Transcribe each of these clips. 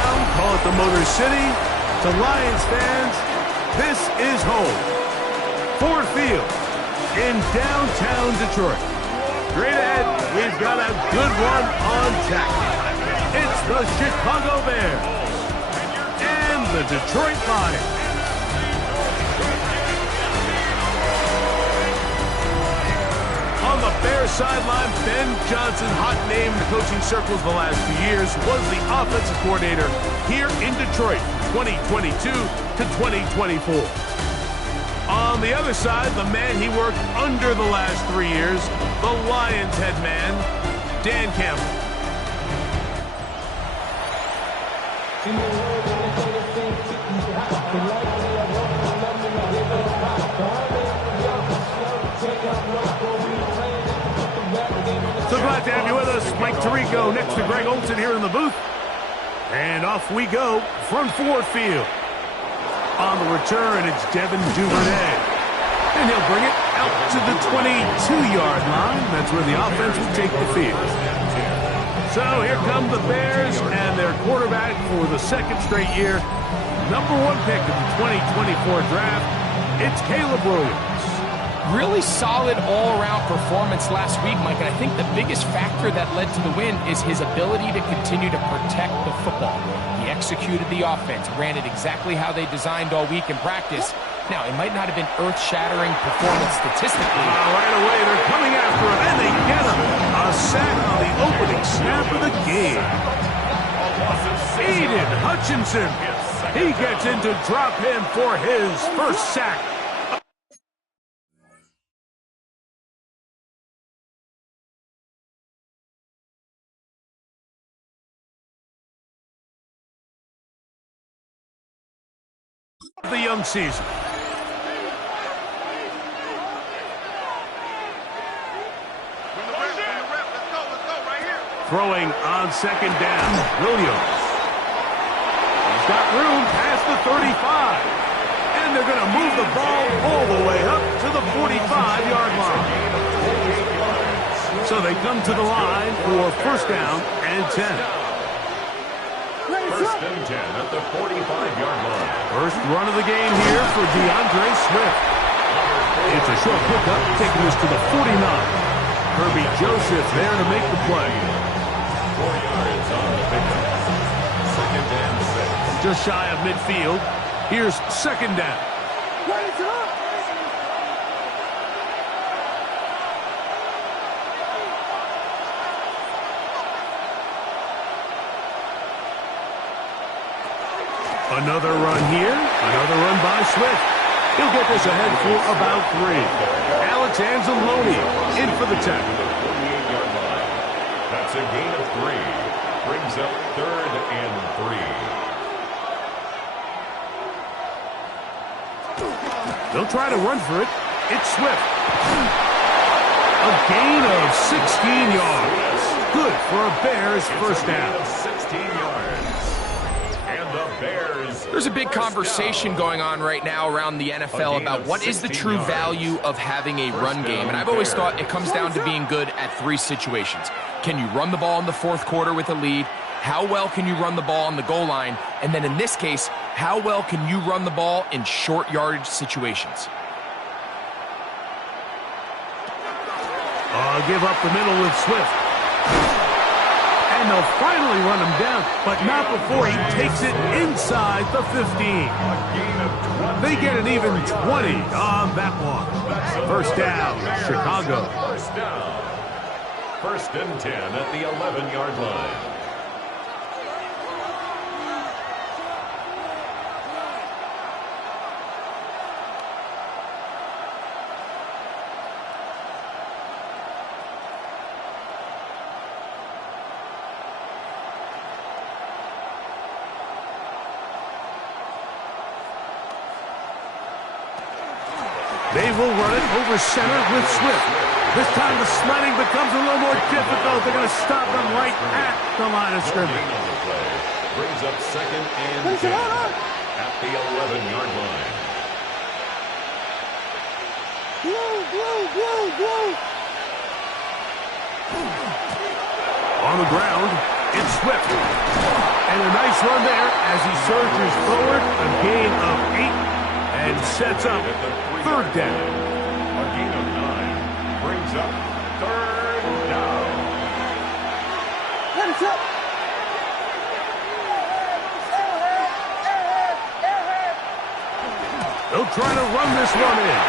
town, call it the Motor City. To Lions fans, this is home. Ford Field in downtown Detroit. Straight ahead, we've got a good one on tap. It's the Chicago Bears and the Detroit Lions. On the Bears sideline, Ben Johnson, hot name in the coaching circles the last few years, was the offensive coordinator here in Detroit from 2022 to 2024. On the other side, the man he worked under the last 3 years, the Lions head man, Dan Campbell. So glad to have you with us. Mike Tirico next to Greg Olson here in the booth. And off we go from Ford Field. On the return, it's Devin Duvernay. And he'll bring it out to the 22-yard line. That's where the offense will take the field. So here come the Bears and their quarterback for the second straight year. Number 1 pick of the 2024 draft, it's Caleb Williams. Really solid all-around performance last week, Mike, and I think the biggest factor that led to the win is his ability to continue to protect the football. He executed the offense, ran it exactly how they designed all week in practice. Now, it might not have been earth-shattering performance statistically. Right away, they're coming after him, and they get him. A sack on the opening snap of the game. Aiden Hutchinson. He gets in to drop him for his first sack. The young season. Throwing on second down, Williams. He's got room past the 35. And they're going to move the ball all the way up to the 45-yard line. So they come to the line for first down and 10. First and 10 at the 45-yard line. First run of the game here for DeAndre Swift. It's a short pickup, taking us to the 49. Kirby Joseph there to make the play. 4 yards on the pickup. Second and 6. Just shy of midfield. Here's second down. Another run here. Another run by Swift. He'll get this ahead for about 3. Alex Anzalone in for the tackle. 48-yard line. That's a gain of 3. Brings up third and 3. They'll try to run for it. It's Swift. A gain of 16 yards. Good for a Bears first down. 16 yards. And the Bears. There's a big conversation going on right now around the NFL about what is the true value of having a run game. And I've always thought it comes down to being good at 3 situations. Can you run the ball in the fourth quarter with a lead? How well can you run the ball on the goal line? And then in this case, how well can you run the ball in short yardage situations? Give up the middle with Swift. And they'll finally run him down, but not before he takes it inside the 15. They get an even 20 on that one. First down, Chicago. First down. First and 10 at the 11-yard line. They will run it over center with Swift. This time the sledding becomes a little more difficult. They're going to stop him right at the line of scrimmage. Brings up second and 10 at the 11-yard line. On the ground, it's Swift. And a nice Nice run there as he surges forward, a gain of 8, and sets up third down. A gain of 9 brings up third down. They'll try to run this one in.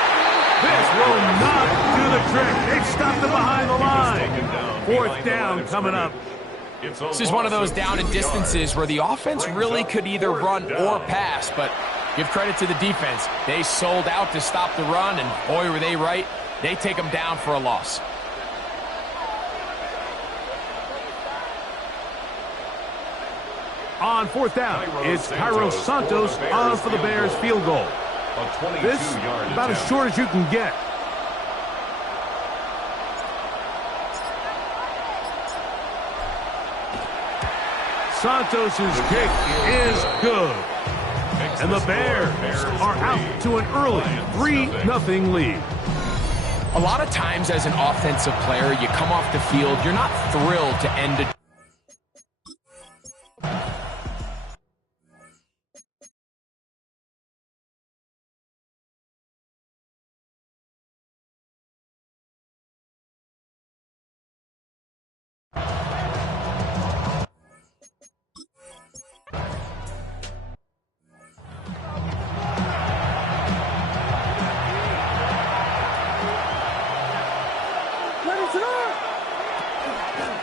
This will not do the trick. They've stopped him behind the line. Fourth down coming up. This is one of those down and distances where the offense really could either run or pass, but give credit to the defense. They sold out to stop the run, and boy, were they right. They take them down for a loss. On fourth down, it's Cairo Santos on for the Bears field goal. This about as short as you can get. Santos's kick is good. And the Bears are out to an early 3-0 lead. A lot of times as an offensive player, you come off the field, you're not thrilled to end a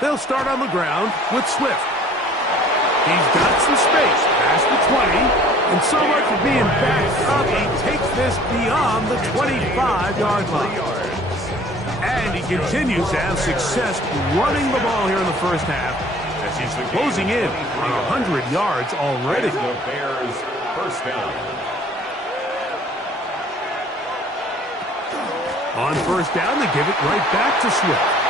They'll start on the ground with Swift. He's got some space past the 20, and so much for being backed up, he takes this beyond the 25-yard line. And he continues to have success running the ball here in the first half, as he's closing in on 100 yards already. The Bears first down. On first down, they give it right back to Swift.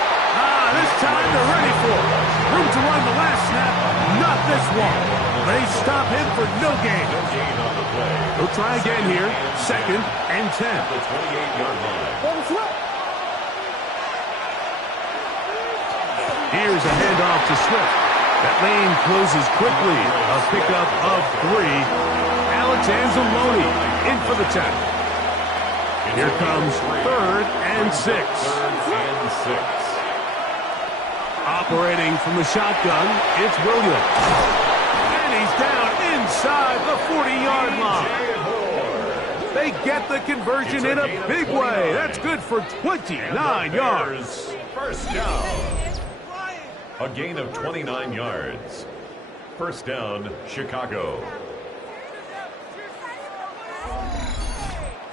This time they're ready for it. Room to run the last snap. Not this one. They stop him for no gain. No gain on the play. They'll try again here. Second and 10. The 28-yard line. Here's a handoff to Swift. That lane closes quickly. A pickup of 3. Alex Anzalone in for the tackle. Here comes third and 6. Third and 6. Operating from the shotgun, it's Williams. And he's down inside the 40-yard line. They get the conversion in a big way. That's good for 29 yards. First down. A gain of 29 yards. First down, Chicago.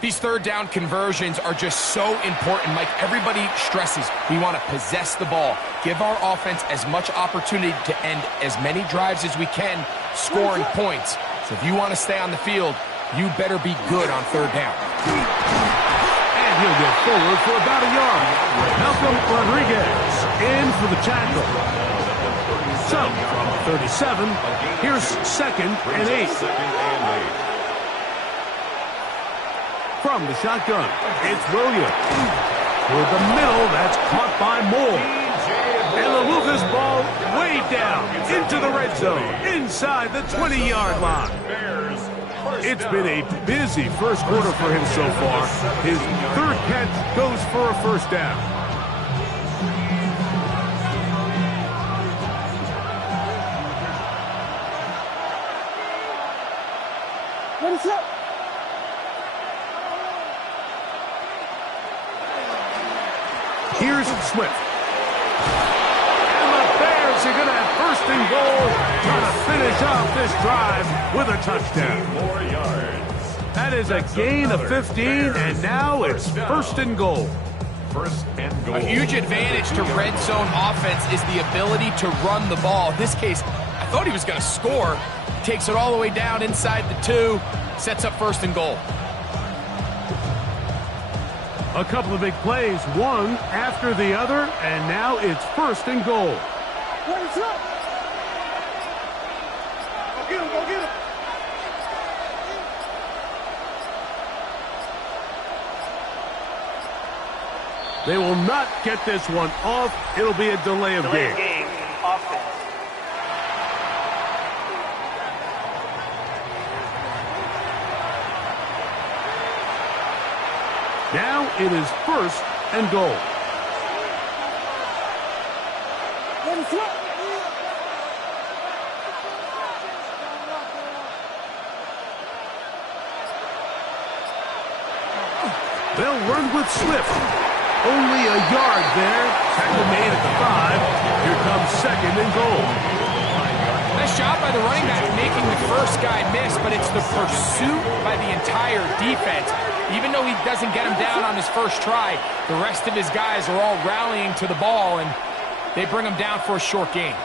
These third down conversions are just so important. Mike, everybody stresses we want to possess the ball, give our offense as much opportunity to end as many drives as we can, scoring points. So if you want to stay on the field, you better be good on third down. And he'll get forward for about a yard. Malcolm Rodriguez in for the tackle. So from 37, here's second and 8. From the shotgun, it's Williams. Toward the middle, that's caught by Moore. And they'll move this ball way down into the red zone, inside the 20-yard line. It's been a busy first quarter for him so far. His third catch goes for a first down. What is up? Here's Swift. And the Bears are going to have first and goal, trying to finish off this drive with a touchdown. 4 yards. That is a gain of 15, and now it's first and goal. First and goal. A huge advantage to red zone offense is the ability to run the ball. In this case, I thought he was going to score. Takes it all the way down inside the 2, sets up first and goal. A couple of big plays, one after the other, and now it's first and goal. What is up? Go get him, go get him. They will not get this one off. It'll be a delay of game. Offense. Now it is 1st and goal. They'll run with Swift. Only a yard there. Tackle made at the 5. Here comes 2nd and goal. Nice job by the running back making the first guy miss, but it's the pursuit by the entire defense. Even though he doesn't get him down on his first try, the rest of his guys are all rallying to the ball, and they bring him down for a short gain.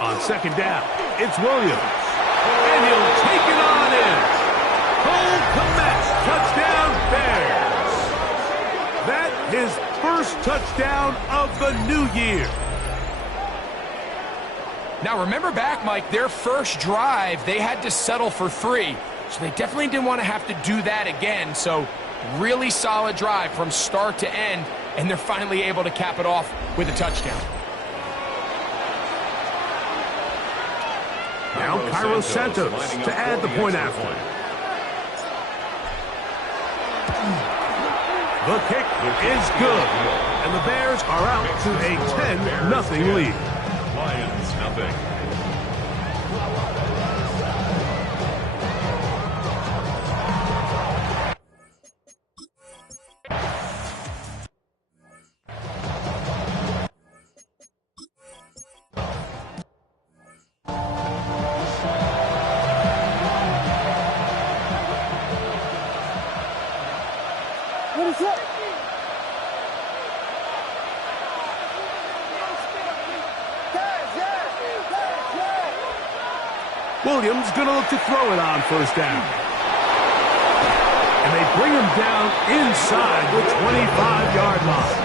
On 2nd down, it's Williams. And he'll take it on in. Cole Kmet, touchdown Bears. That his first touchdown of the new year. Now remember back, Mike, their first drive, they had to settle for 3. So they definitely didn't want to have to do that again. So really solid drive from start to end, and they're finally able to cap it off with a touchdown. Now Cairo Santos to add the point after. The kick is good, and the Bears are out to a 10-0 lead. Lions nothing. What is up? Williams going to look to throw it on 1st down. And they bring him down inside the 25-yard line.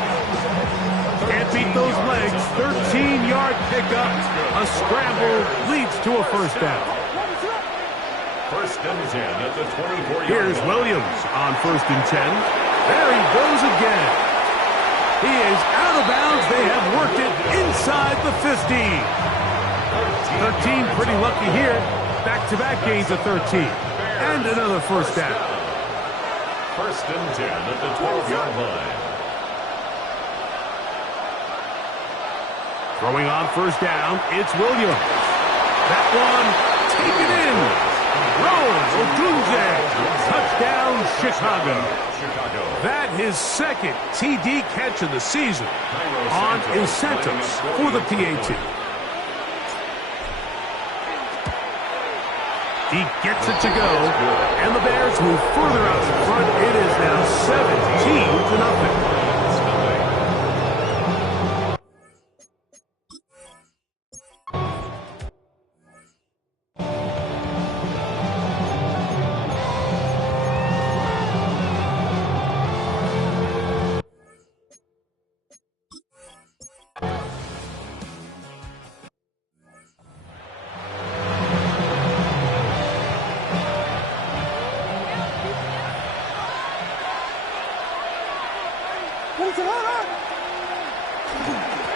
Can't beat those legs. 13-yard pickup. A scramble leads to a 1st down. 1st and 10 at the 24-yard line. Here's Williams on 1st and 10. There he goes again. He is out of bounds. They have worked it inside the 15. 13 pretty lucky here. Back-to-back gains of 13. And another 1st down. 1st and 10 at the 12-yard line. Throwing on 1st down, it's Williams. That one taken in. Rose Odunze. Touchdown, Chicago. That his 2nd TD catch of the season on incentives for the PAT. He gets it to go, and the Bears move further out in front. It is now 17-0.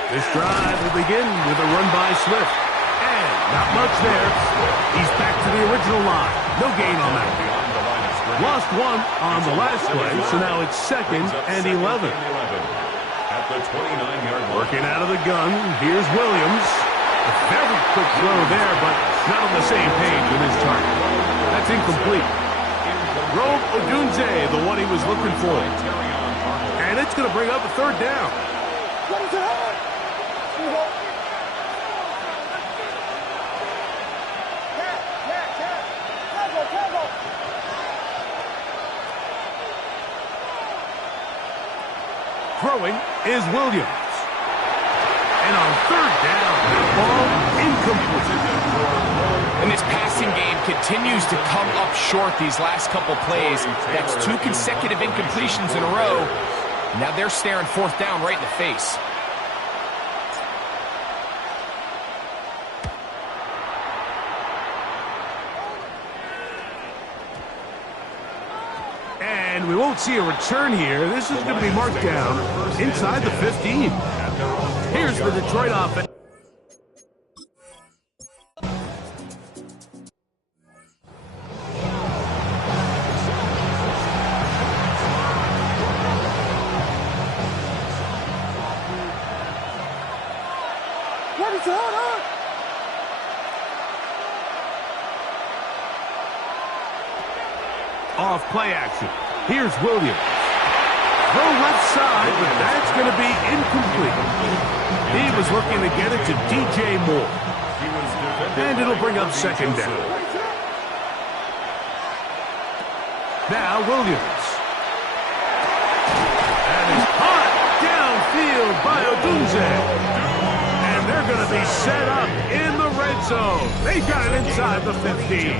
This drive will begin with a run by Swift. And not much there. He's back to the original line. No gain on that. Lost 1 on the last play, so now it's 2nd and 11. At the 29-yard line. Working out of the gun, here's Williams. A very quick throw there, but not on the same page with his target. That's incomplete. Rome Odunze, the one he was looking for. And it's going to bring up a 3rd down. Throwing is Williams. And on 3rd down, that ball incomplete. And this passing game continues to come up short these last couple plays. That's 2 consecutive incompletions in a row. Now they're staring 4th down right in the face. And we won't see a return here. This is going to be marked down inside the 15. Here's the Detroit offense. Off play action. Here's Williams. Throw left side, but that's going to be incomplete. He was looking to get it to DJ Moore. And it'll bring up second down. Now Williams. And he's caught downfield by Odunze. And they're going to be set up in the red zone. They got it inside the 15.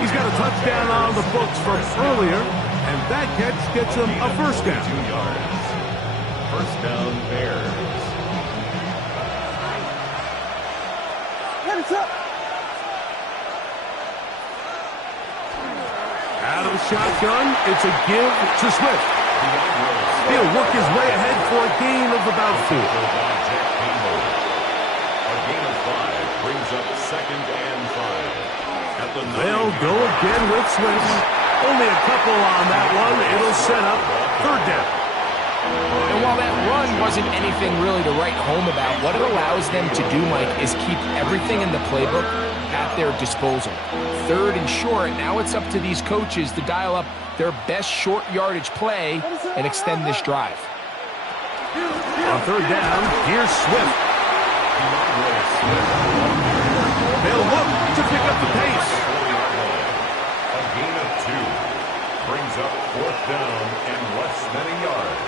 He's got a touchdown on the books from earlier, and that catch gets him a first down. 2 yards. First down, Bears. Out of the shotgun, it's a give to Swift. He'll work his way ahead for a gain of about 4. A gain of 5 brings up second and 5. They'll go again with Swift. Only a couple on that one. It'll set up third down. And while that run wasn't anything really to write home about, what it allows them to do, Mike, is keep everything in the playbook at their disposal. Third and short, now it's up to these coaches to dial up their best short yardage play and extend this drive. On third down, here's Swift. They'll look to pick up the pace. A gain of 2 brings up fourth down and less than a yard.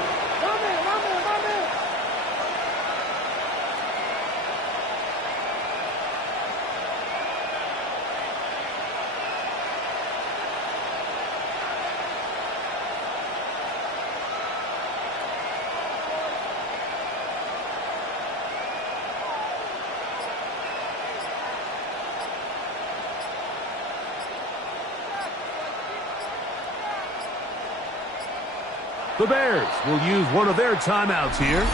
The Bears will use one of their timeouts here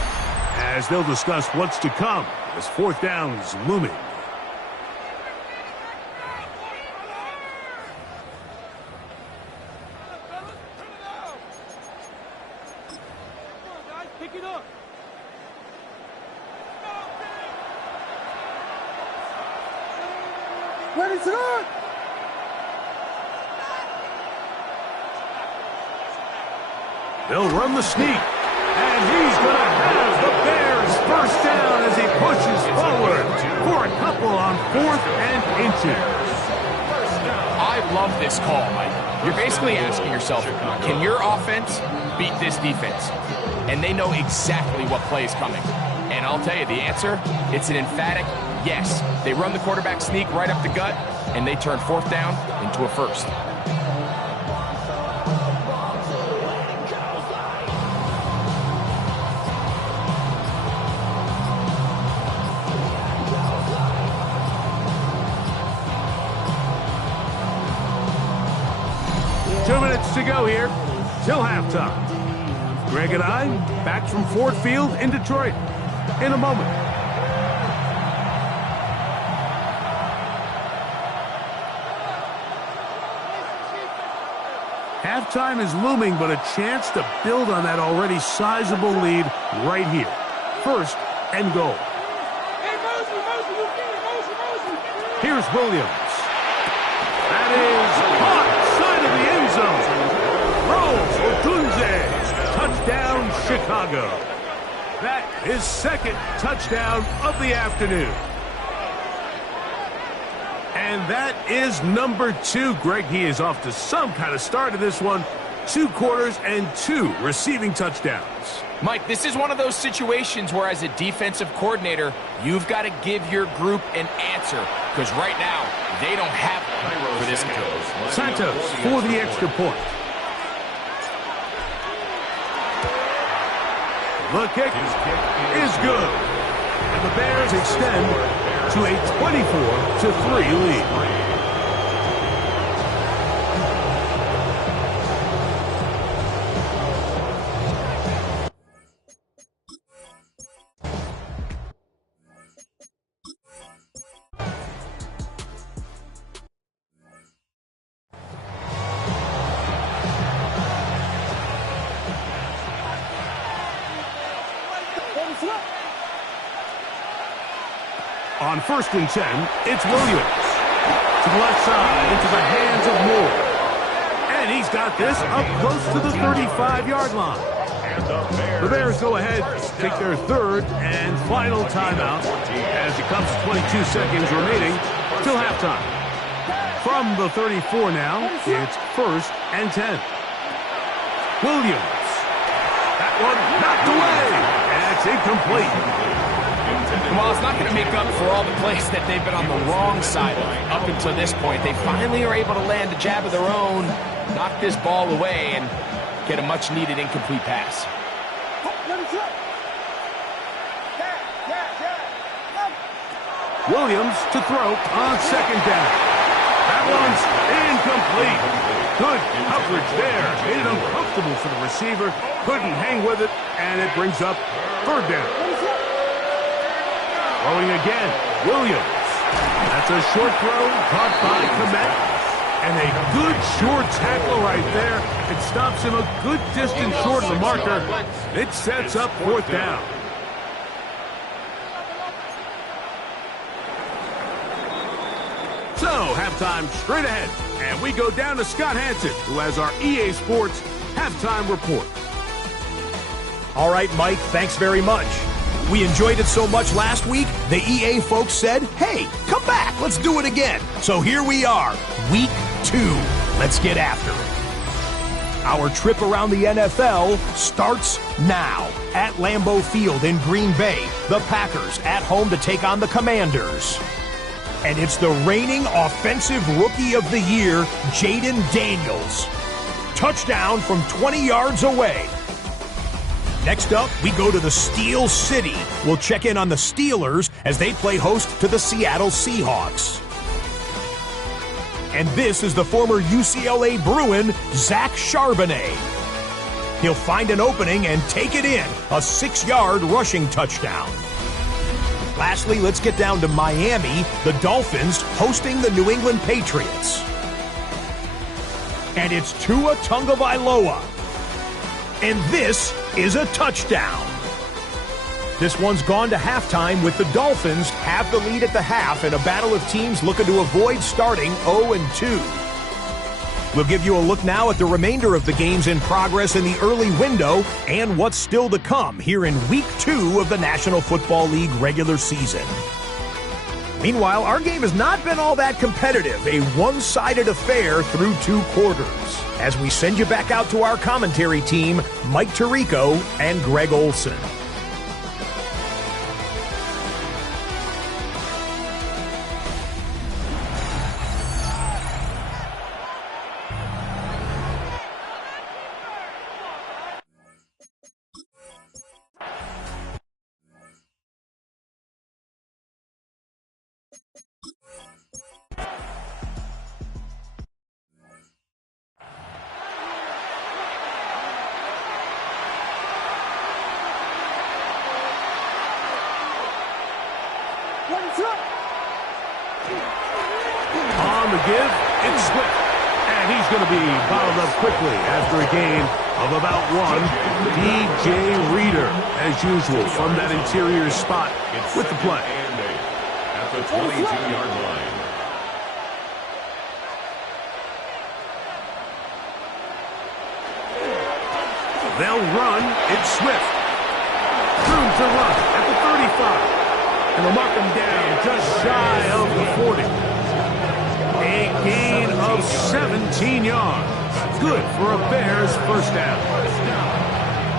as they'll discuss what's to come as fourth down is looming. Ready to go! They'll run the sneak, and he's going to have the Bears first down as he pushes forward for a couple on 4th and inches. I love this call, Mike. You're basically asking yourself, can your offense beat this defense? And they know exactly what play is coming. And I'll tell you the answer, it's an emphatic yes. They run the quarterback sneak right up the gut, and they turn fourth down into a first. 2 minutes to go here till halftime. Greg and I back from Ford Field in Detroit in a moment. Halftime is looming, but a chance to build on that already sizable lead right here. First and goal. Here's Williams. That is caught side of the end zone. Rolls Odunze. Touchdown, Chicago. That is second touchdown of the afternoon. And that is number 2. Greg, he is off to some kind of start in this one. 2 quarters and 2 receiving touchdowns. Mike, this is one of those situations where as a defensive coordinator, you've got to give your group an answer. Because right now, they don't have one for this game. Santos for the extra point. The kick is good. And the Bears extend to a 24-3 lead. On 1st and 10, it's Williams. To the left side, into the hands of Moore. And he's got this up close to the 35-yard line. The Bears go ahead, take their 3rd and final timeout as it comes to 22 seconds remaining till halftime. From the 34 now, it's 1st and 10. Williams. That one knocked away, and it's incomplete. Well, it's not going to make up for all the plays that they've been on the wrong side of up until this point. They finally are able to land a jab of their own, knock this ball away, and get a much-needed incomplete pass. Williams to throw on 2nd down. That one's incomplete. Good coverage there. Made it uncomfortable for the receiver. Couldn't hang with it, and it brings up 3rd down. Throwing again, Williams. That's a short throw, caught by Komet. And a good short tackle right there. It stops him a good distance short of the marker. It sets up 4th down. So, halftime straight ahead. And we go down to Scott Hansen, who has our EA Sports halftime report. All right, Mike, thanks very much. We enjoyed it so much last week, the EA folks said, hey, come back, let's do it again. So here we are, week 2. Let's get after it. Our trip around the NFL starts now. At Lambeau Field in Green Bay, the Packers at home to take on the Commanders. And it's the reigning Offensive Rookie of the Year, Jaden Daniels. Touchdown from 20 yards away. Next up, we go to the Steel City. We'll check in on the Steelers as they play host to the Seattle Seahawks. And this is the former UCLA Bruin, Zach Charbonnet. He'll find an opening and take it in, a 6-yard rushing touchdown. Lastly, let's get down to Miami, the Dolphins hosting the New England Patriots. And it's Tua Tagovailoa. And this is a touchdown. This one's gone to halftime with the Dolphins have the lead at the half in a battle of teams looking to avoid starting 0-2. We'll give you a look now at the remainder of the games in progress in the early window and what's still to come here in Week 2 of the National Football League regular season. Meanwhile, our game has not been all that competitive, a one-sided affair through 2 quarters. As we send you back out to our commentary team, Mike Tirico and Greg Olson. On the give, it's Swift. And he's going to be bottled up quickly after a gain of about 1. DJ Reader, as usual, from that interior spot with the play. At the 22-yard line. They'll run. It's Swift. Room to run at the 35. And they'll mark him down just shy of the 40. A gain of 17 yards. Good for a Bears first down.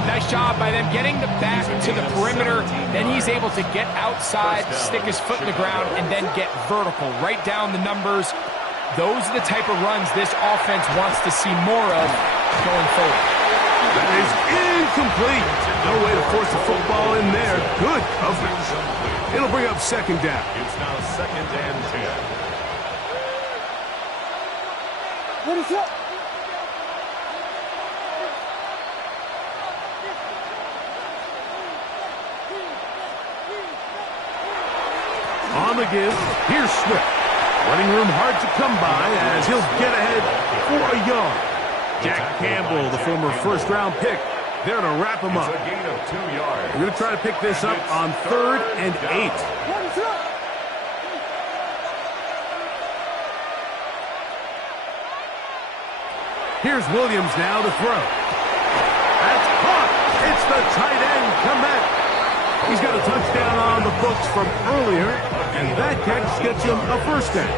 Nice job by them getting the back to the perimeter. Then he's able to get outside, stick his foot in the ground, and then get vertical. Right down the numbers. Those are the type of runs this offense wants to see more of going forward. That is incomplete. No way to force the football in there. Good coverage. It'll bring up 2nd down. It's now 2nd and 10. What is up? On the give, here's Swift. Running room hard to come by as he'll get ahead for a yard. Jack Campbell, the former first-round pick, there to wrap him up. It's a gain of 2 yards. We're going to try to pick this up on 3rd and 8. Here's Williams now to throw. That's caught. It's the tight end comeback. He's got a touchdown on the books from earlier, and that catch gets him a first down.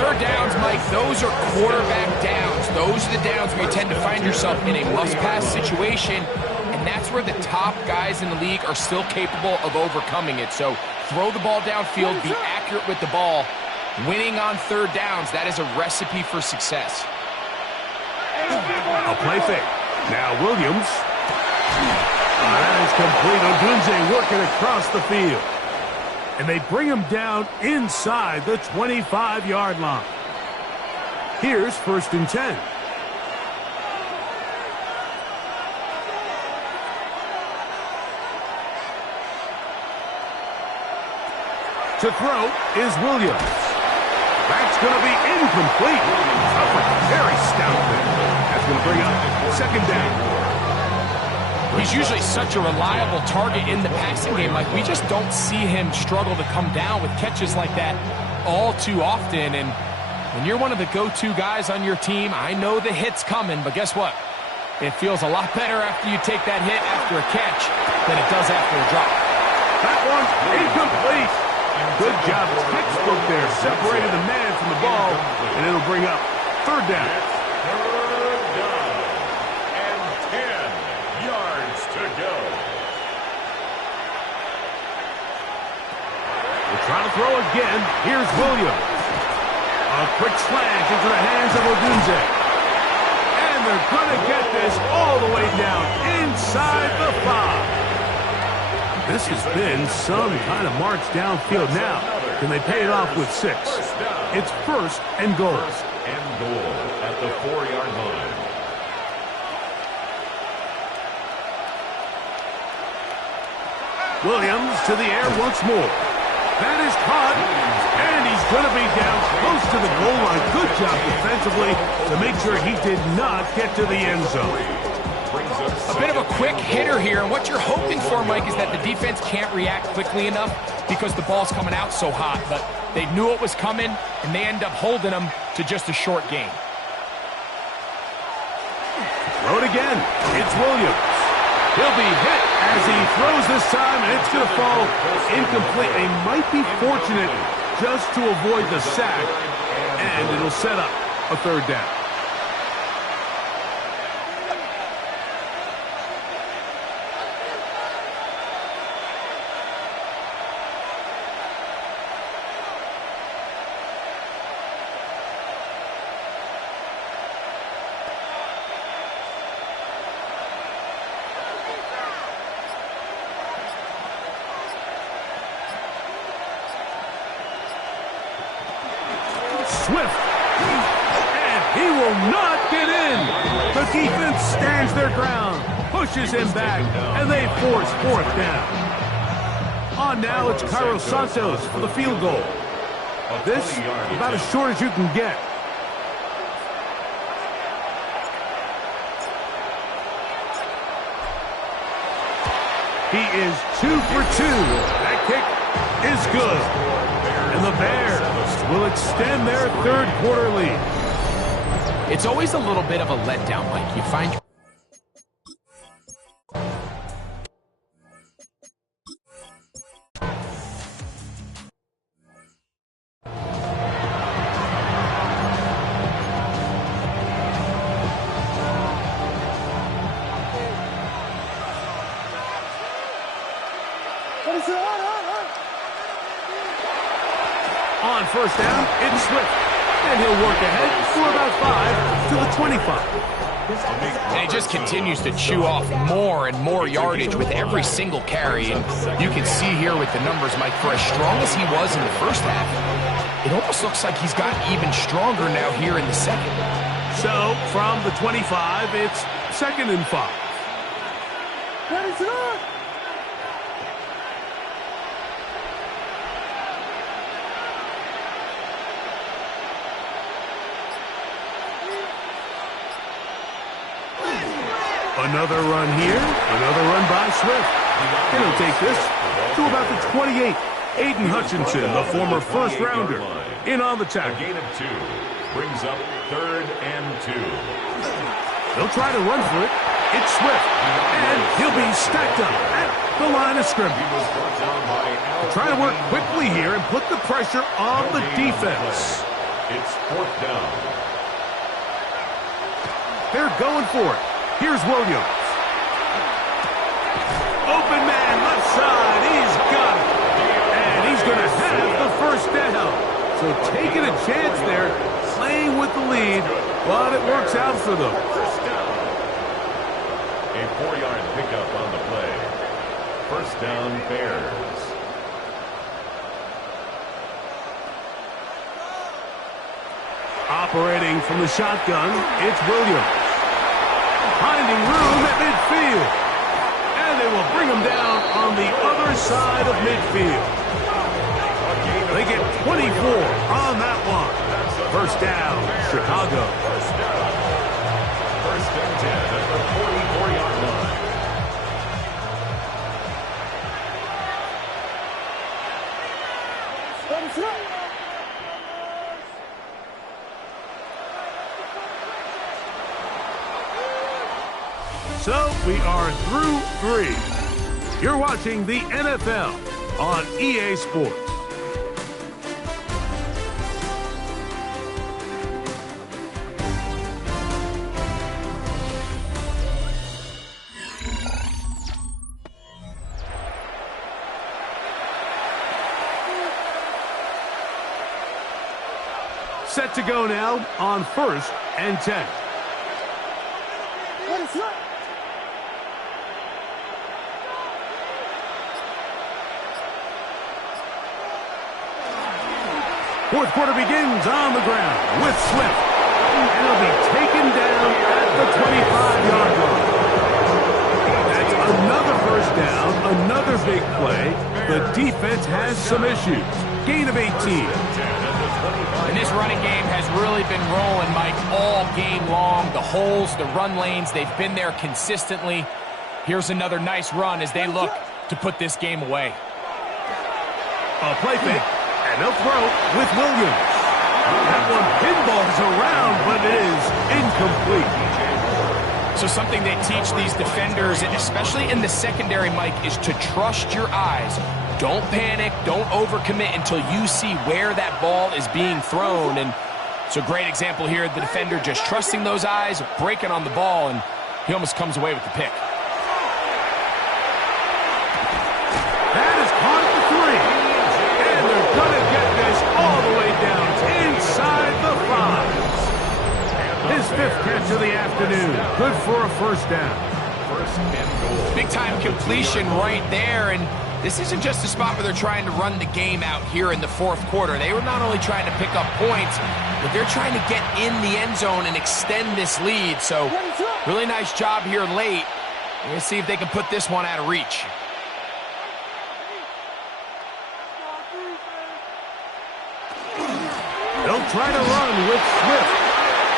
Third downs, Mike, those are quarterback downs. Those are the downs where you tend to find yourself in a must-pass situation, and that's where the top guys in the league are still capable of overcoming it. So throw the ball downfield, be accurate with the ball. Winning on third downs, that is a recipe for success. A play fake. Now Williams. That is complete. Odunze working across the field. And they bring him down inside the 25-yard line. Here's 1st and 10. To throw is Williams. That's going to be incomplete. Up with very stout there. That's going to bring up 2nd down. He's usually such a reliable target in the passing game. Like, we just don't see him struggle to come down with catches like that all too often. And when you're one of the go-to guys on your team, I know the hit's coming, but guess what? It feels a lot better after you take that hit after a catch than it does after a drop. That one incomplete. Good job. Textbook there. Separated the man from the ball, and it'll bring up 3rd down. Trying to throw again. Here's Williams. A quick slant into the hands of Odunze. And they're going to get this all the way down inside the 5. This has been some kind of march downfield now. Can they pay it off with 6? It's 1st and goal. 1st and goal at the 4-yard line. Williams to the air once more. That is caught, and he's going to be down close to the goal line. Good job defensively to make sure he did not get to the end zone. A bit of a quick hitter here, and what you're hoping for, Mike, is that the defense can't react quickly enough because the ball's coming out so hot. But they knew it was coming, and they end up holding him to just a short gain. Throw it again. It's Williams. He'll be hit as he throws this time, and it's going to fall incomplete. They might be fortunate just to avoid the sack, and it'll set up a 3rd down. Swift, and he will not get in. The defense stands their ground, pushes him back, and they force 4th down. On now, it's Cairo Santos for the field goal. This, about as short as you can get. He is 2 for 2. That kick is good. And the Bears will extend their 3rd quarter lead. It's always a little bit of a letdown, Mike. You find on 1st down, it's Swift. And he'll work ahead for about 5 to the 25. And he just continues to chew off more and more yardage with every single carry. And you can see here with the numbers, Mike, for as strong as he was in the first half, it almost looks like he's gotten even stronger now here in the second. So, from the 25, it's 2nd and 5. Another run here, another run by Swift. And he'll take this to about the 28. Aiden Hutchinson, the former first-rounder, in on the tackle. A gain of 2 brings up 3rd and 2. They'll try to run for it. It's Swift. And he'll be stacked up at the line of scrimmage. Trying to work quickly here and put the pressure on the defense. It's 4th down. They're going for it. Here's Williams. Open man, left side. He's got it. And he's going to have the first down. So taking a chance there, playing with the lead, but it works out for them. A 4-yard pickup on the play. 1st down, Bears. Operating from the shotgun, it's Williams. Finding room at midfield. And they will bring him down on the other side of midfield. They get 24 on that one. 1st down, Chicago. 1st and 10 at the 44-yard line. So we are through 3. You're watching the NFL on EA Sports. Set to go now on 1st and 10. Fourth quarter begins on the ground with Swift. And he'll be taken down at the 25-yard line. That's another 1st down, another big play. The defense has some issues. Gain of 18. And this running game has really been rolling, Mike, all game long. The holes, the run lanes, they've been there consistently. Here's another nice run as they look to put this game away. A play fake, and they'll throw with Williams. That one pinballs around, but it is incomplete. So something they teach these defenders, especially in the secondary, Mike, is to trust your eyes. Don't panic, don't overcommit until you see where that ball is being thrown. And it's a great example here, the defender just trusting those eyes, breaking on the ball, and he almost comes away with the pick. That is caught at the 3. And they're going to get this all the way down inside the 5. His 5th catch of the afternoon. Good for a 1st down. 1st and goal. Big time completion right there, and this isn't just a spot where they're trying to run the game out here in the 4th quarter. They were not only trying to pick up points, but they're trying to get in the end zone and extend this lead. So really nice job here late. We're going to see if they can put this one out of reach. They'll try to run with Swift.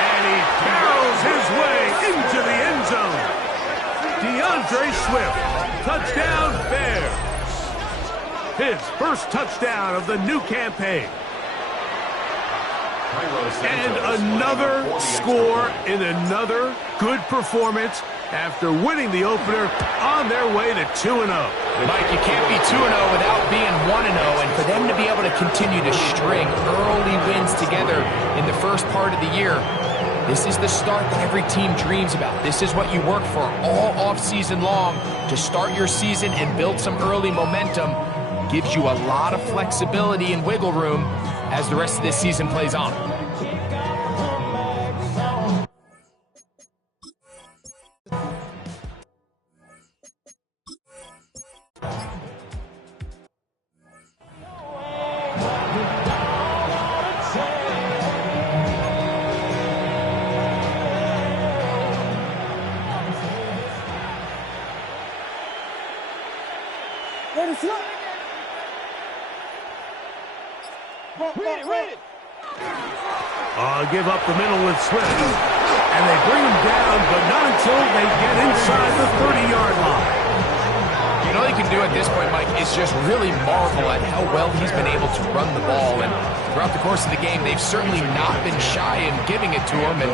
And he barrels his way into the end zone. DeAndre Swift. Touchdown, Bears. His 1st touchdown of the new campaign. And another score in another good performance after winning the opener on their way to 2-0. Mike, you can't be 2-0 without being 1-0, and for them to be able to continue to string early wins together in the first part of the year, this is the start that every team dreams about. This is what you work for all offseason long, to start your season and build some early momentum. Gives you a lot of flexibility and wiggle room as the rest of this season plays on. Give up the middle with Swift. And they bring him down, but not until they get inside the 30-yard line. And all you can do at this point, Mike, is just really marvel at how well he's been able to run the ball. And throughout the course of the game, they've certainly not been shy in giving it to him. And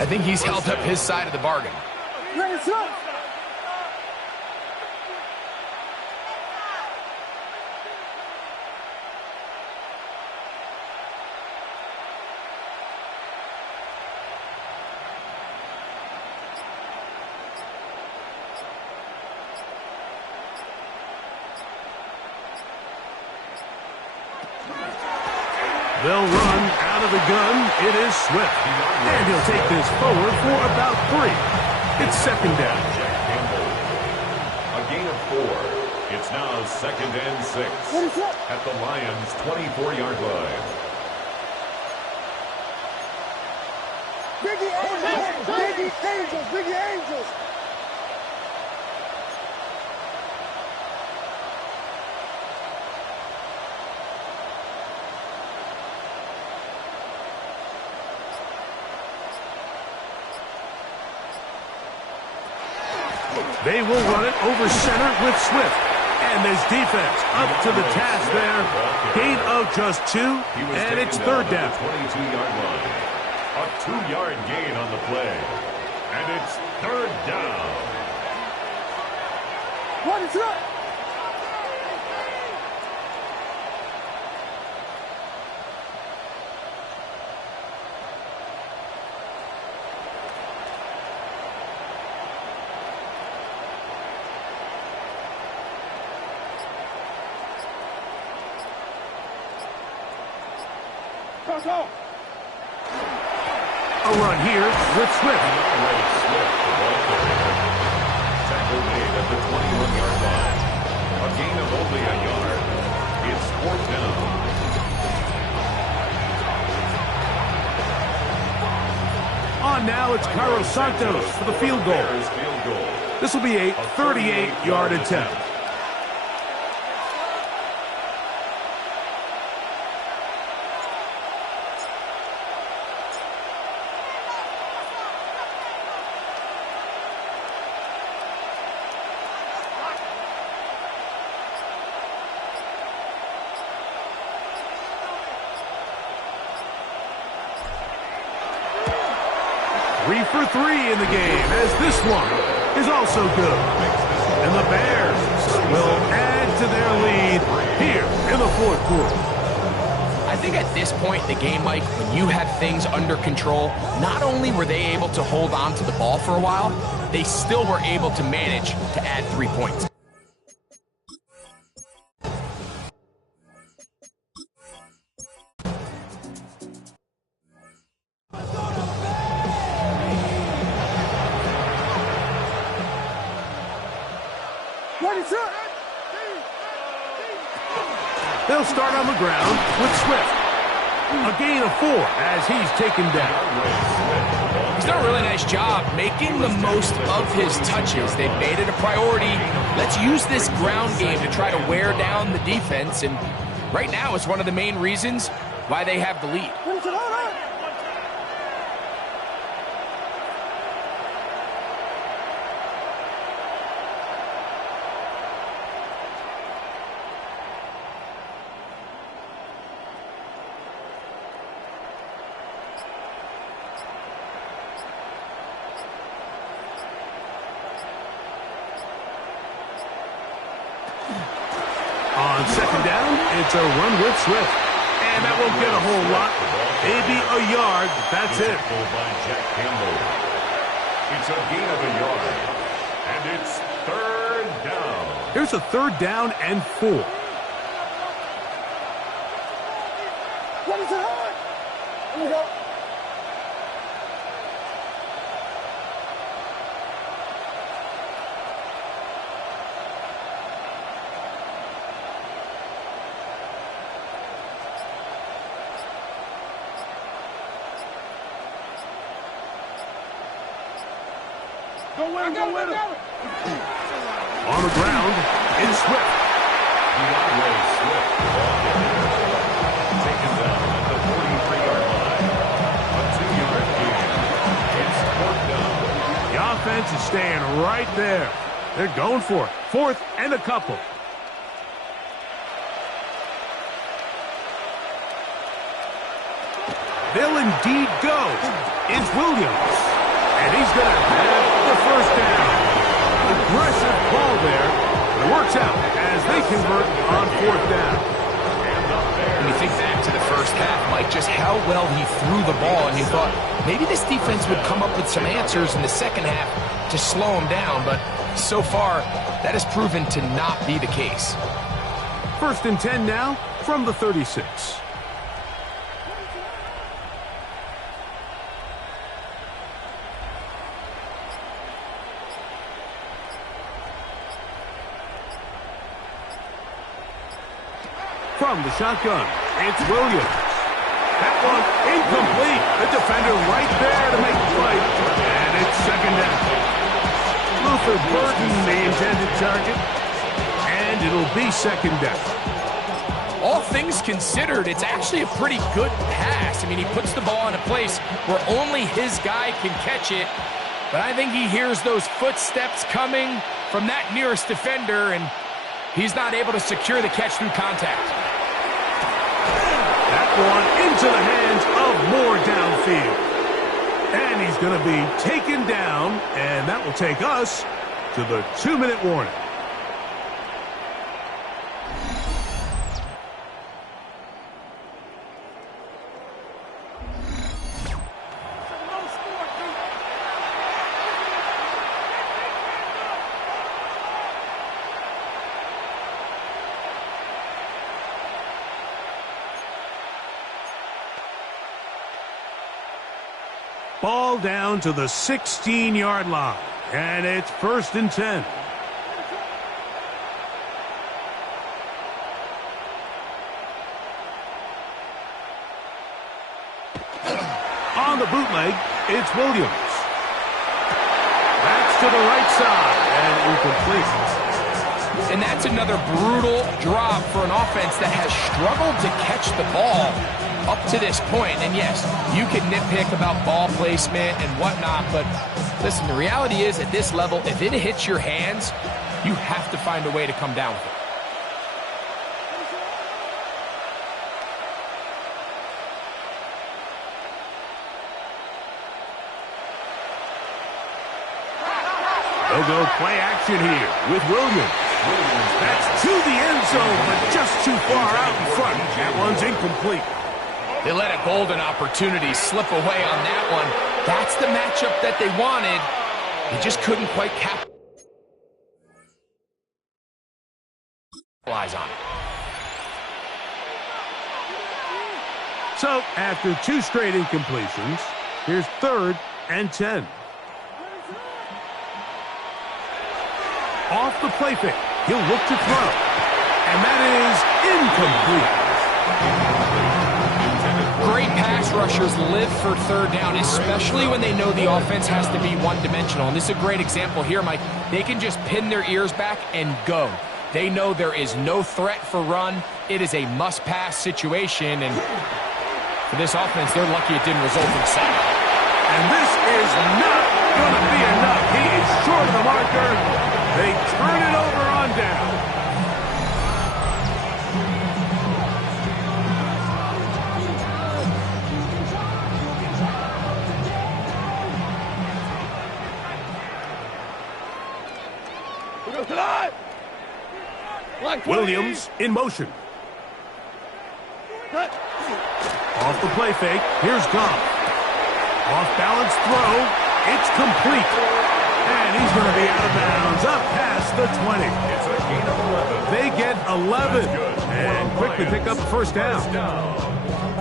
I think he's held up his side of the bargain. They'll run out of the gun. It is Swift. And he'll take this forward for about 3. It's second down. A gain of 4. It's now 2nd and 6 at the Lions' 24-yard line. Biggie Angels! Biggie Angels! Biggie Angels! They will run it over center with Swift. And this defense up to the task there. Gain of just 2, and it's third down. 22-yard line. A 2-yard gain on the play. And it's third down. What is up? A run here with Swift. Tackle made at the 21-yard line. A gain of only a yard. It's fourth down. On now, it's Carlos Santos for the field goal. This will be a 38-yard attempt. Three for 3 in the game, as this one is also good. And the Bears will add to their lead here in the fourth quarter. I think at this point in the game, Mike, when you have things under control, not only were they able to hold on to the ball for a while, they still were able to manage to add 3 points. They'll start on the ground with Swift. A gain of 4 as he's taken down. He's done a really nice job making the most of his touches. They've made it a priority. Let's use this ground game to try to wear down the defense. And right now, it's one of the main reasons why they have the lead. On second down, it's a run with Swift. And that won't get a whole lot. Maybe a yard, but that's it. By Jack Campbell. It's a gain of a yard. And it's third down. Here's a third down and 4. What is it on? Here we go. On the ground, it's Swift. Taken down at the 43-yard line. A 2-yard gain. It's fourth down. The offense is staying right there. They're going for it. 4th and a couple. They'll indeed go. It's Williams. And he's going to have the first down. Aggressive ball there. It works out as they convert on 4th down. When you think back to the first half, Mike, just how well he threw the ball, and you thought maybe this defense would come up with some answers in the second half to slow him down, but so far, that has proven to not be the case. 1st and 10 now from the 36. From the shotgun, it's Williams. That one incomplete. The defender right there to make the play. And it's 2nd down. Luther Burton, the intended target. And it'll be 2nd down. All things considered, it's actually a pretty good pass. I mean, he puts the ball in a place where only his guy can catch it. But I think he hears those footsteps coming from that nearest defender, and he's not able to secure the catch through contact. That one into the hands of Moore downfield. And he's going to be taken down, and that will take us to the 2-minute warning. Ball down to the 16-yard line, and it's 1st and 10. On the bootleg, it's Williams. That's to the right side, and incomplete. And that's another brutal drop for an offense that has struggled to catch the ball up to this point. And yes, you can nitpick about ball placement and whatnot, but listen, the reality is at this level, if it hits your hands, you have to find a way to come down with it. They'll go play action here with Williams. That's to the end zone, but just too far out in front. That one's incomplete. They let a golden opportunity slip away on that one. That's the matchup that they wanted. They just couldn't quite capitalize on it. So, after 2 straight incompletions, here's 3rd and 10. Off the play fake. He'll look to throw. And that is incomplete. Great pass rushers live for 3rd down, especially when they know the offense has to be one-dimensional. And this is a great example here, Mike. They can just pin their ears back and go. They know there is no threat for run. It is a must-pass situation. And for this offense, they're lucky it didn't result in a sack. And this is not going to be enough. He is short of the marker. They turn it over on down. Williams in motion. Off the play fake. Here's Goff. Off balance throw. It's complete. And he's going to be out of bounds up past the 20. It's a gain of 11. They get 11 and quickly pick up the first down.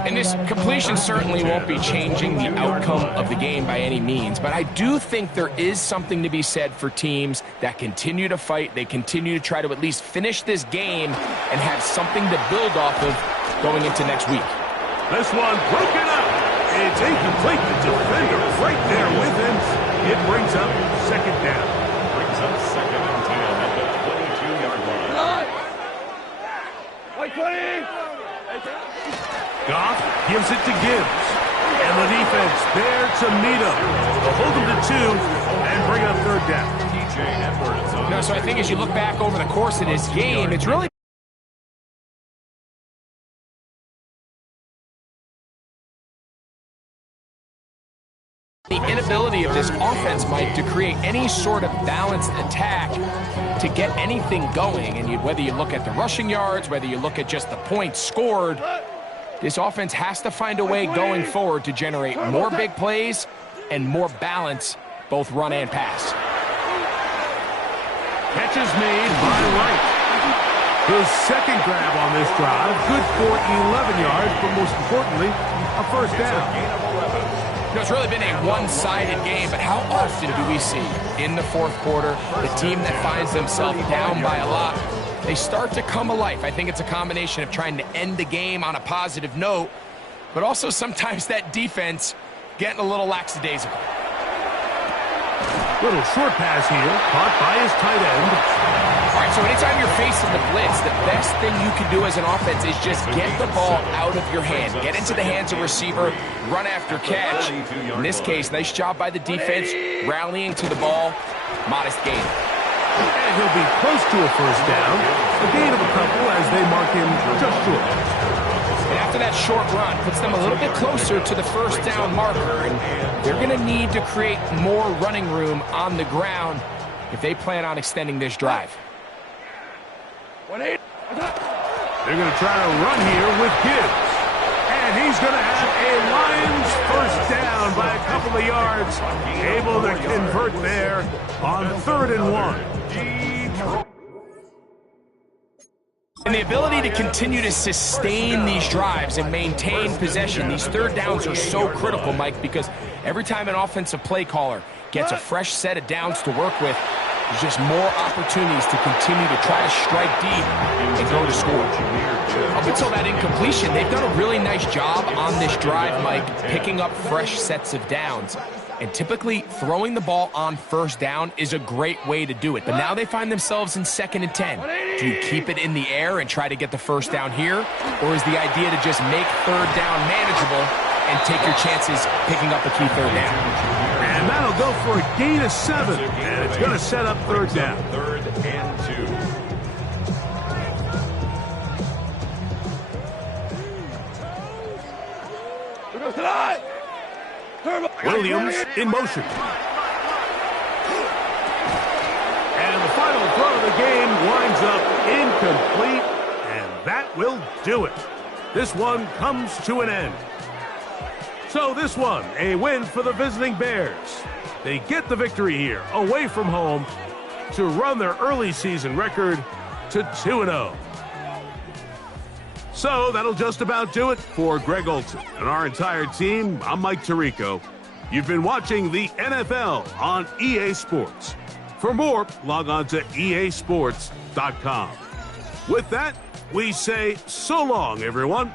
And this completion certainly won't be changing the outcome of the game by any means, but I do think there is something to be said for teams that continue to fight. They continue to try to at least finish this game and have something to build off of going into next week. This one broken up. It's incomplete. The defender right there with him. It brings up 2nd down. Brings up 2nd and 10 at the 22-yard line. Goff gives it to Gibbs. And the defense there to meet him. They'll hold him to 2 and bring up 3rd down. C.J. Edwards. No, so I think as you look back over the course of this game, it's really the inability of this offense, Mike, to create any sort of balanced attack to get anything going. And whether you look at the rushing yards, whether you look at just the points scored, this offense has to find a way going forward to generate more big plays and more balance, both run and pass. Catch is made by Wright. His second grab on this drive, good for 11 yards, but most importantly, a first down. You know, it's really been a one-sided game, but how often do we see in the fourth quarter the team that finds themselves down by a lot, they start to come alive? I think it's a combination of trying to end the game on a positive note, but also sometimes that defense getting a little lackadaisical. Little short pass here, caught by his tight end. All right, so anytime you're facing the blitz, the best thing you can do as an offense is just get the ball out of your hand. Get into the hands of receiver, run after catch. In this case, nice job by the defense, rallying to the ball. Modest gain. And he'll be close to a first down. A gain of a couple as they mark him just short. And after that short run, puts them a little bit closer to the first down marker. And they're going to need to create more running room on the ground if they plan on extending this drive. They're going to try to run here with Gibbs. And he's going to have a Lions first down by a couple of yards. Able to convert there on 3rd and 1. And the ability to continue to sustain these drives and maintain possession, these third downs are so critical, Mike, because every time an offensive play caller gets a fresh set of downs to work with, there's just more opportunities to continue to try to strike deep and go to score. Up until that incompletion, they've done a really nice job on this drive, Mike, picking up fresh sets of downs. And typically, throwing the ball on first down is a great way to do it. But now they find themselves in 2nd and 10. Do you keep it in the air and try to get the first down here? Or is the idea to just make 3rd down manageable and take your chances picking up a key 3rd down? And that'll go for a gain of 7. And it's going to set up 3rd down. 3rd and 2. Williams in motion. And the final throw of the game winds up incomplete, and that will do it. This one comes to an end. So this one, a win for the visiting Bears. They get the victory here, away from home, to run their early season record to 2-0. So that'll just about do it for Greg Olson and our entire team. I'm Mike Tirico. You've been watching the NFL on EA Sports. For more, log on to easports.com. With that, we say so long, everyone.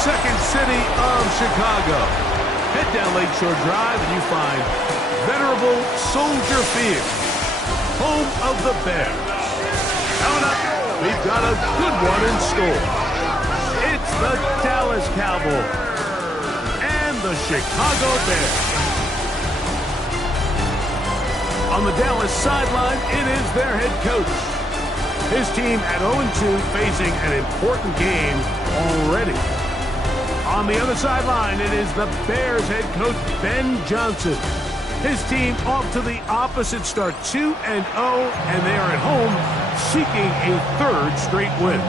second city of Chicago. Head down Lakeshore Drive and you find venerable Soldier Field, home of the Bears. Coming up, we've got a good one in store. It's the Dallas Cowboys and the Chicago Bears. On the Dallas sideline, it is their head coach. His team at 0-2 facing an important game already. On the other sideline, it is the Bears head coach, Ben Johnson. His team off to the opposite start, 2-0, and they are at home seeking a third straight win.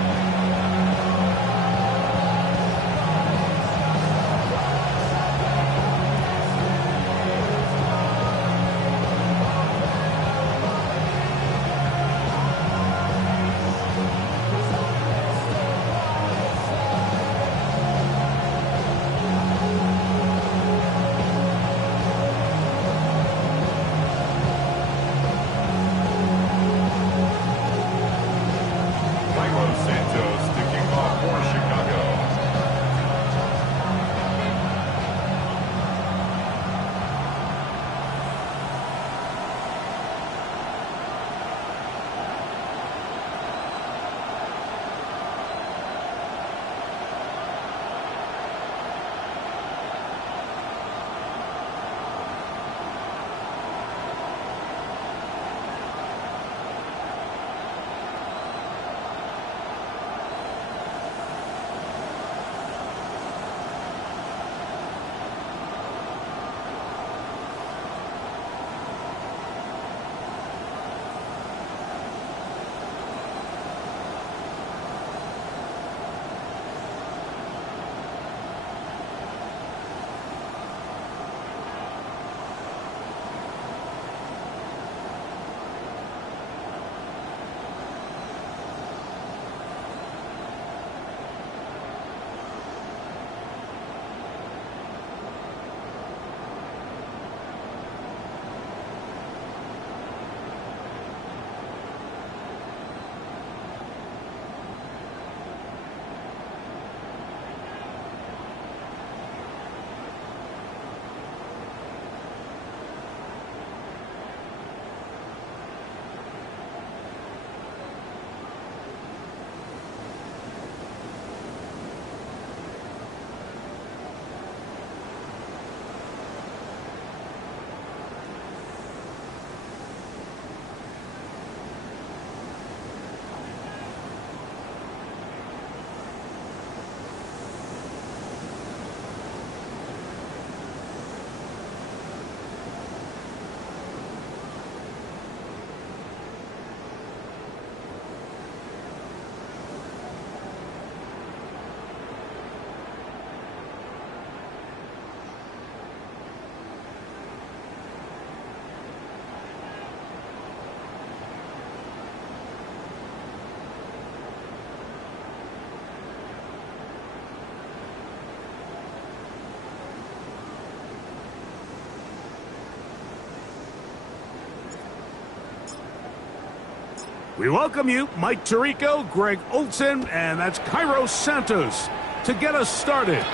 We welcome you, Mike Tirico, Greg Olson, and that's Cairo Santos to get us started.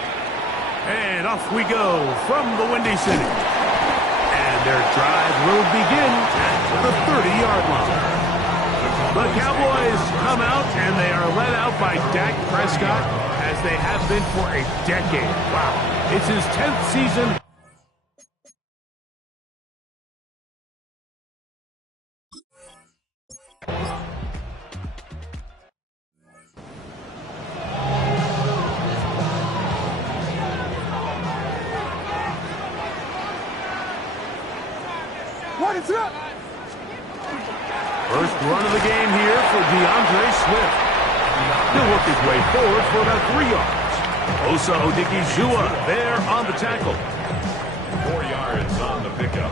And off we go from the Windy City. And their drive will begin at the 30-yard line. The Cowboys come out, and they are led out by Dak Prescott, as they have been for a decade. Wow. It's his 10th season. First run of the game here for DeAndre Swift. He'll work his way forward for about 3 yards. Osa Odigizua there on the tackle. 4 yards on the pickup.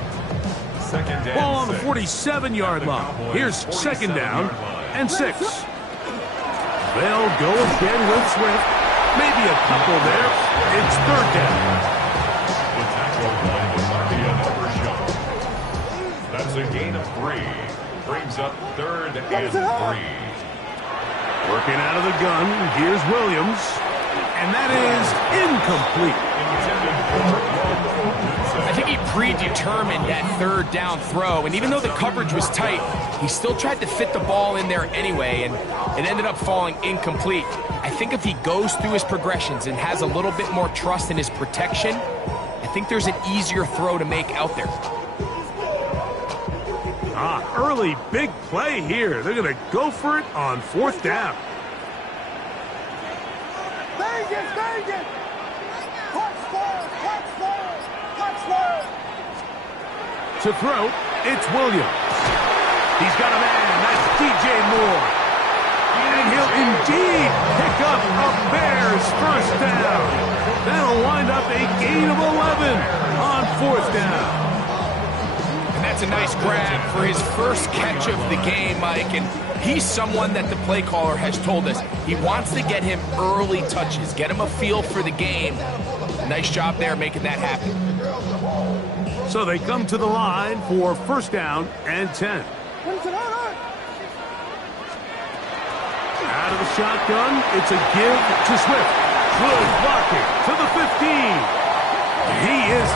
Second down. Ball on the 47-yard line. Here's second down and 6. They'll go again with Swift. Maybe a couple there. It's third down. The tackle line will not be another shot. That's a gain of 3. Brings up third and 3. Working out of the gun, here's Williams. And that is incomplete. I think he predetermined that third down throw, and even though the coverage was tight, he still tried to fit the ball in there anyway, and it ended up falling incomplete. I think if he goes through his progressions and has a little bit more trust in his protection, I think there's an easier throw to make out there. Early big play here. They're going to go for it on fourth down. Vegas! Touchdown! To throw, it's Williams. He's got a man. That's DJ Moore. And he'll indeed pick up a Bears first down. That'll wind up a gain of 11 on fourth down. And that's a nice grab for his first catch of the game, Mike. And he's someone that the play caller has told us he wants to get him early touches, get him a feel for the game. Nice job there making that happen. So they come to the line for first down and 10. Out of the shotgun, it's a give to Swift. Good blocking to the 15. He is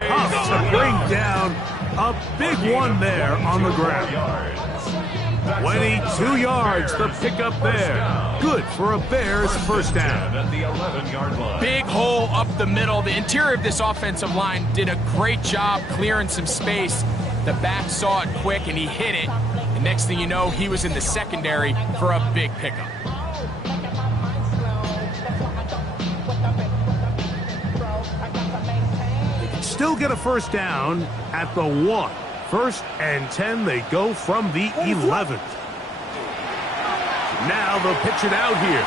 Tough to bring down a big one there on the ground. 22 yards, the pickup there. Good for a Bears first down. At the 11-yard line. Big hole up the middle. The interior of this offensive line did a great job clearing some space. The back saw it quick, and he hit it. And next thing you know, he was in the secondary for a big pickup. Still get a first down at the 1. First and 10, they go from the 11th. Now they'll pitch it out here.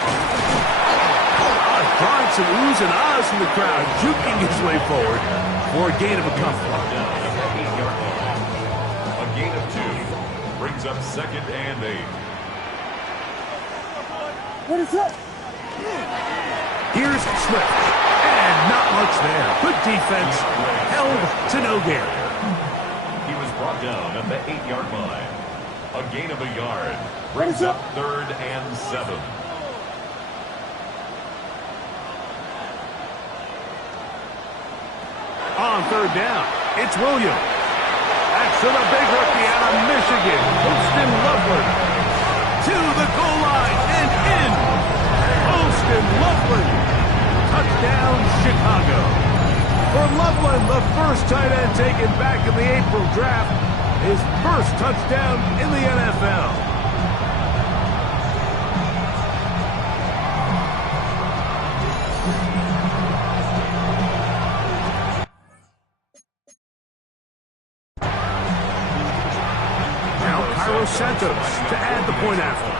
Drawing some oohs and ahs from the crowd, juking his way forward for a gain of a couple. A gain of 2 brings up 2nd and 8. What is that? Here's Swift, and not much there. Good defense, held to no gain. He was brought down at the 8-yard line. A gain of a yard brings up 3rd and 7. On 3rd down, it's Williams. That's to the big rookie out of Michigan, Austin Loveland. To the goal line and in. Austin Loveland. Touchdown, Chicago. For Loveland, the first tight end taken back in the April draft. His first touchdown in the NFL. Santos to add the point after.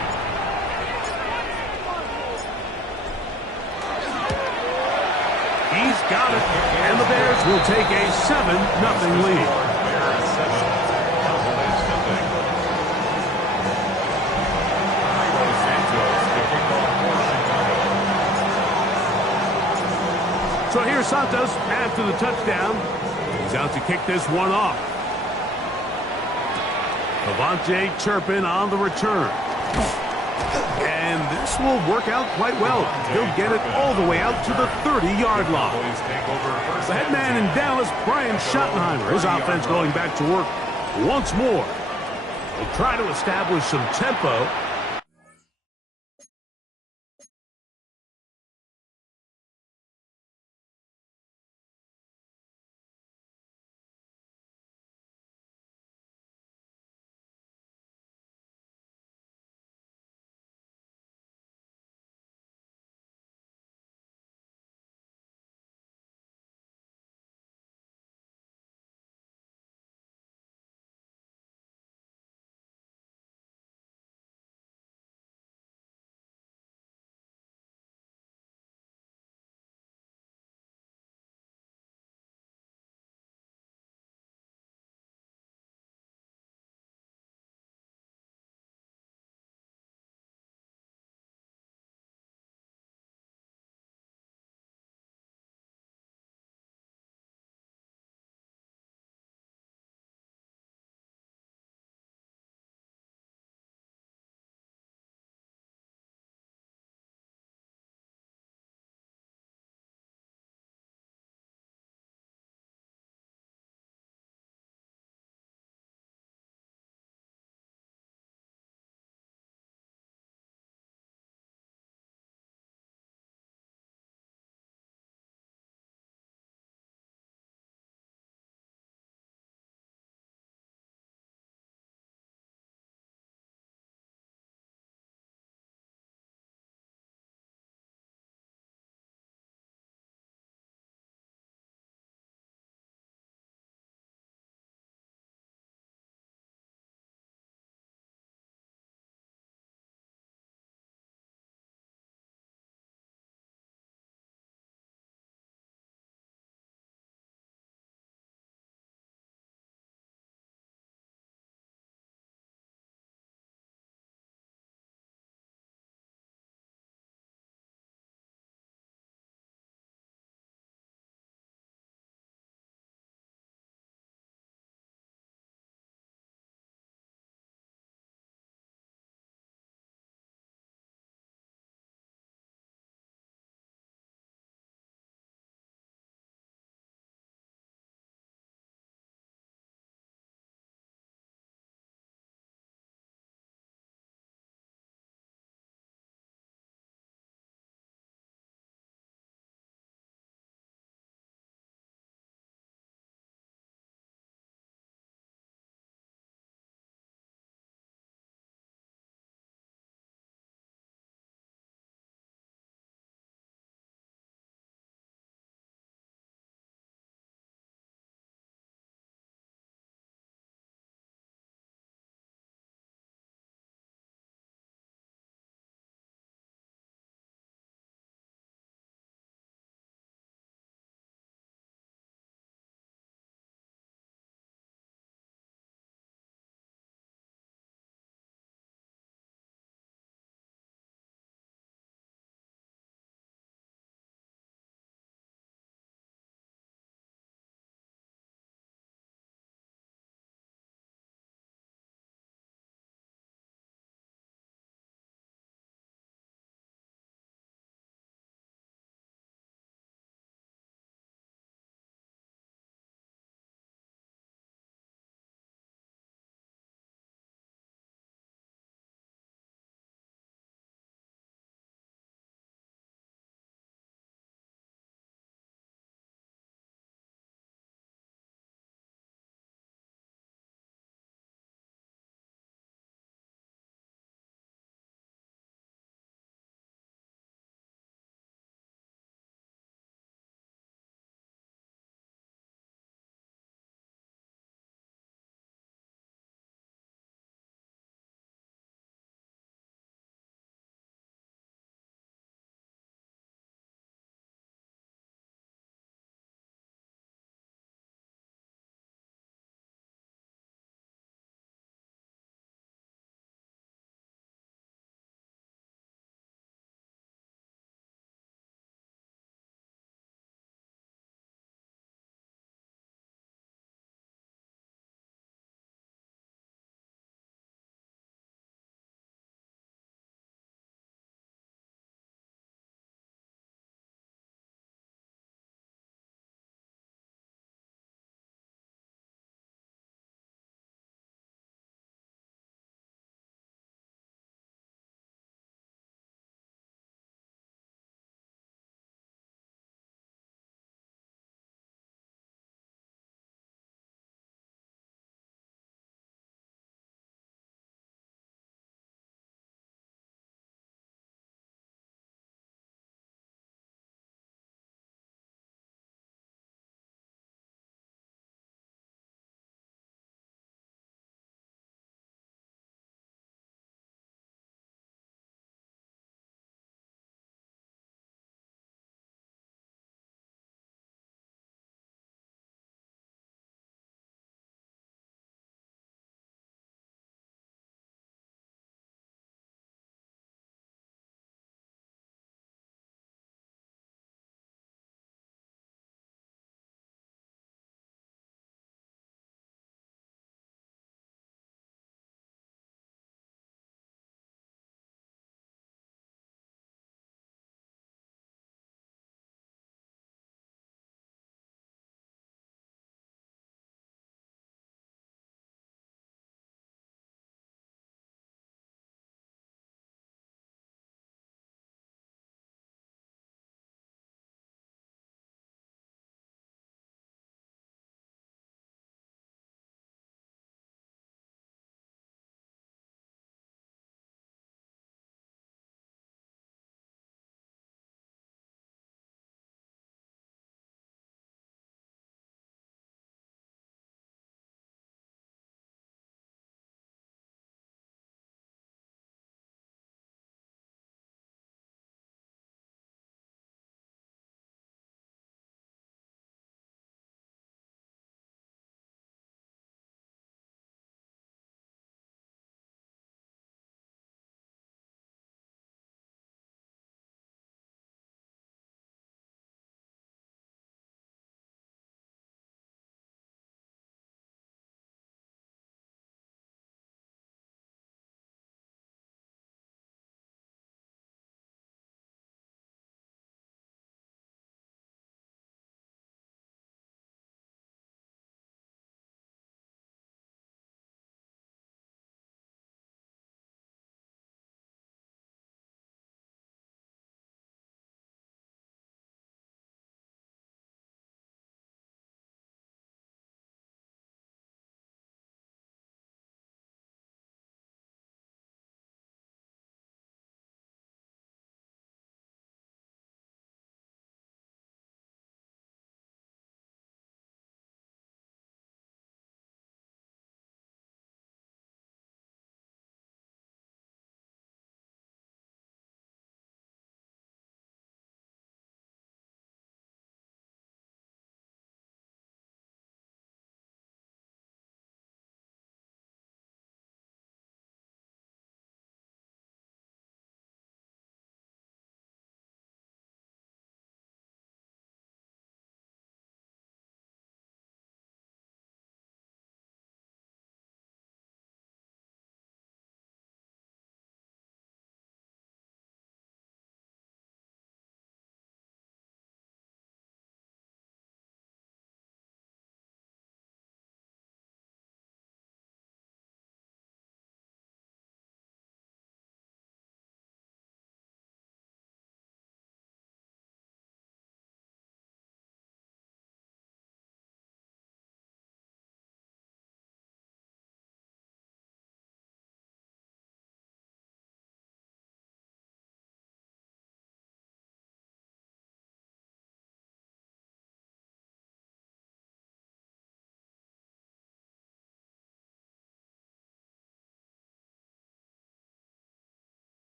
He's got it, and the Bears will take a 7-0 lead. So here's Santos after the touchdown. He's out to kick this one off. Devontae Turpin on the return. And this will work out quite well. He'll get it all the way out to the 30-yard line. The head man in Dallas, Brian Schottenheimer, his offense going back to work once more. They'll try to establish some tempo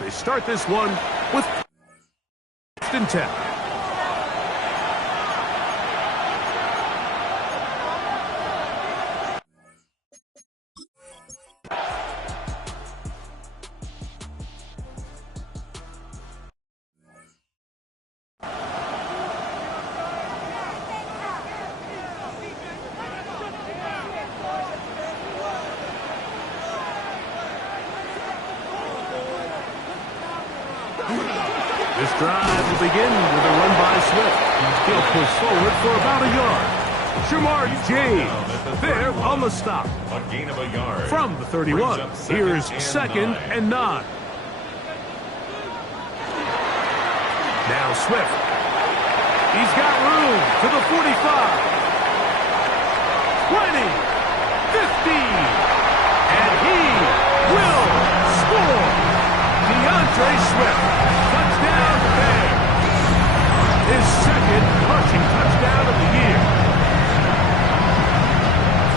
They start this one with 1st and 10. This drive will begin with a run by Swift. He'll push forward for about a yard. Shamar James there on the stop. A gain of a yard. From the 31, here's 2nd and 9. Now Swift. He's got room to the 45. 20. 15. And he will score. DeAndre Swift. Touchdown there. His 2nd rushing touchdown of the year.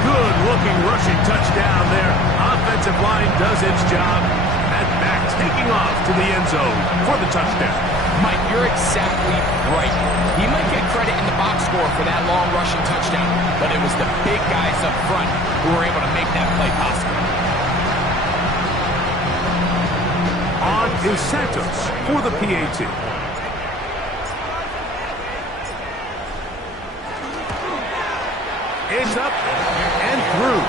Good-looking rushing touchdown there. Offensive line does its job. And back taking off to the end zone for the touchdown. Mike, you're exactly right. He might get credit in the box score for that long rushing touchdown, but it was the big guys up front who were able to make that play possible. On is Santos for the PAT. It's up and through.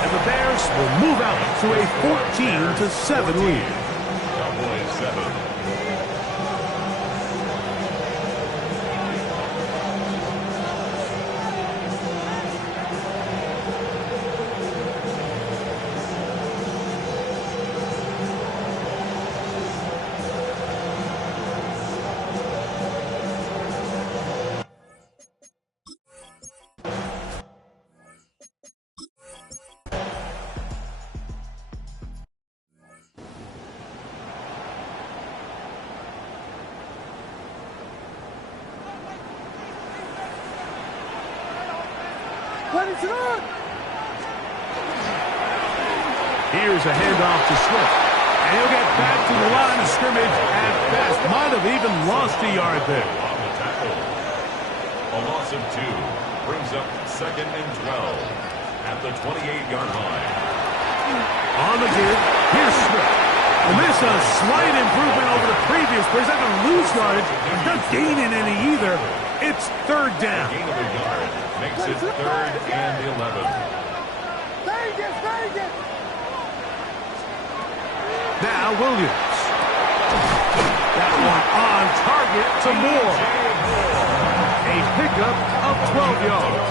And the Bears will move out to a 14-7 lead. Cowboys 7. Here's a handoff to Swift. And he'll get back to the line of scrimmage at best. Might have even lost a yard there. On the tackle. A loss of 2 brings up 2nd and 12 at the 28-yard line. On the give, here's Swift. And this a slight improvement over the previous play. He's not going to lose yardage. He's not gaining any either. It's 3rd down. A gain of a yard makes it 3rd and 11. Now Williams. That one on target to Moore. A pickup of 12 yards.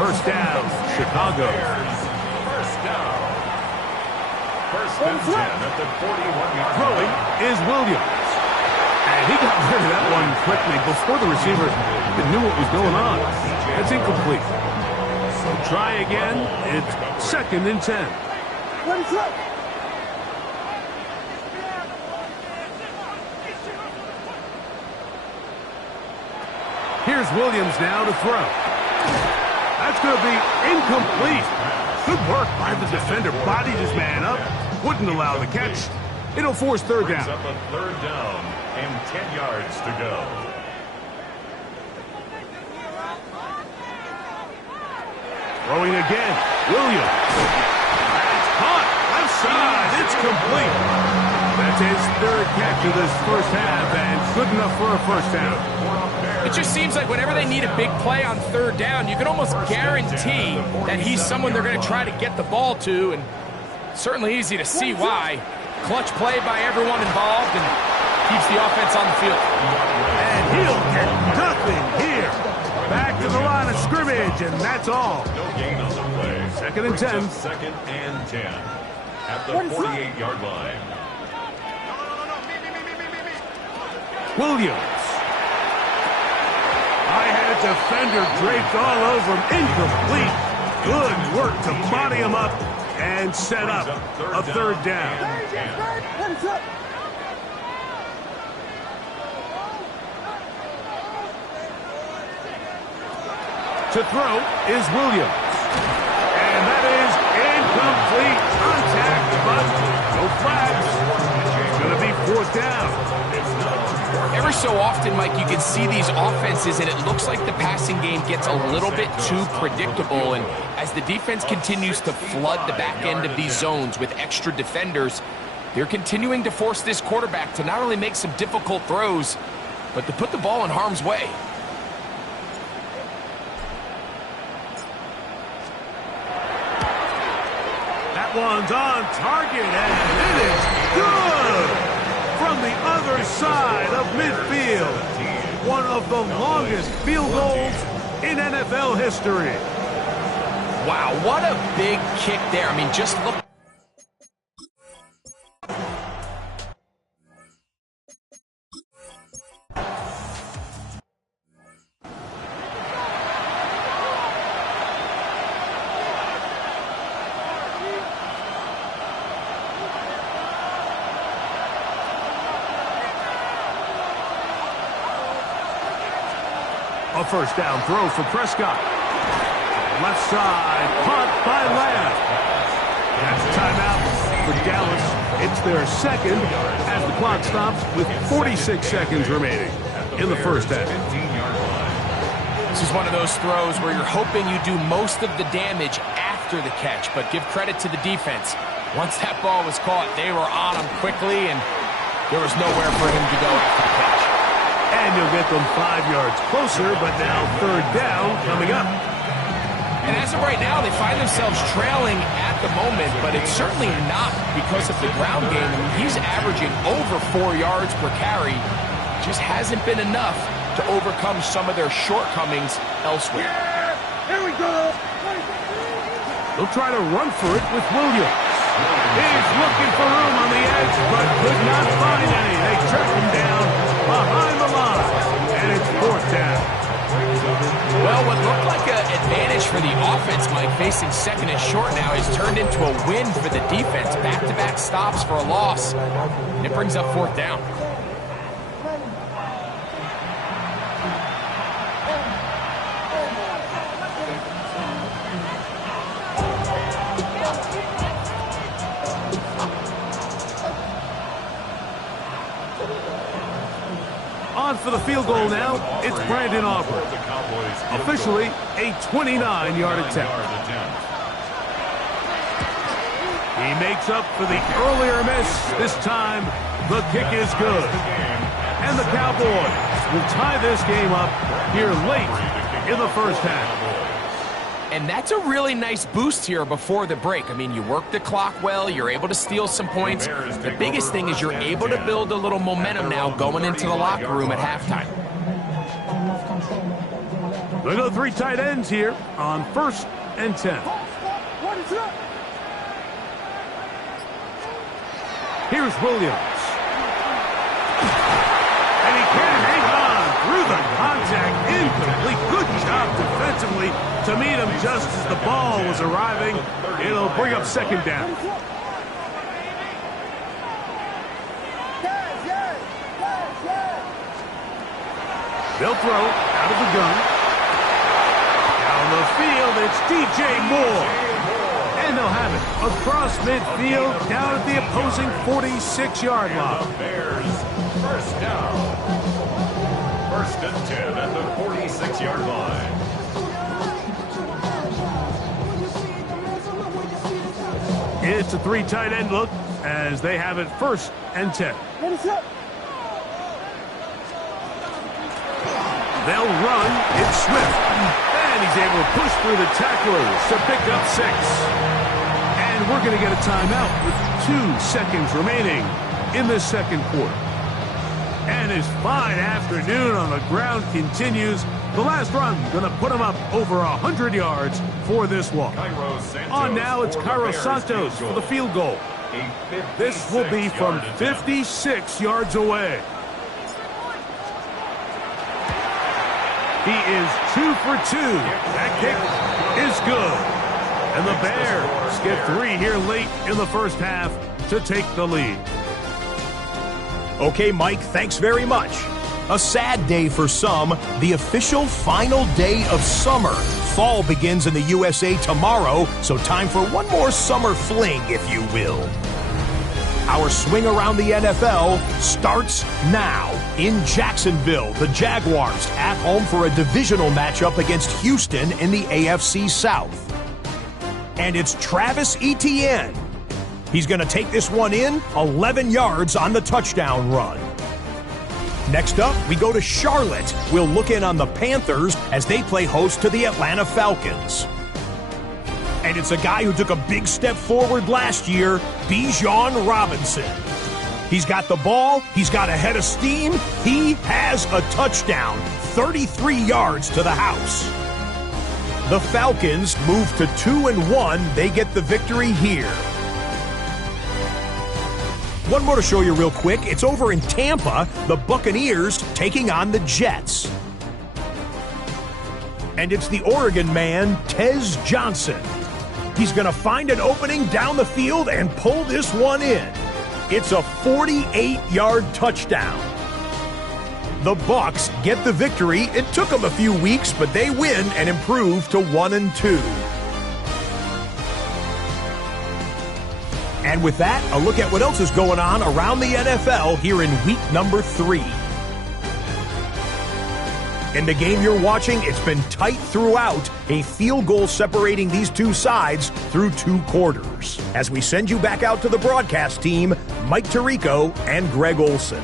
1st down, Chicago. First down. 1st and 10 at the 41-yard line. Throwing is Williams. And he got rid of that one quickly before the receiver knew what was going on. That's incomplete. So try again. It's 2nd and 10. Here's Williams now to throw. That's going to be incomplete. Good work by the defender. Bodied his man up. Wouldn't allow the catch. It'll force 3rd down. Brings up a 3rd down and 10 yards to go. Throwing again. Williams. That's caught. Left side. It's complete. That's his 3rd catch of this 1st half, and good enough for a 1st down. It just seems like whenever they need a big play on 3rd down, you can almost guarantee that he's someone they're going to try to get the ball to, and certainly easy to see why. Clutch play by everyone involved and keeps the offense on the field. And he'll get nothing here. Back to the line of scrimmage, and that's all. No gain on the play. 2nd and 10. 2nd and 10 at the 48-yard line. Williams. I had a defender draped all over him. Incomplete. Good work to body him up and set up a 3rd down. To throw is Williams. And that is incomplete contact, but no flags. going to be fourth down. Every so often, Mike, you can see these offenses, and it looks like the passing game gets a little bit too predictable. And as the defense continues to flood the back end of these zones with extra defenders, they're continuing to force this quarterback to not only make some difficult throws, but to put the ball in harm's way. That one's on target, and it is good from the other side of midfield. One of the longest field goals in NFL history. Wow, what a big kick there. I mean, just look. A first down throw for Prescott. Left side, punt by Lamb. That's a timeout for Dallas. It's their second as the clock stops with 46 seconds remaining in the first half. This is one of those throws where you're hoping you do most of the damage after the catch, but give credit to the defense. Once that ball was caught, they were on him quickly, and there was nowhere for him to go after the catch. And you'll get them 5 yards closer, but now third down coming up. And as of right now, they find themselves trailing at the moment, but it's certainly not because of the ground game. I mean, he's averaging over 4 yards per carry. Just hasn't been enough to overcome some of their shortcomings elsewhere. Yeah, here we go. They'll try to run for it with Williams. He's looking for room on the edge, but could not find any. They track him down behind the line, and it's fourth down. Well, what looked like an advantage for the offense, Mike, facing second and short now, has turned into a win for the defense. Back-to-back stops for a loss. And it brings up fourth down. On for the field goal now, it's Brandon Aubrey. Officially a 29-yard attempt. He makes up for the earlier miss. This time, the kick is good. And the Cowboys will tie this game up here late in the first half. And that's a really nice boost here before the break. I mean, you work the clock well, you're able to steal some points. The biggest thing is you're able to build a little momentum now going into the locker room at halftime. They go 3 tight ends here on 1st and 10. Here's Williams. And he can hang on through the contact. Incomplete. Good job defensively to meet him just as the ball was arriving. It'll bring up second down. They'll throw out of the gun. Down the field, it's DJ Moore. And they'll have it across midfield down at the opposing 46-yard line. DaBears, first down. 1st and 10 at the 46-yard line. It's a 3 tight end look as they have it 1st and 10. They'll run. It's Swift. And he's able to push through the tacklers to pick up 6. And we're going to get a timeout with 2 seconds remaining in the second quarter. And his fine afternoon on the ground continues. The last run going to put him up over 100 yards for this one. On now, it's Cairo Santos for the field goal. This will be from 56 yards away. He is 2 for 2. That kick is good. And the Bears get 3 here late in the first half to take the lead. Okay, Mike, thanks very much. A sad day for some, the official final day of summer. Fall begins in the USA tomorrow, so time for one more summer fling, if you will. Our swing around the NFL starts now. In Jacksonville, the Jaguars at home for a divisional matchup against Houston in the AFC South. And it's Travis Etienne. He's going to take this one in, 11 yards on the touchdown run. Next up, we go to Charlotte. We'll look in on the Panthers as they play host to the Atlanta Falcons. And it's a guy who took a big step forward last year, Bijan Robinson. He's got the ball, he's got a head of steam, he has a touchdown, 33 yards to the house. The Falcons move to 2-1, they get the victory here. One more to show you real quick. It's over in Tampa, the Buccaneers taking on the Jets. And it's the Oregon man, Tez Johnson. He's going to find an opening down the field and pull this one in. It's a 48-yard touchdown. The Bucs get the victory. It took them a few weeks, but they win and improve to 1-2. And with that, a look at what else is going on around the NFL here in week number 3. In the game you're watching, it's been tight throughout, a field goal separating these two sides through 2 quarters. As we send you back out to the broadcast team, Mike Tirico and Greg Olson.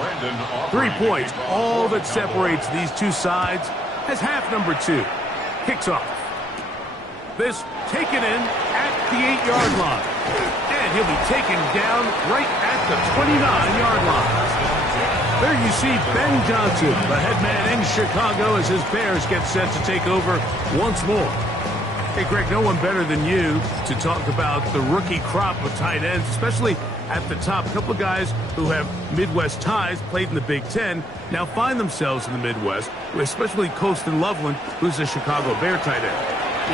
Brandon 3 points, all that separates these two sides, as half number 2 kicks off. This taken in at the 8-yard line. And he'll be taken down right at the 29-yard line. There you see Ben Johnson, the head man in Chicago, as his Bears get set to take over once more. Hey, Greg, no one better than you to talk about the rookie crop of tight ends, especially at the top. A couple of guys who have Midwest ties, played in the Big Ten, now find themselves in the Midwest, especially Colston Loveland, who's a Chicago Bear tight end.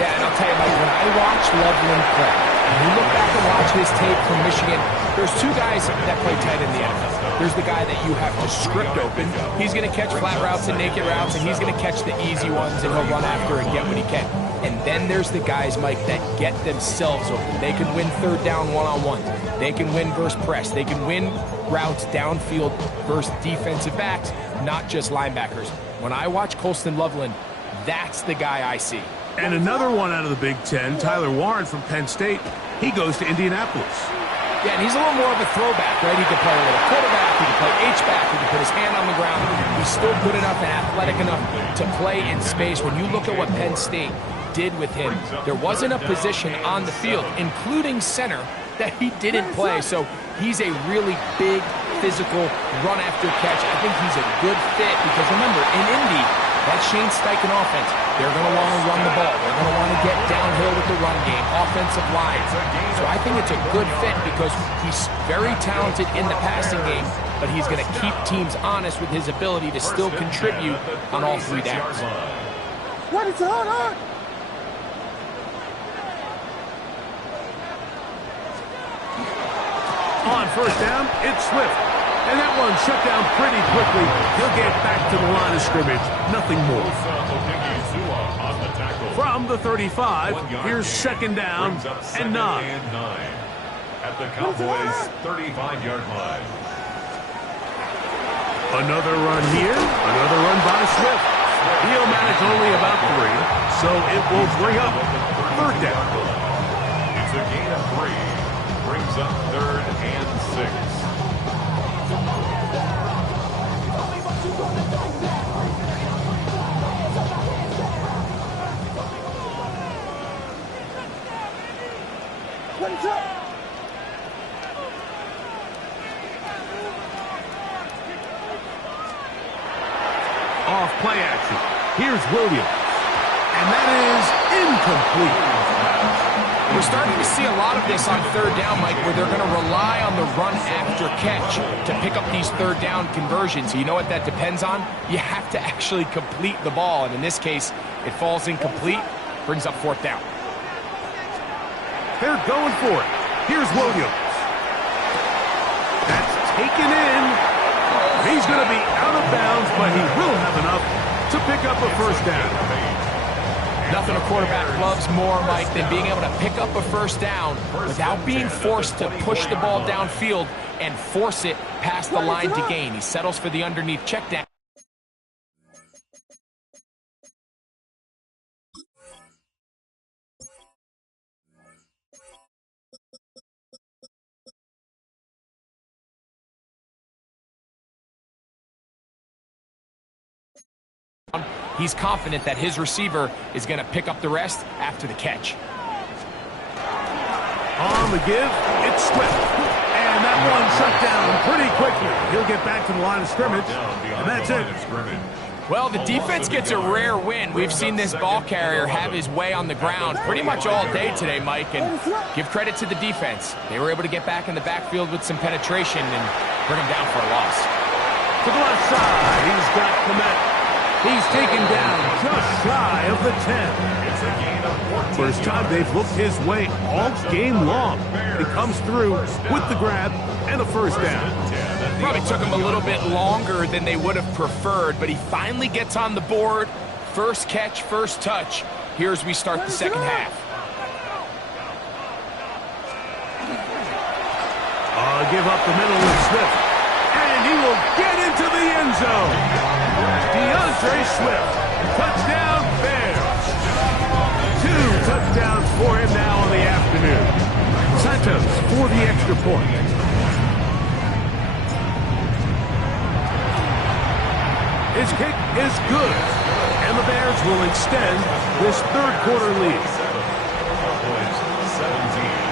Yeah, and I'll tell you, Mike, when I watch Loveland play, when you look back and watch his tape from Michigan, there's 2 guys that play tight in the NFL. There's the guy that you have to script open. He's going to catch flat routes and naked routes, and he's going to catch the easy ones, and he'll run after and get what he can. And then there's the guys, Mike, that get themselves open. They can win third down one-on-one. They can win versus press. They can win routes downfield versus defensive backs, not just linebackers. When I watch Colston Loveland, that's the guy I see. And another one out of the Big Ten, Tyler Warren from Penn State. He goes to Indianapolis. Yeah, and he's a little more of a throwback, right? He can play a little quarterback, he can play H-back, he can put his hand on the ground. He's still good enough and athletic enough to play in space. When you look at what Penn State did with him, there wasn't a position on the field, including center, that he didn't play. So he's a really big, physical, run-after-catch. I think he's a good fit because, remember, in Indy, that Shane Steichen offense, they're going to want to run the ball. They're going to want to get downhill with the run game, offensive line. So I think it's a good fit because he's very talented in the passing game, but he's going to keep teams honest with his ability to still contribute on all 3 downs. What is on? On first down, it's Swift. And that one shut down pretty quickly. He'll get back to the line of scrimmage. Nothing more. From the 35, here's second down and 9. At the Cowboys' 35-yard line. Another run here. Another run by Swift. He'll manage only about 3, so it will bring up third down. It's a gain of 3. Brings up 3rd and 6. What is up? Off play action. Here's Williams. And that is incomplete. We're starting to see a lot of this on third down, Mike, where they're going to rely on the run after catch to pick up these third down conversions. You know what that depends on? You have to actually complete the ball. And in this case, it falls incomplete, brings up 4th down. They're going for it. Here's Williams. That's taken in. He's going to be out of bounds, but he will have enough to pick up a first down. Nothing a quarterback loves more, Mike, than being able to pick up a first down without being forced to push the ball downfield and force it past the line to gain. He settles for the underneath check down. He's confident that his receiver is going to pick up the rest after the catch. On the give, it's Swift. And that one shut down pretty quickly. He'll get back to the line of scrimmage, and that's it. Well, the defense gets a rare win. We've seen this ball carrier have his way on the ground pretty much all day today, Mike, and give credit to the defense. They were able to get back in the backfield with some penetration and bring him down for a loss. To the left side, he's got Clement. He's taken down just shy of the 10. It's a gain of 14. First time they've looked his way all game long. He comes through with the grab and a first down. Probably took him a little bit longer than they would have preferred, but he finally gets on the board. First catch, first touch. Here as we start the second half. Give up the middle with Swift. And he will get into the end zone. DeAndre Swift. Touchdown, Bears. 2 touchdowns for him now on the afternoon. Santos for the extra point. His kick is good. And the Bears will extend this third quarter lead. Cowboys 17.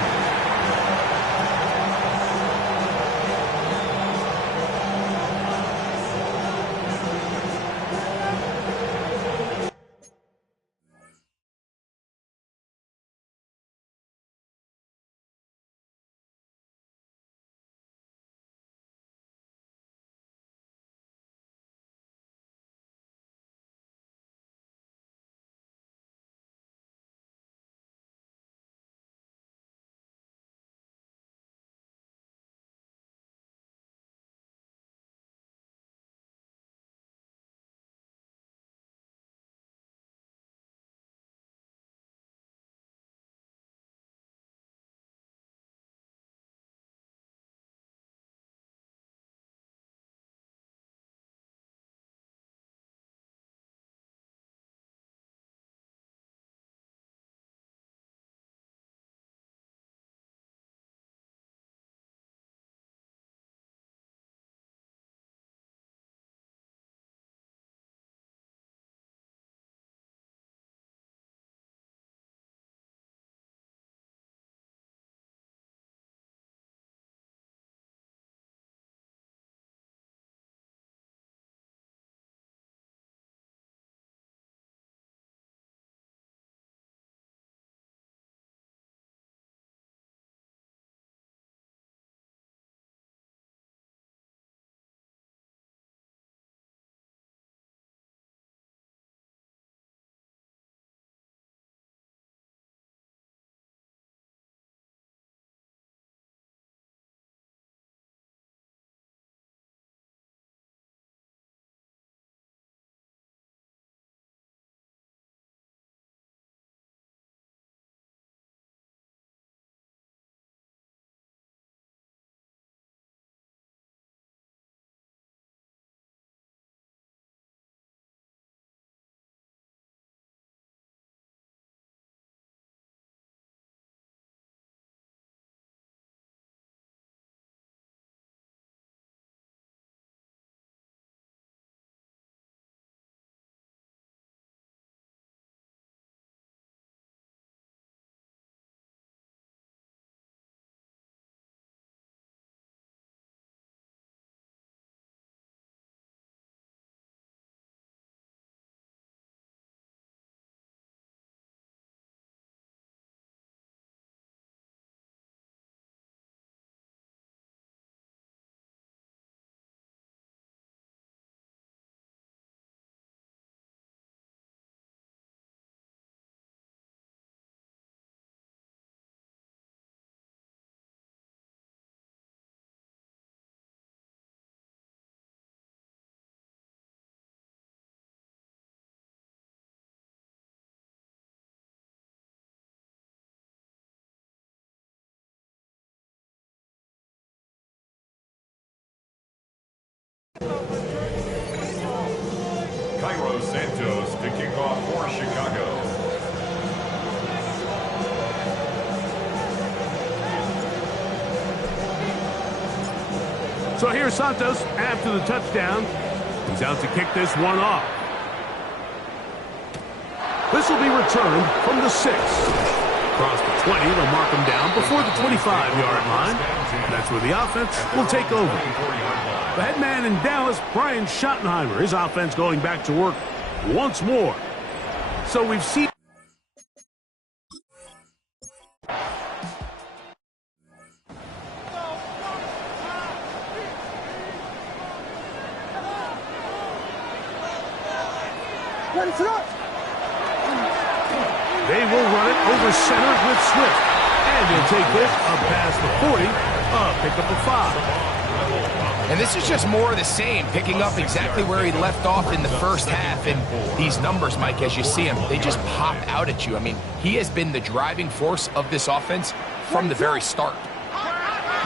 Dos Santos to kick off for Chicago. So here's Santos after the touchdown. He's out to kick this one off. This will be returned from the 6. Across the 20, they'll mark him down before the 25-yard line. That's where the offense will take over. The head man in Dallas, Brian Schottenheimer, his offense going back to work once more. So we've seen... They will run it over center with Swift. And they'll take this up past the 40, pick up a 5. And this is just more of the same, picking up exactly where he left off in the first half. And these numbers, Mike, as you see him, they just pop out at you. I mean, he has been the driving force of this offense from the very start.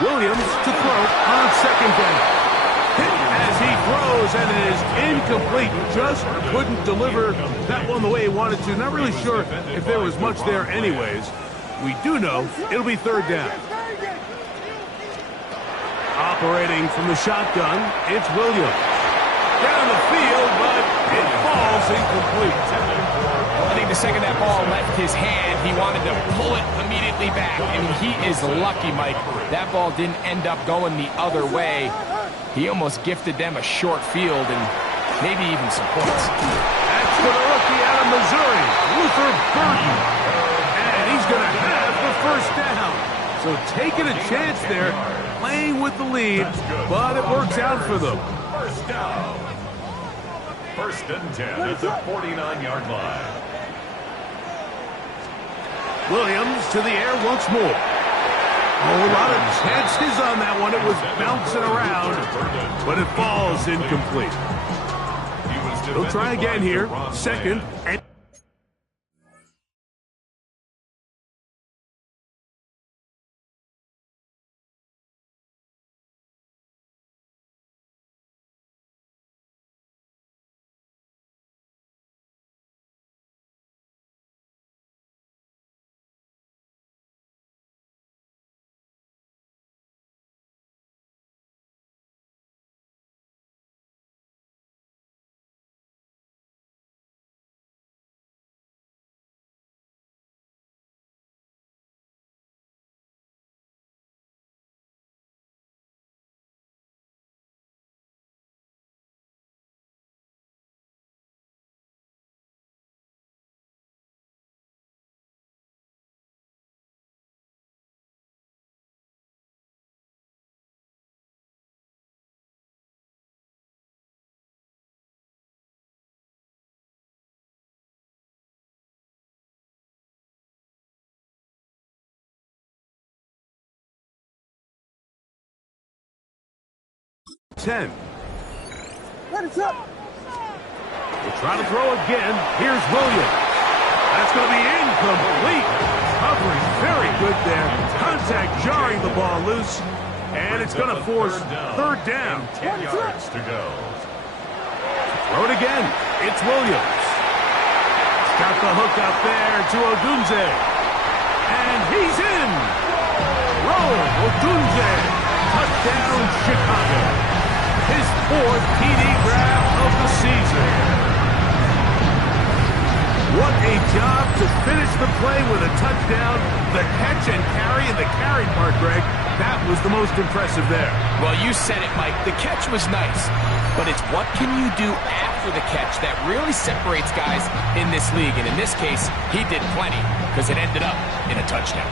Williams to throw on second down. Hit as he throws, and it is incomplete. Just couldn't deliver that one the way he wanted to. Not really sure if there was much there anyways. We do know it'll be third down. Operating from the shotgun, it's Williams. Down the field, but it falls incomplete. I think the second that ball left his hand, he wanted to pull it immediately back. I mean, he is lucky, Mike. That ball didn't end up going the other way. He almost gifted them a short field and maybe even some points. That's for the rookie out of Missouri, Luther Burden. And he's going to have the first down. So taking a chance there, playing with the lead, but it works out for them. First down. First and 10 at the 49-yard line. Williams to the air once more. Oh, a lot of chances on that one. It was bouncing around, but it falls incomplete. He'll try again here. Second and... Ten. Ready, set. We'll try to throw again. Here's Williams. That's going to be incomplete. Coverage very good there. Contact jarring the ball loose. And it's going to force third down. 10 yards to go. Throw it again. It's Williams. He's got the hook up there to Odunze. And he's in. Roll Odunze. Touchdown, Chicago. His fourth TD grab of the season. What a job to finish the play with a touchdown. The catch and carry, and the carry part, Greg, that was the most impressive there. Well, you said it, Mike. The catch was nice, but it's what can you do after the catch that really separates guys in this league. And in this case, he did plenty because it ended up in a touchdown.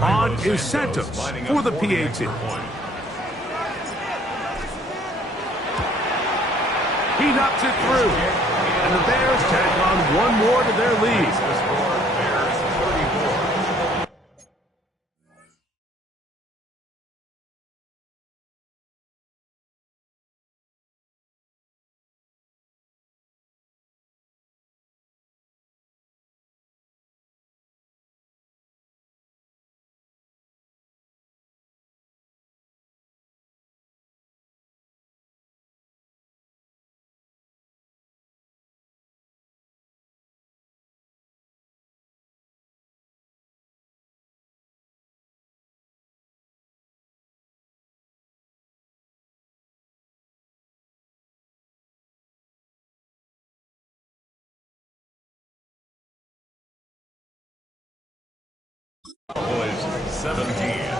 On is Santos for the PAT. He knocks it through. And the Bears tack on one more to their lead. Cowboys 17.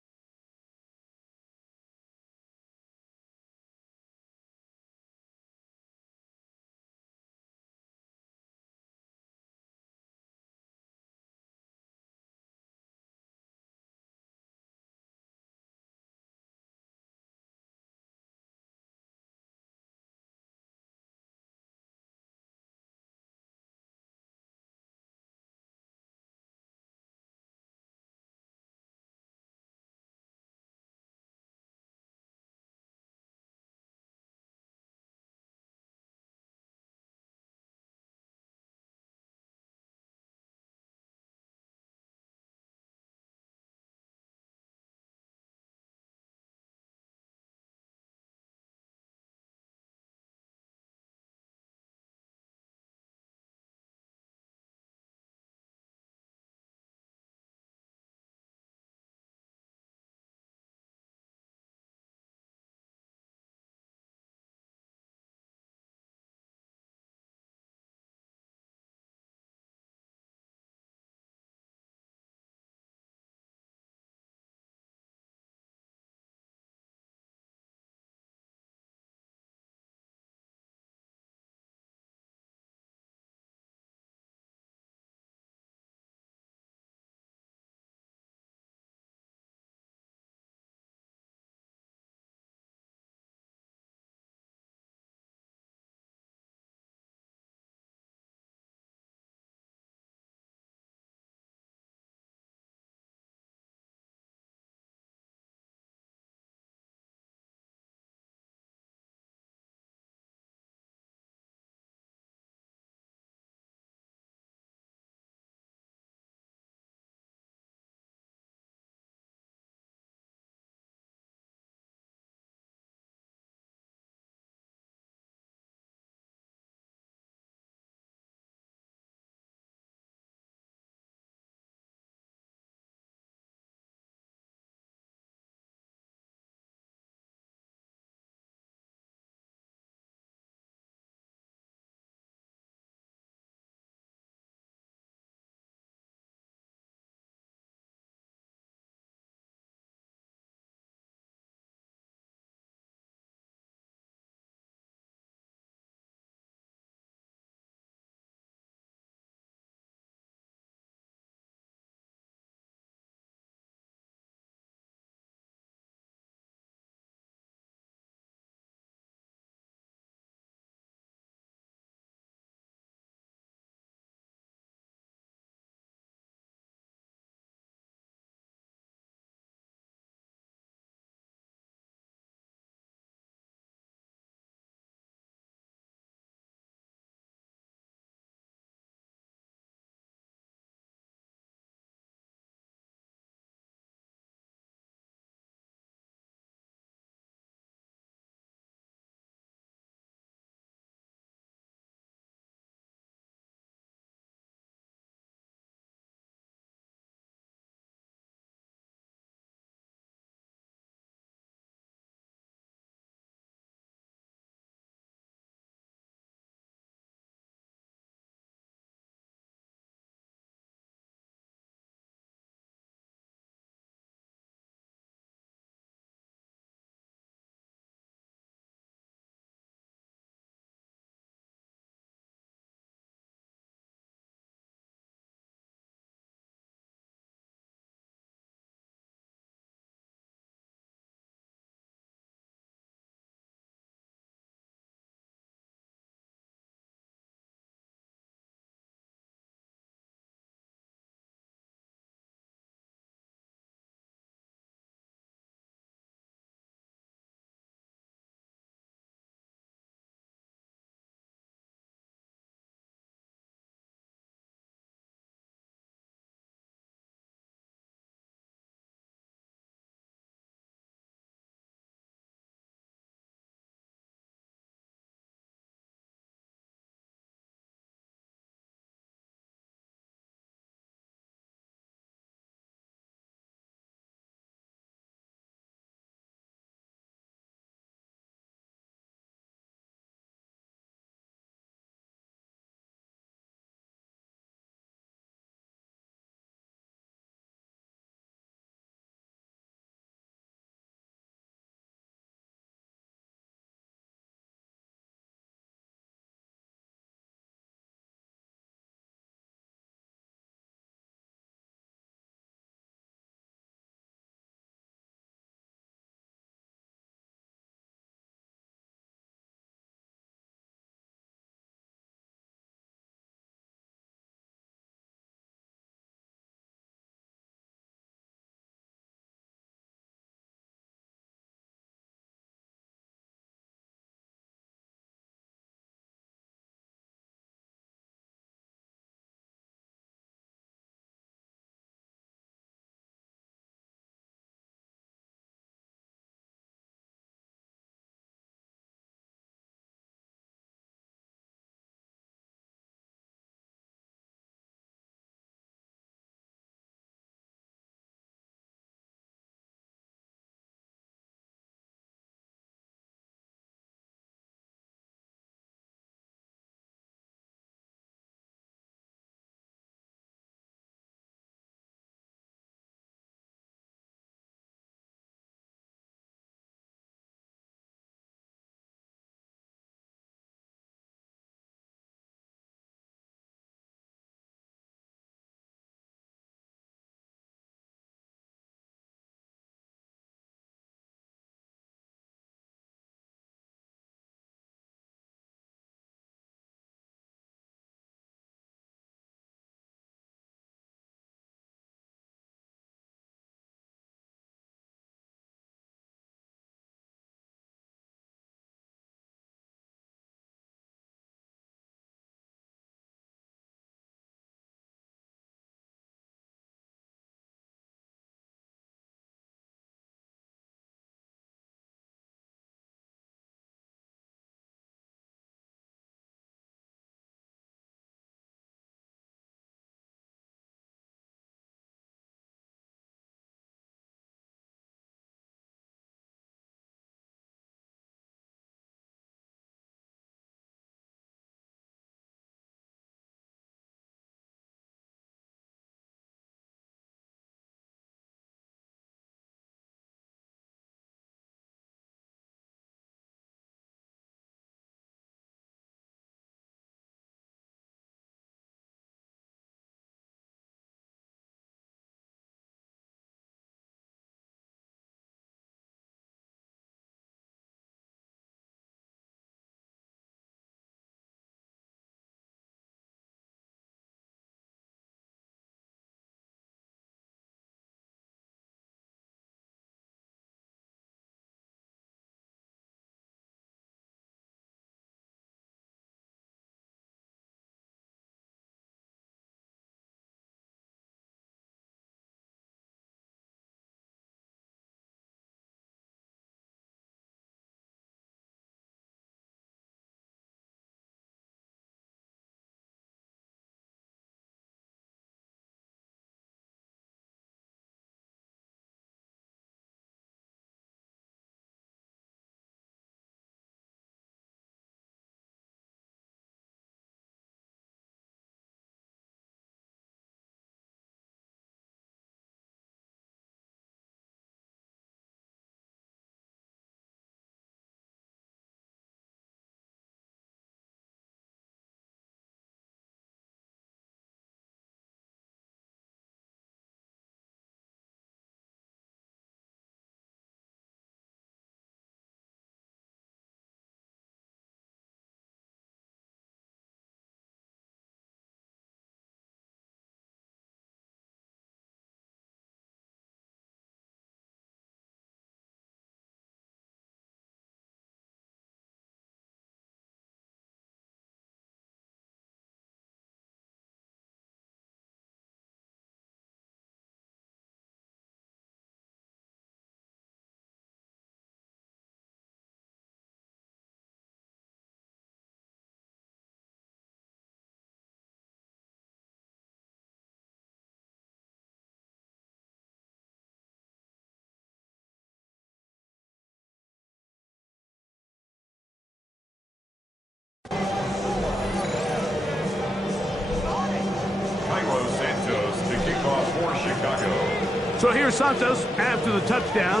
So here's Santos after the touchdown.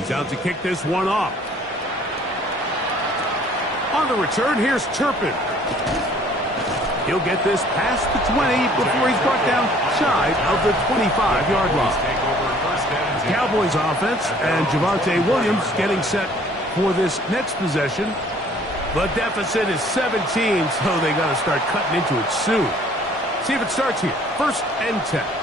He's out to kick this one off. On the return, here's Turpin. He'll get this past the 20 before he's brought down shy of the 25-yard line. Cowboys offense and Javonte Williams getting set for this next possession. The deficit is 17, so they got to start cutting into it soon. See if it starts here. 1st and 10.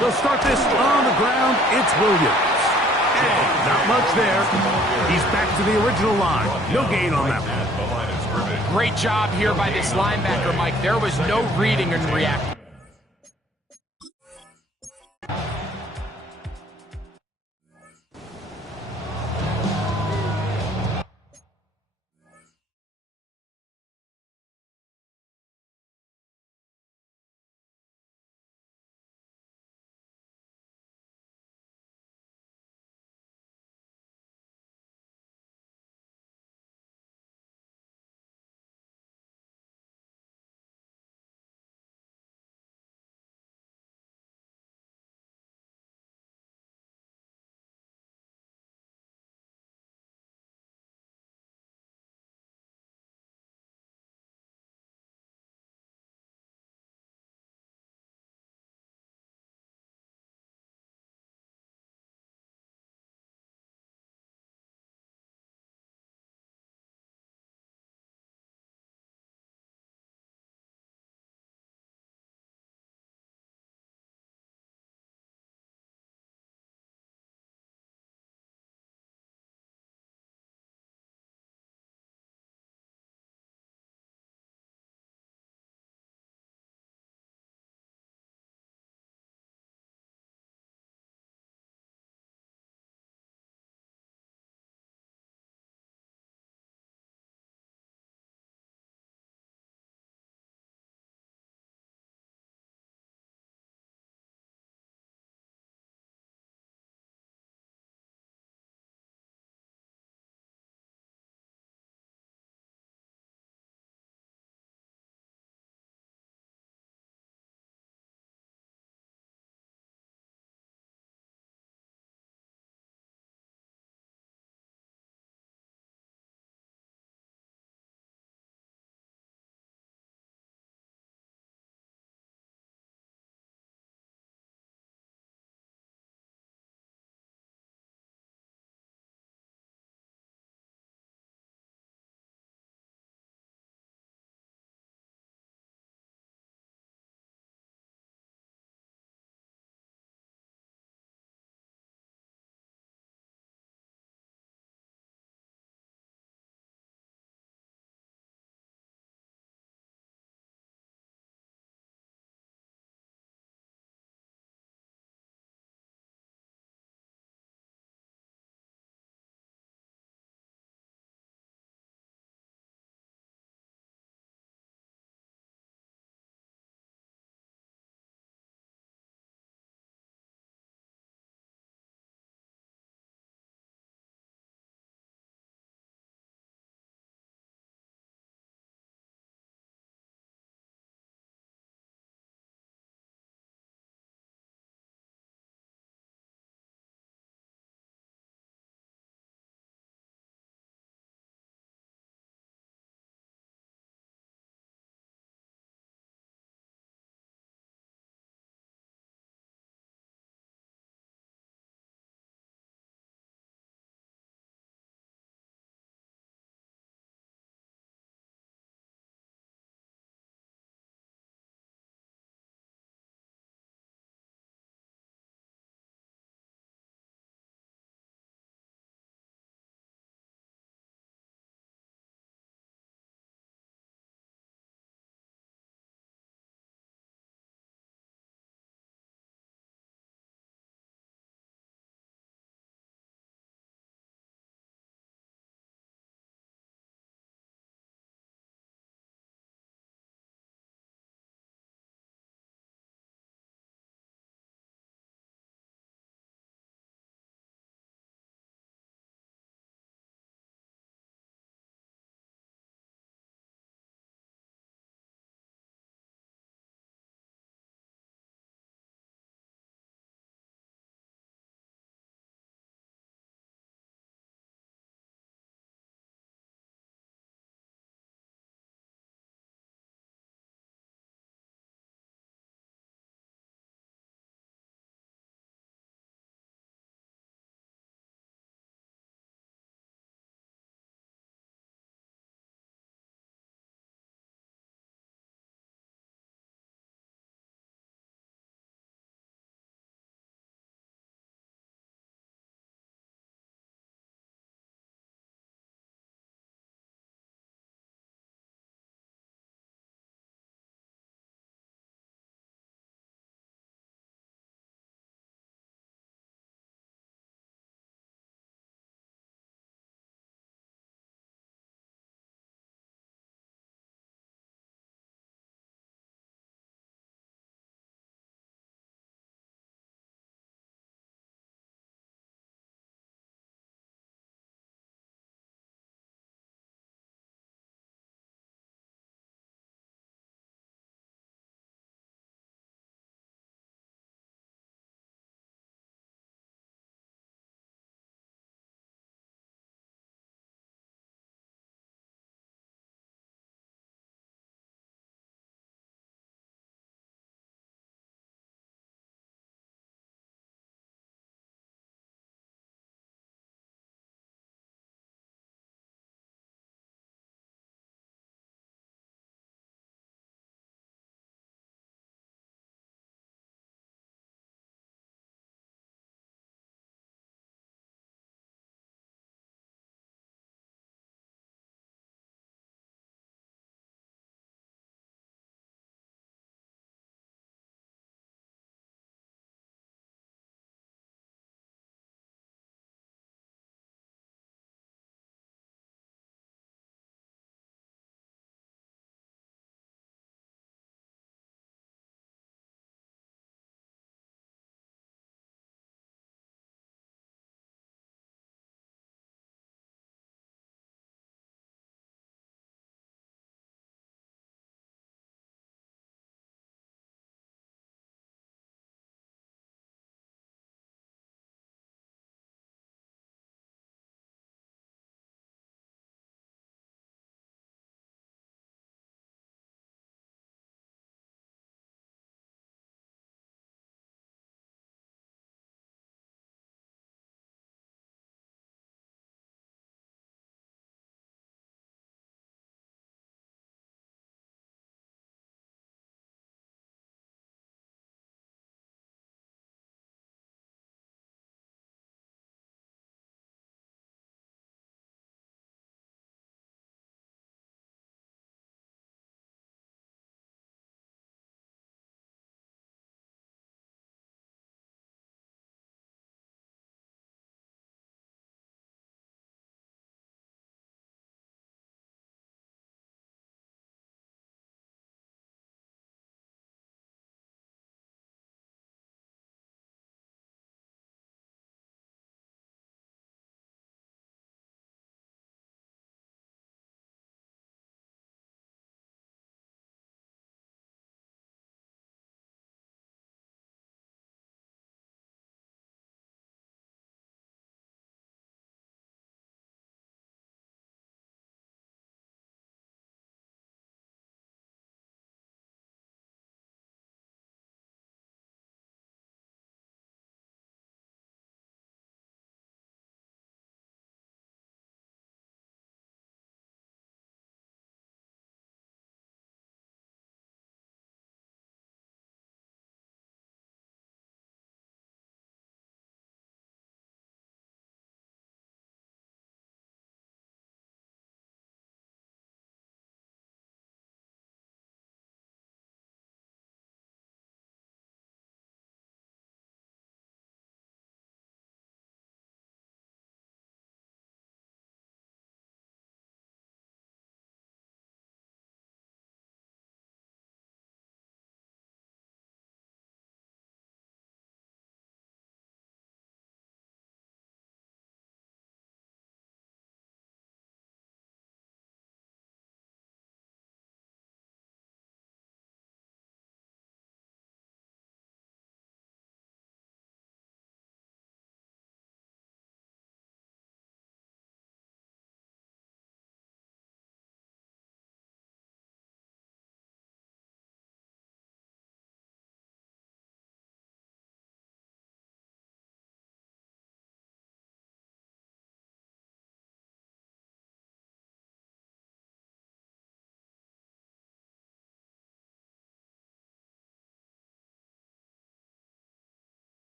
They'll start this on the ground. It's Williams. And not much there. He's back to the original line. No gain on that one. Great job here by this linebacker, Mike. There was no reading and reacting.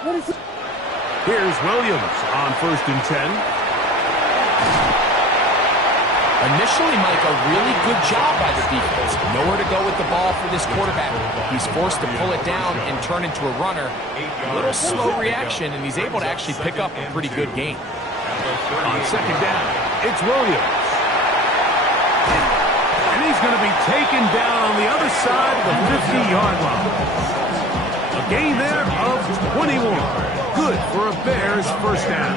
Here's Williams on 1st and 10. Initially, Mike, a really good job by the defense. Nowhere to go with the ball for this quarterback. He's forced to pull it down and turn into a runner. A little slow reaction, and he's able to actually pick up a pretty good gain. On 2nd down, it's Williams. And he's going to be taken down on the other side of the 50-yard line. A gain there of 21. Good for a Bears first down.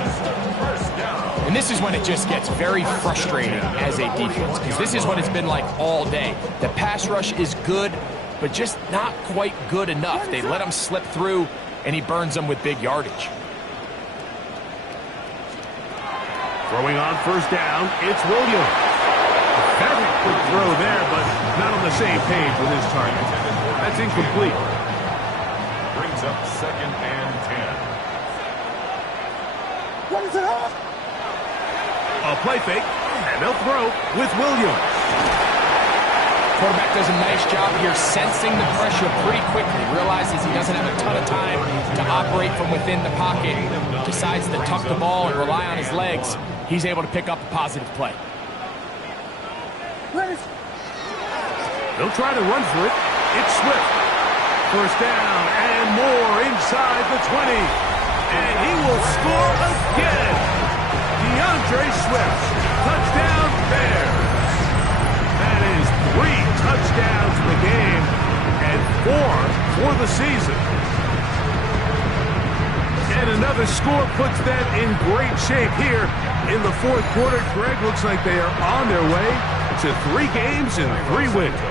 And this is when it just gets very frustrating as a defense, because this is what it's been like all day. The pass rush is good, but just not quite good enough. They let him slip through, and he burns them with big yardage. Throwing on 1st down, it's Williams. A very quick throw there, but not on the same page with his target. That's incomplete. Brings up 2nd and 10. What is it, huh? A play fake, and they'll throw with Williams. Quarterback does a nice job here sensing the pressure pretty quickly. Realizes he doesn't have a ton of time to operate from within the pocket. Decides to tuck the ball and rely on his legs. He's able to pick up a positive play. They'll try to run for it. It's Swift. 1st down and more inside the 20. And he will score again. DeAndre Swift. Touchdown Bears. That is 3 touchdowns in the game and 4 for the season. And another score puts them in great shape here in the 4th quarter. Greg, looks like they are on their way to 3 games and 3 wins.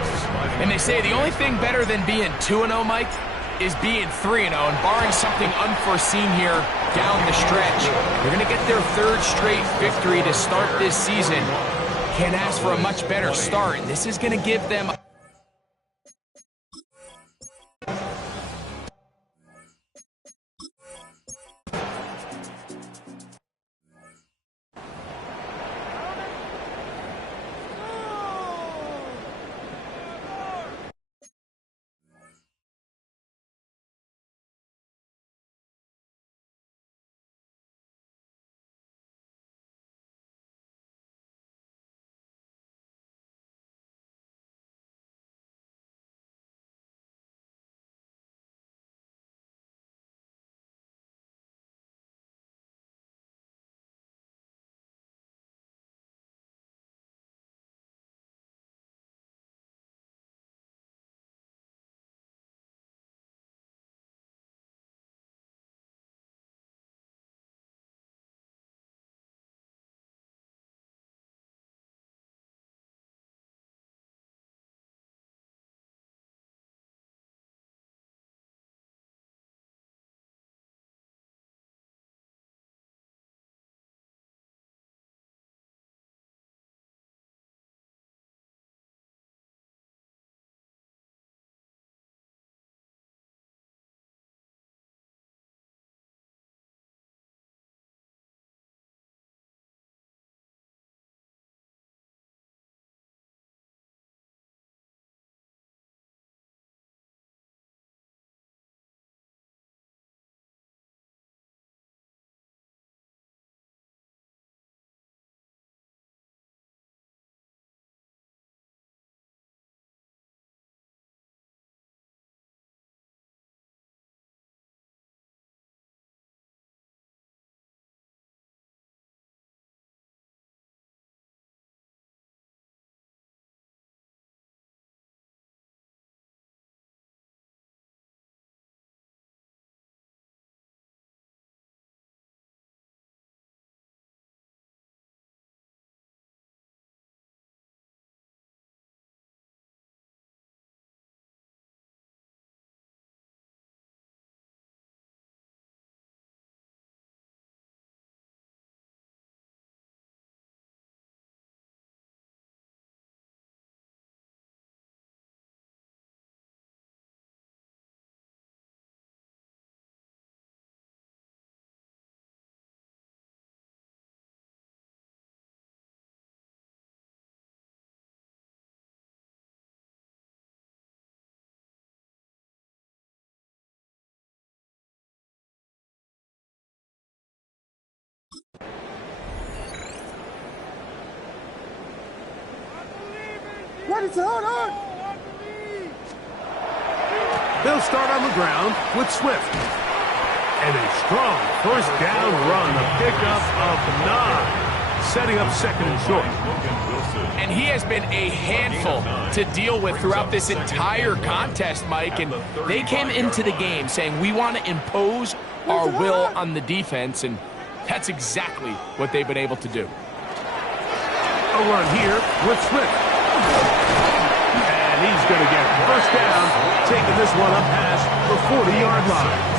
And they say the only thing better than being 2-0, Mike, is being 3-0. And barring something unforeseen here down the stretch, they're going to get their 3rd straight victory to start this season. Can't ask for a much better start. This is going to give them hold on. They'll start on the ground with Swift. And a strong first down run, a pickup of 9, setting up second and short. And he has been a handful to deal with throughout this entire contest, Mike. And they came into the game saying, we want to impose our will on the defense, and that's exactly what they've been able to do. A run here with Swift. And he's going to get first down, taking this one up past the 40-yard line.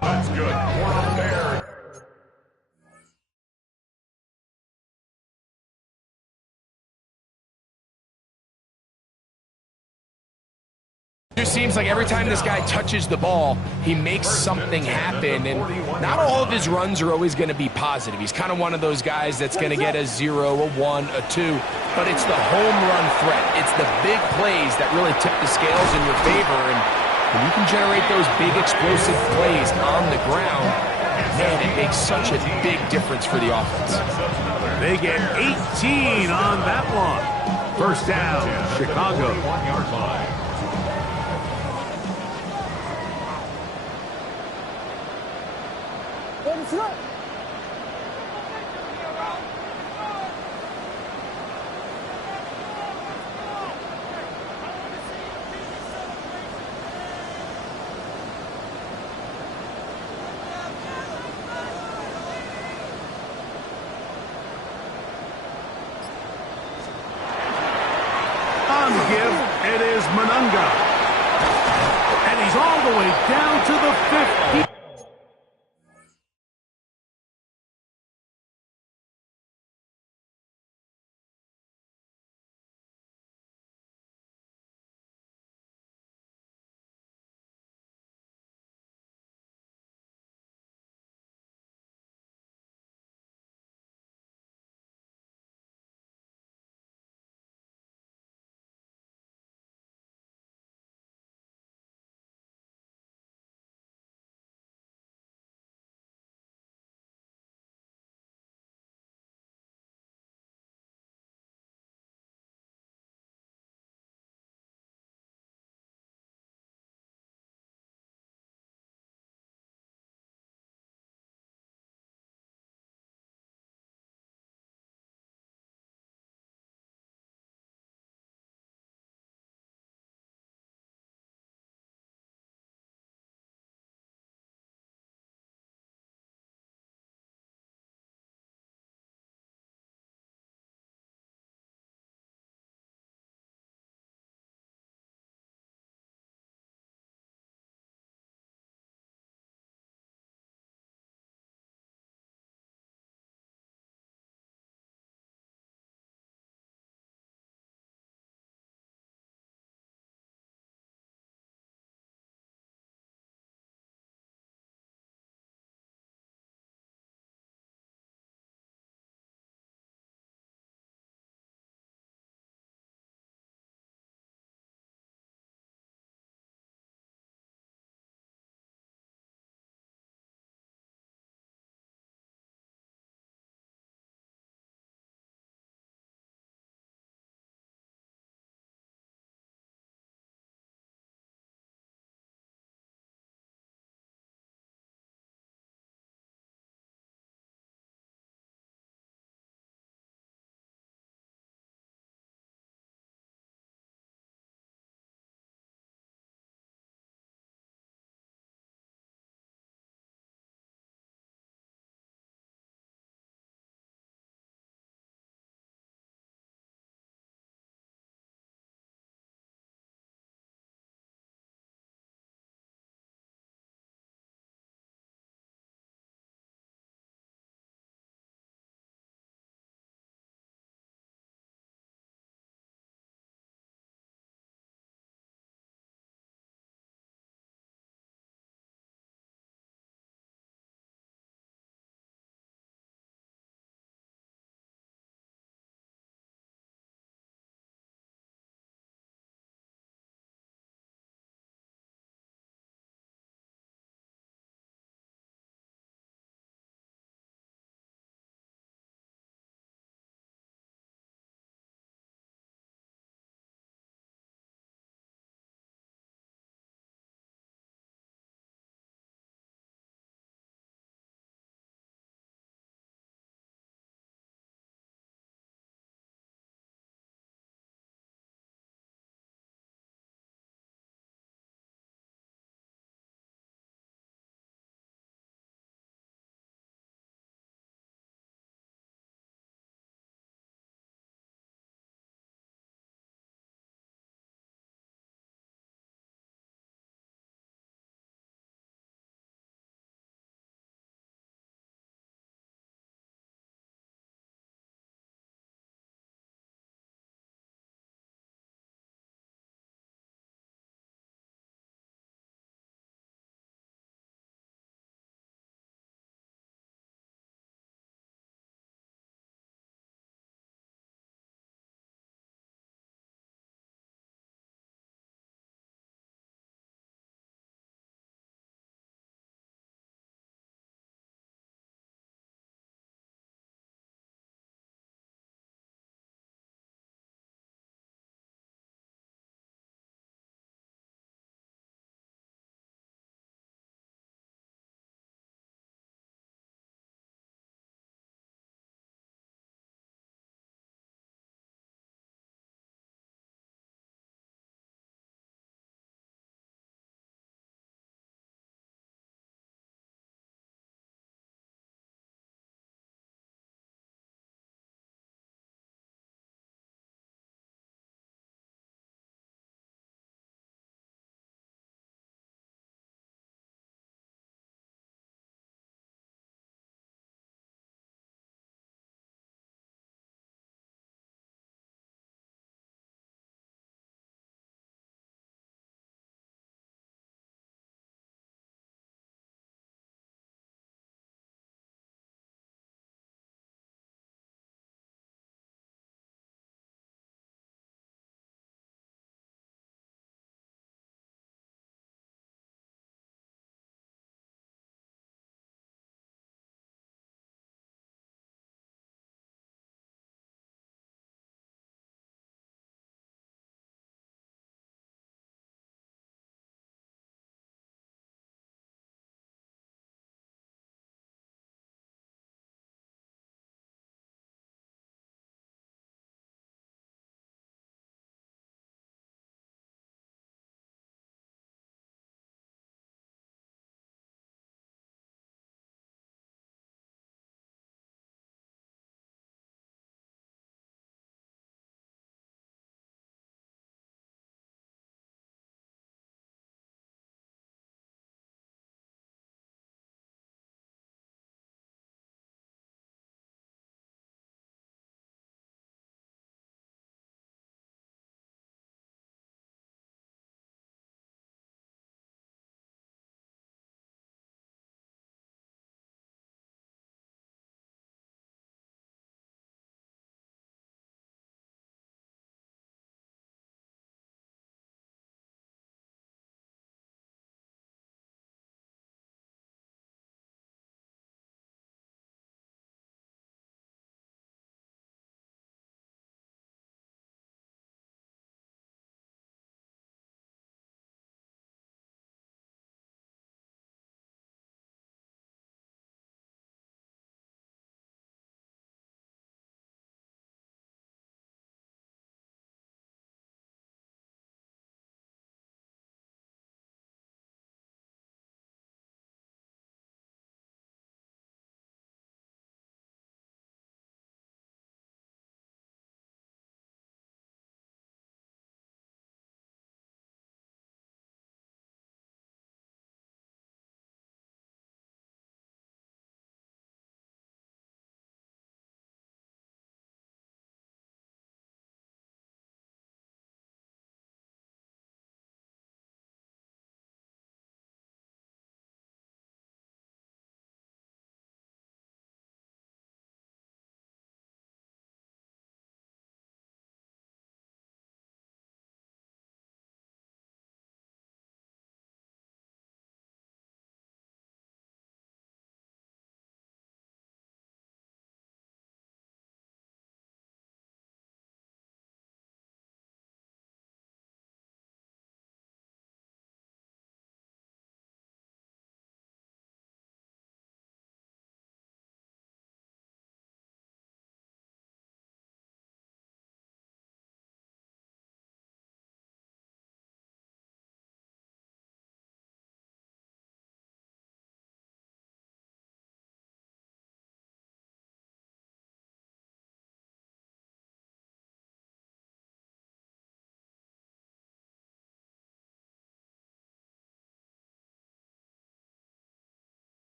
That's good. One there. It just seems like every time this guy touches the ball, he makes something happen, and not all of his runs are always going to be positive. He's kind of one of those guys that's going to get a 0, a 1, a 2, but it's the home run threat. It's the big plays that really tip the scales in your favor, and when you can generate those big explosive plays on the ground, man, it makes such a big difference for the offense. They get 18 on that one. First down, Chicago. 1-yard line. Ready, set. On the give, it is Monunga. And he's all the way down to the 50.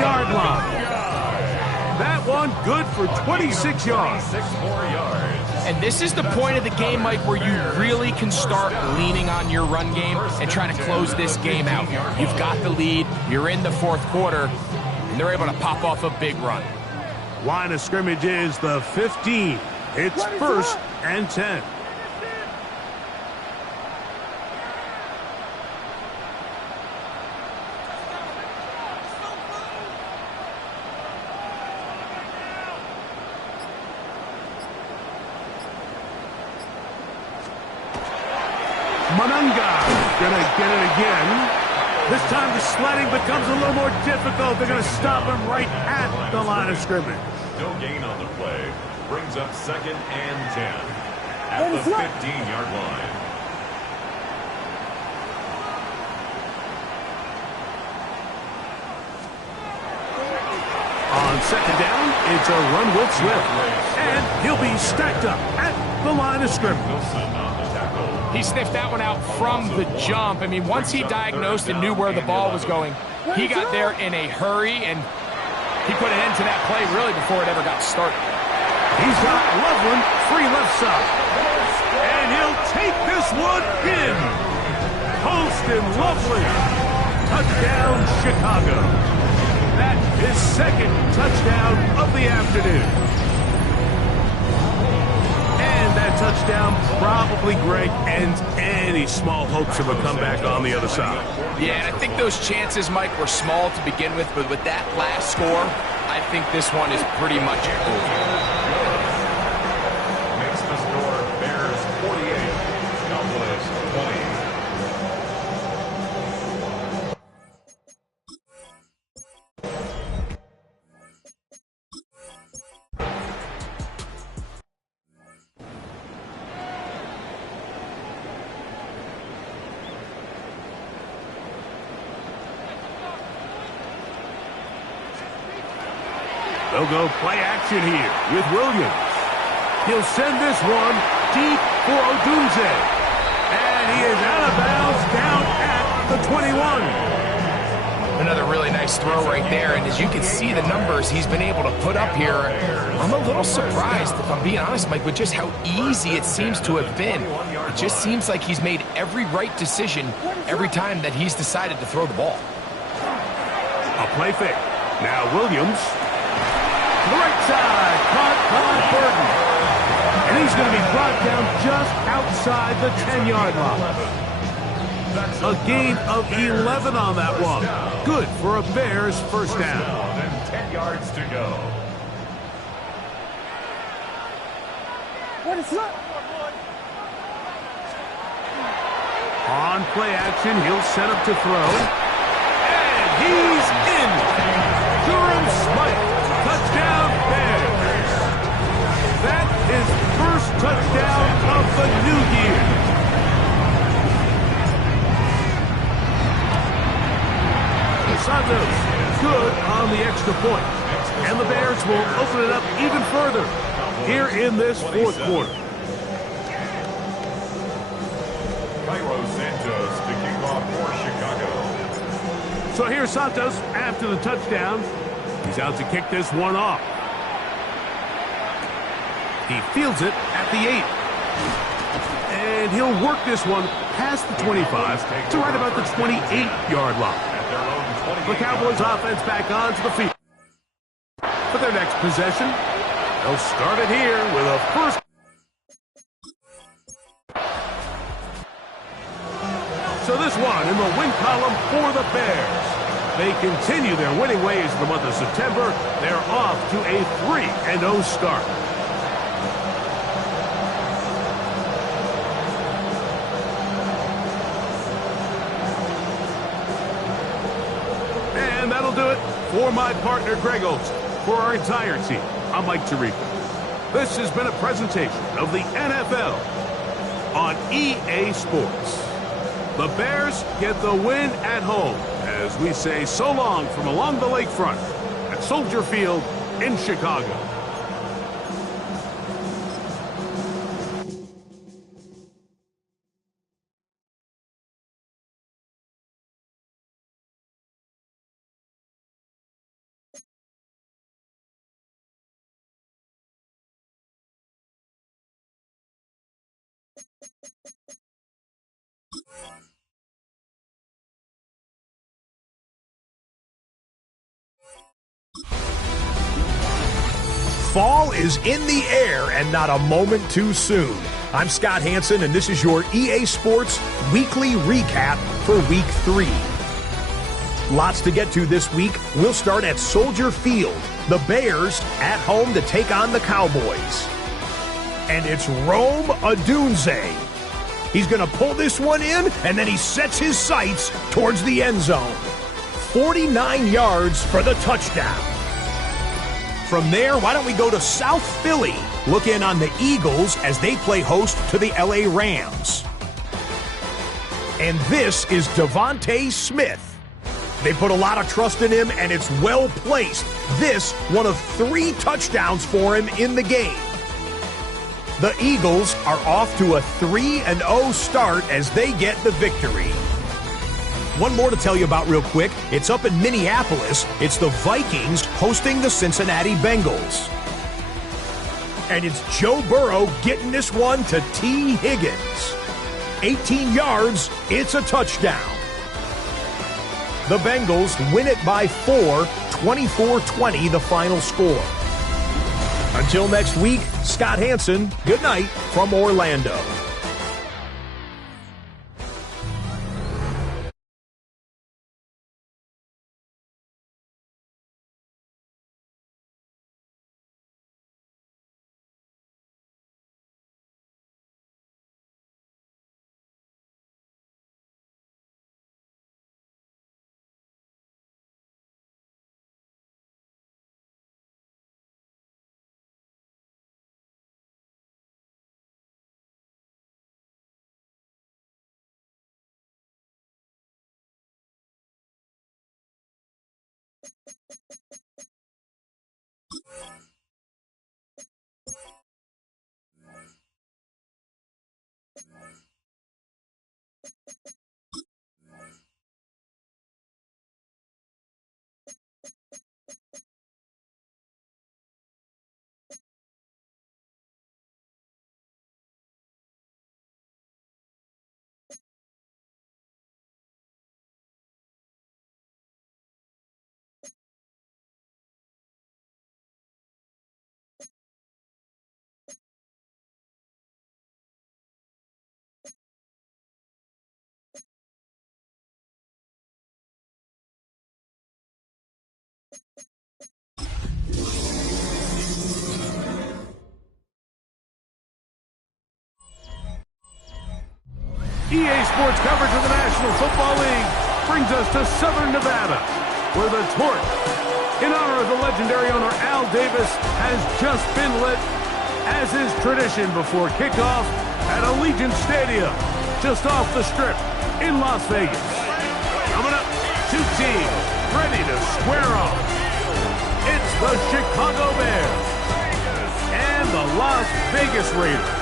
10-yard line. That one good for 26 yards. 6 more yards. And this is the point of the game, Mike, where you really can start leaning on your run game and trying to close this game out. You've got the lead, you're in the fourth quarter, and they're able to pop off a big run. Line of scrimmage is the 15. It's 1st and 10. Manunga gonna get it again. This time the sledding becomes a little more difficult. They're gonna stop him right at the line of scrimmage. No gain on the play. Brings up 2nd and 10 at the 15-yard line. On 2nd down, it's a run with Swift. And he'll be stacked up at the line of scrimmage. Wilson on the tackle. He sniffed that one out from the jump. I mean, once he diagnosed and knew where the ball was going, he got there in a hurry, and he put an end to that play really before it ever got started. He's got Loveland free left side. And he'll take this one in. Post and Loveland. Touchdown, Chicago. That is 2nd touchdown of the afternoon. And that touchdown probably, Greg, ends any small hopes of a comeback on the other side. Yeah, and I think those chances, Mike, were small to begin with, but with that last score, I think this one is pretty much over. Makes the score Bears 48, Cowboys 20. They'll go play action here with Williams. He'll send this one deep for Odunze. And he is out of bounds down at the 21. Another really nice throw right there, and as you can see the numbers he's been able to put up here, I'm a little surprised, if I'm being honest, Mike, with just how easy it seems to have been. It just seems like he's made every right decision every time that he's decided to throw the ball. A play fake. Now Williams. The right side, caught by Burton. And he's going to be brought down just outside the 10-yard line. A gain of 11 on that one. Good for a Bears first down. And 10 yards to go. What is that? On play action, he'll set up to throw. And he's in. Durham Smythe. Touchdown, Bears. That is first touchdown of the new year. Santos good on the extra point. And the Bears will open it up even further here in this fourth quarter. Cairo Santos to kick off for Chicago. So here's Santos after the touchdown. He's out to kick this one off. He fields it at the 8. And he'll work this one past the 25 to right about the 28-yard line. The Cowboys offense back onto the field. For their next possession, they'll start it here with a first. So this one in the win column for the Bears. They continue their winning ways in the month of September. They're off to a 3-0 start. And that'll do it for my partner, Greg Olson. For our entire team, I'm Mike Tirico. This has been a presentation of the NFL on EA Sports. The Bears get the win at home as we say so long from along the lakefront at Soldier Field in Chicago. Fall is in the air and not a moment too soon. I'm Scott Hansen, and this is your EA Sports Weekly Recap for Week 3. Lots to get to this week. We'll start at Soldier Field. The Bears at home to take on the Cowboys. And it's Rome Odunze. He's going to pull this one in, and then he sets his sights towards the end zone. 49 yards for the touchdown. From there, why don't we go to South Philly, look in on the Eagles as they play host to the LA Rams. And this is Devontae Smith. They put a lot of trust in him, and it's well placed. This, one of 3 touchdowns for him in the game. The Eagles are off to a 3-0 start as they get the victory. One more to tell you about real quick. It's up in Minneapolis. It's the Vikings hosting the Cincinnati Bengals. And it's Joe Burrow getting this one to T. Higgins. 18 yards, it's a touchdown. The Bengals win it by 4, 24-20 the final score. Until next week, Scott Hansen, good night from Orlando. EA Sports coverage of the National Football League brings us to Southern Nevada, where the torch, in honor of the legendary owner Al Davis, has just been lit, as is tradition before kickoff at Allegiant Stadium, just off the Strip in Las Vegas. Coming up, 2 teams ready to square off. It's the Chicago Bears and the Las Vegas Raiders.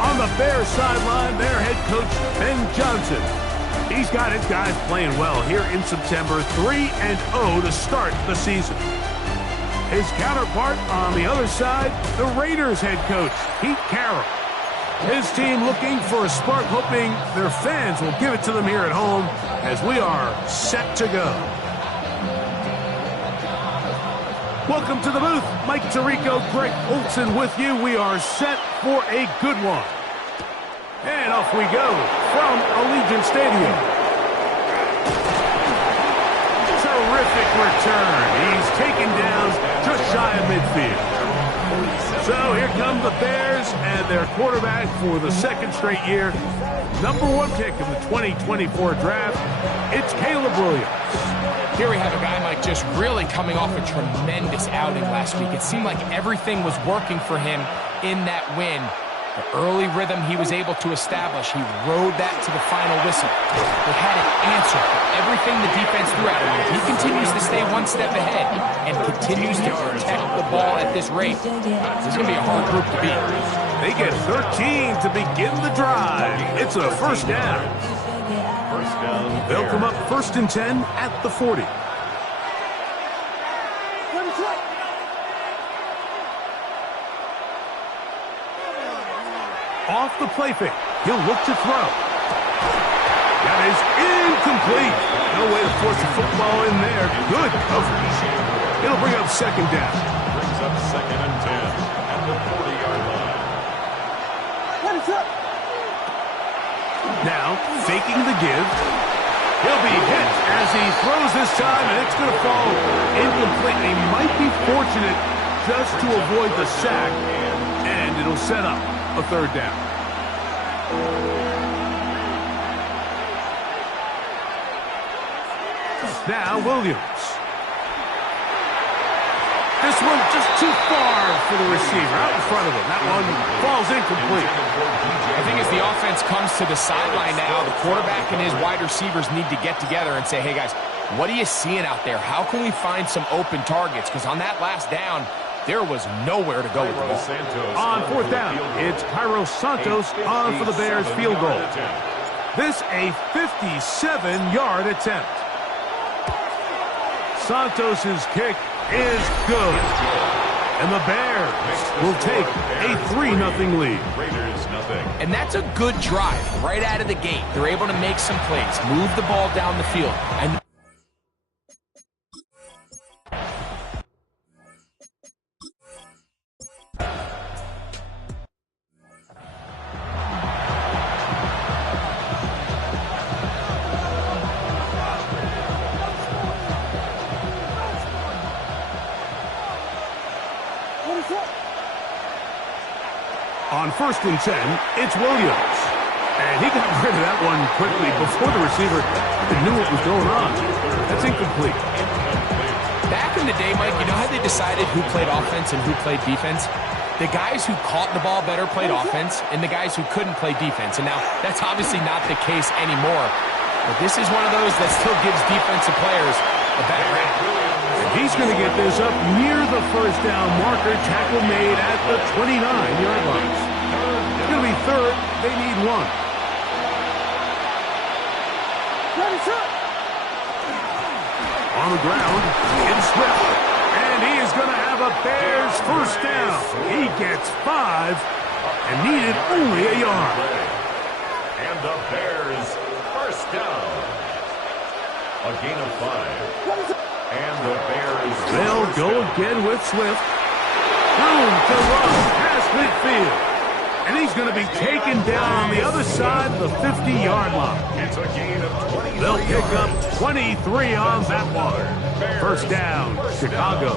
On the Bears sideline, their head coach, Ben Johnson. He's got his guys playing well here in September, 3-0 to start the season. His counterpart on the other side, the Raiders head coach, Pete Carroll. His team looking for a spark, hoping their fans will give it to them here at home as we are set to go. Welcome to the booth. Mike Tirico, Greg Olson with you. We are set for a good one. And off we go from Allegiant Stadium. Terrific return. He's taken down just shy of midfield. So here come the Bears and their quarterback for the 2nd straight year. #1 pick in the 2024 draft. It's Caleb Williams. Here we have a guy, Mike, just really coming off a tremendous outing last week. It seemed like everything was working for him in that win. The early rhythm he was able to establish, he rode that to the final whistle. They had an answer for everything the defense threw at him. If he continues to stay one step ahead and continues to protect the ball at this rate, this is going to be a hard group to beat. They get 13 to begin the drive. It's a first down. They'll come up 1st and 10 at the 40. off the play fake. He'll look to throw. That is incomplete. No way to force the football in there. Good coverage. It'll bring up second down. Brings up 2nd and 10 at the 40-yard line. Now, faking the give. He'll be hit as he throws this time, and it's going to fall incomplete. He might be fortunate just to avoid the sack, and it'll set up a third down. Now, Williams. This one just too far for the receiver, out in front of him. That one falls incomplete. I think as the offense comes to the sideline now, the quarterback and his wide receivers need to get together and say, hey, guys, what are you seeing out there? How can we find some open targets? Because on that last down, there was nowhere to go with the ball. On fourth down, it's Cairo Santos on for the Bears field goal. This a 57-yard attempt. Santos's kick is good. And the Bears will take a 3-0 lead. And that's a good drive right out of the gate. They're able to make some plays, move the ball down the field. And on 1st and 10, it's Williams. And he got rid of that one quickly before the receiver knew what was going on. That's incomplete. Back in the day, Mike, you know how they decided who played offense and who played defense? The guys who caught the ball better played offense, and the guys who couldn't play defense. And now, that's obviously not the case anymore. But this is one of those that still gives defensive players a better rap. He's going to get this up near the first down marker. Tackle made at the 29-yard line. It's going to be third. They need one. On the ground, it's Swift. And he is going to have a Bears first down. He gets 5 and needed only a yard. And the Bears first down. A gain of 5. And the Bears. They'll go again with Swift. Room to run past midfield. And he's going to be taken down on the other side of the 50-yard line. It's a gain of 23. They'll pick up 23 on that one. First down, Chicago.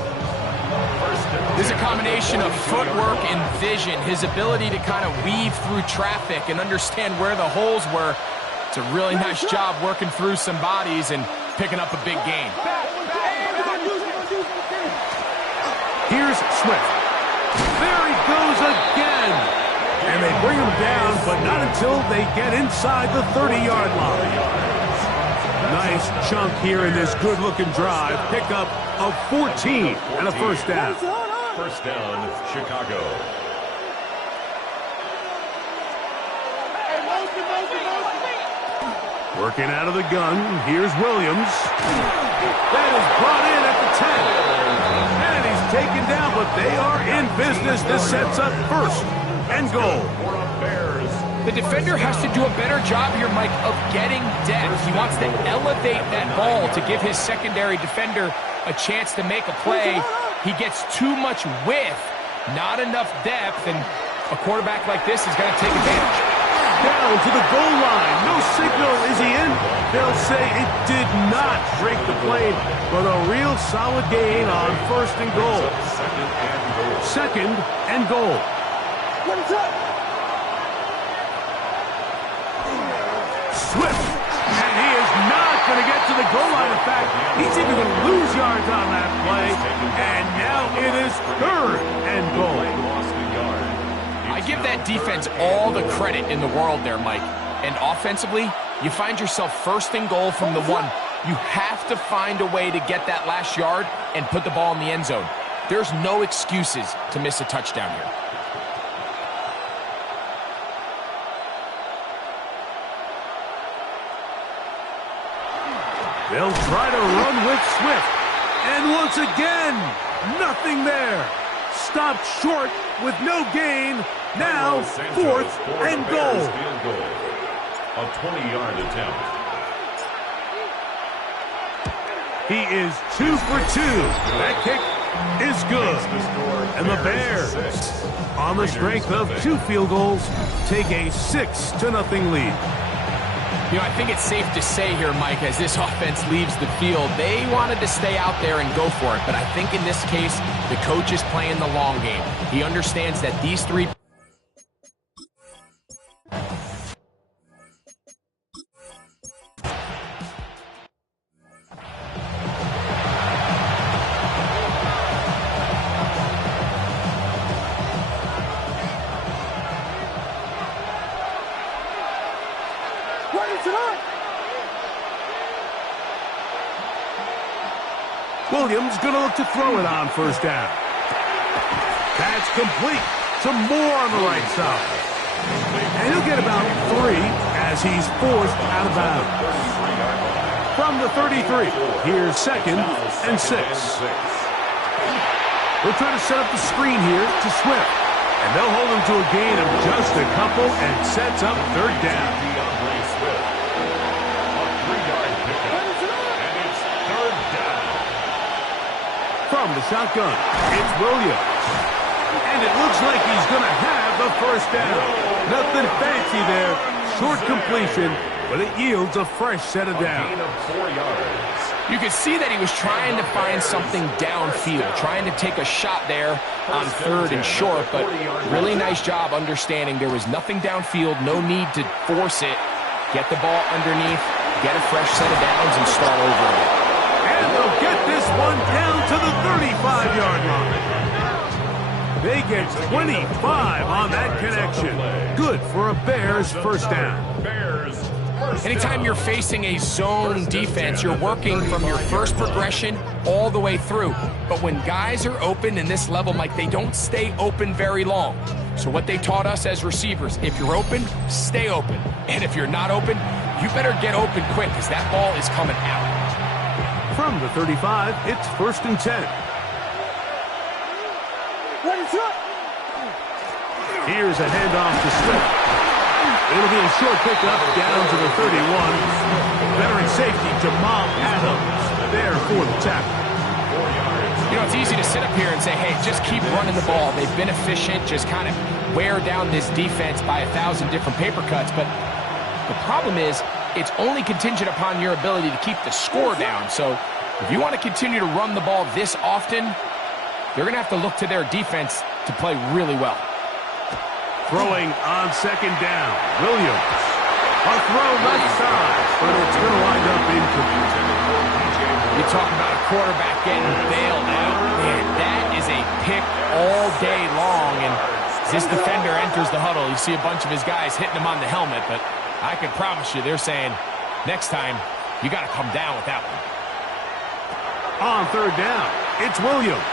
There's a combination of footwork and vision, his ability to kind of weave through traffic and understand where the holes were. It's a really nice job working through some bodies and picking up a big gain. Here's Swift. There he goes again. And they bring him down, but not until they get inside the 30-yard line. Nice chunk here in this good-looking drive. Pickup of 14 and a first down. First down, Chicago. Working out of the gun, here's Williams. That is brought in at the 10. And he's taken down, but they are in business. This sets up first and goal. The defender has to do a better job here, Mike, of getting depth. He wants to elevate that ball to give his secondary defender a chance to make a play. He gets too much width, not enough depth, and a quarterback like this is going to take advantage. Down to the goal line. No signal. Is he in? They'll say it did not break the plane, but a real solid gain on first and goal. Second and goal. Swift, and he is not going to get to the goal line. In fact, he's even going to lose yards on that play, and now it is third and goal. I give that defense all the credit in the world there, Mike. And offensively, you find yourself first and goal from the 1. You have to find a way to get that last yard and put the ball in the end zone. There's no excuses to miss a touchdown here. They'll try to run with Swift. And once again, nothing there. Stopped short with no gain Now, fourth and goal. Field goal. A 20-yard attempt. He is 2 for 2. That kick is good. And the Bears, on the strength of 2 field goals, take a 6-0 lead. You know, I think it's safe to say here, Mike, as this offense leaves the field, they wanted to stay out there and go for it. But I think in this case, the coach is playing the long game. He understands that these 3... Williams going to look to throw it on first down. That's complete. Some more on the right side. And he'll get about 3 as he's forced out of bounds. From the 33, here's 2nd and 6. We're trying to set up the screen here to Swift. And they'll hold him to a gain of just a couple and sets up 3rd down. From the shotgun, it's Williams. And it looks like he's going to have the first down. Nothing fancy there. Short completion, but it yields a fresh set of downs. You could see that he was trying to find something downfield, trying to take a shot there on 3rd and short, but really nice job understanding there was nothing downfield, no need to force it. Get the ball underneath, get a fresh set of downs, and start over it. And they'll get this one down to the 35-yard line. They get 25 on that connection. Good for a Bears first down. Anytime you're facing a zone defense, you're working from your first progression all the way through. But when guys are open in this level, Mike, they don't stay open very long. So what they taught us as receivers, if you're open, stay open. And if you're not open, you better get open quick because that ball is coming out. From the 35, it's 1st and 10. Here's a handoff to Swift. It'll be a short pickup down to the 31. Veteran safety Jamal Adams there for the tackle. You know, it's easy to sit up here and say, hey, just keep running the ball. They've been efficient, just kind of wear down this defense by 1,000 different paper cuts. But the problem is, it's only contingent upon your ability to keep the score down. So if you want to continue to run the ball this often, they're going to have to look to their defense to play really well. Throwing on 2nd down, Williams. A throw left side, but it's going to wind up incomplete. You talk about a quarterback getting bailed out. Man, that is a pick all day long. And as this defender enters the huddle, you see a bunch of his guys hitting him on the helmet, but I can promise you they're saying, next time, you got to come down with that one. On 3rd down, it's Williams.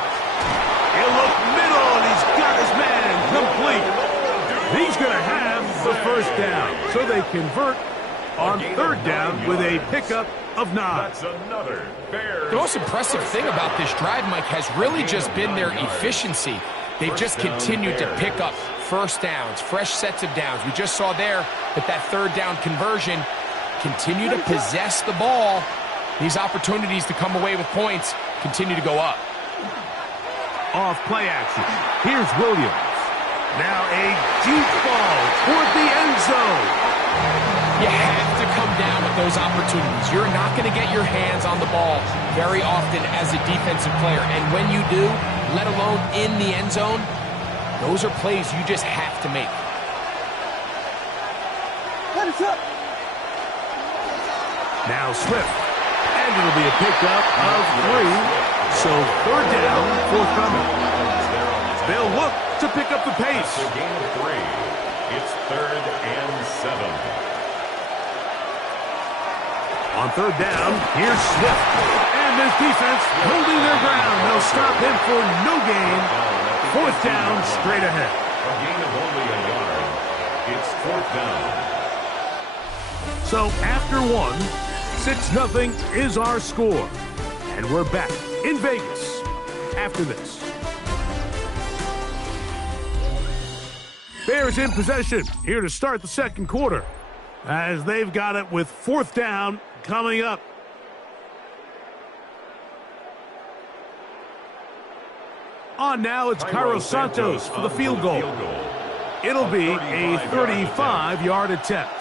He'll look middle, and he's got his man complete. He's going to have the first down, so they convert on 3rd down with a pickup of 9. That's another Bears. The most impressive thing about this drive, Mike, has really just been their efficiency. They've just continued to pick up first downs, fresh sets of downs. We just saw there that 3rd down conversion, continue to possess the ball. These opportunities to come away with points continue to go up. Off play action. Here's Williams. Now a deep ball toward the end zone. You have to come down with those opportunities. You're not going to get your hands on the ball very often as a defensive player. And when you do, let alone in the end zone, those are plays you just have to make. Now Swift. And it'll be a pickup of 3. So 3rd down, forthcoming. They'll look to pick up the pace. It's a gain of 3. It's 3rd and 7. On 3rd down, here's Swift. And this defense holding their ground. They'll stop him for no gain. 4th down, straight ahead. A gain of only a yard. It's 4th down. So after 1, 6-0 is our score. And we're back in Vegas after this. Bears in possession here to start the second quarter as they've got it with fourth down coming up. On now, it's Cairo Santos for the field goal. It'll be a 35-yard attempt.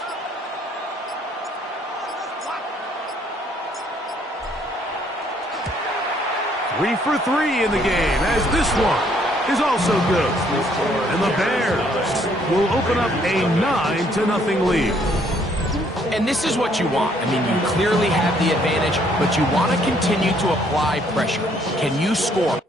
Three for three in the game, as this one is also good. And the Bears will open up a 9-0 lead. And this is what you want. I mean, you clearly have the advantage, but you want to continue to apply pressure. Can you score?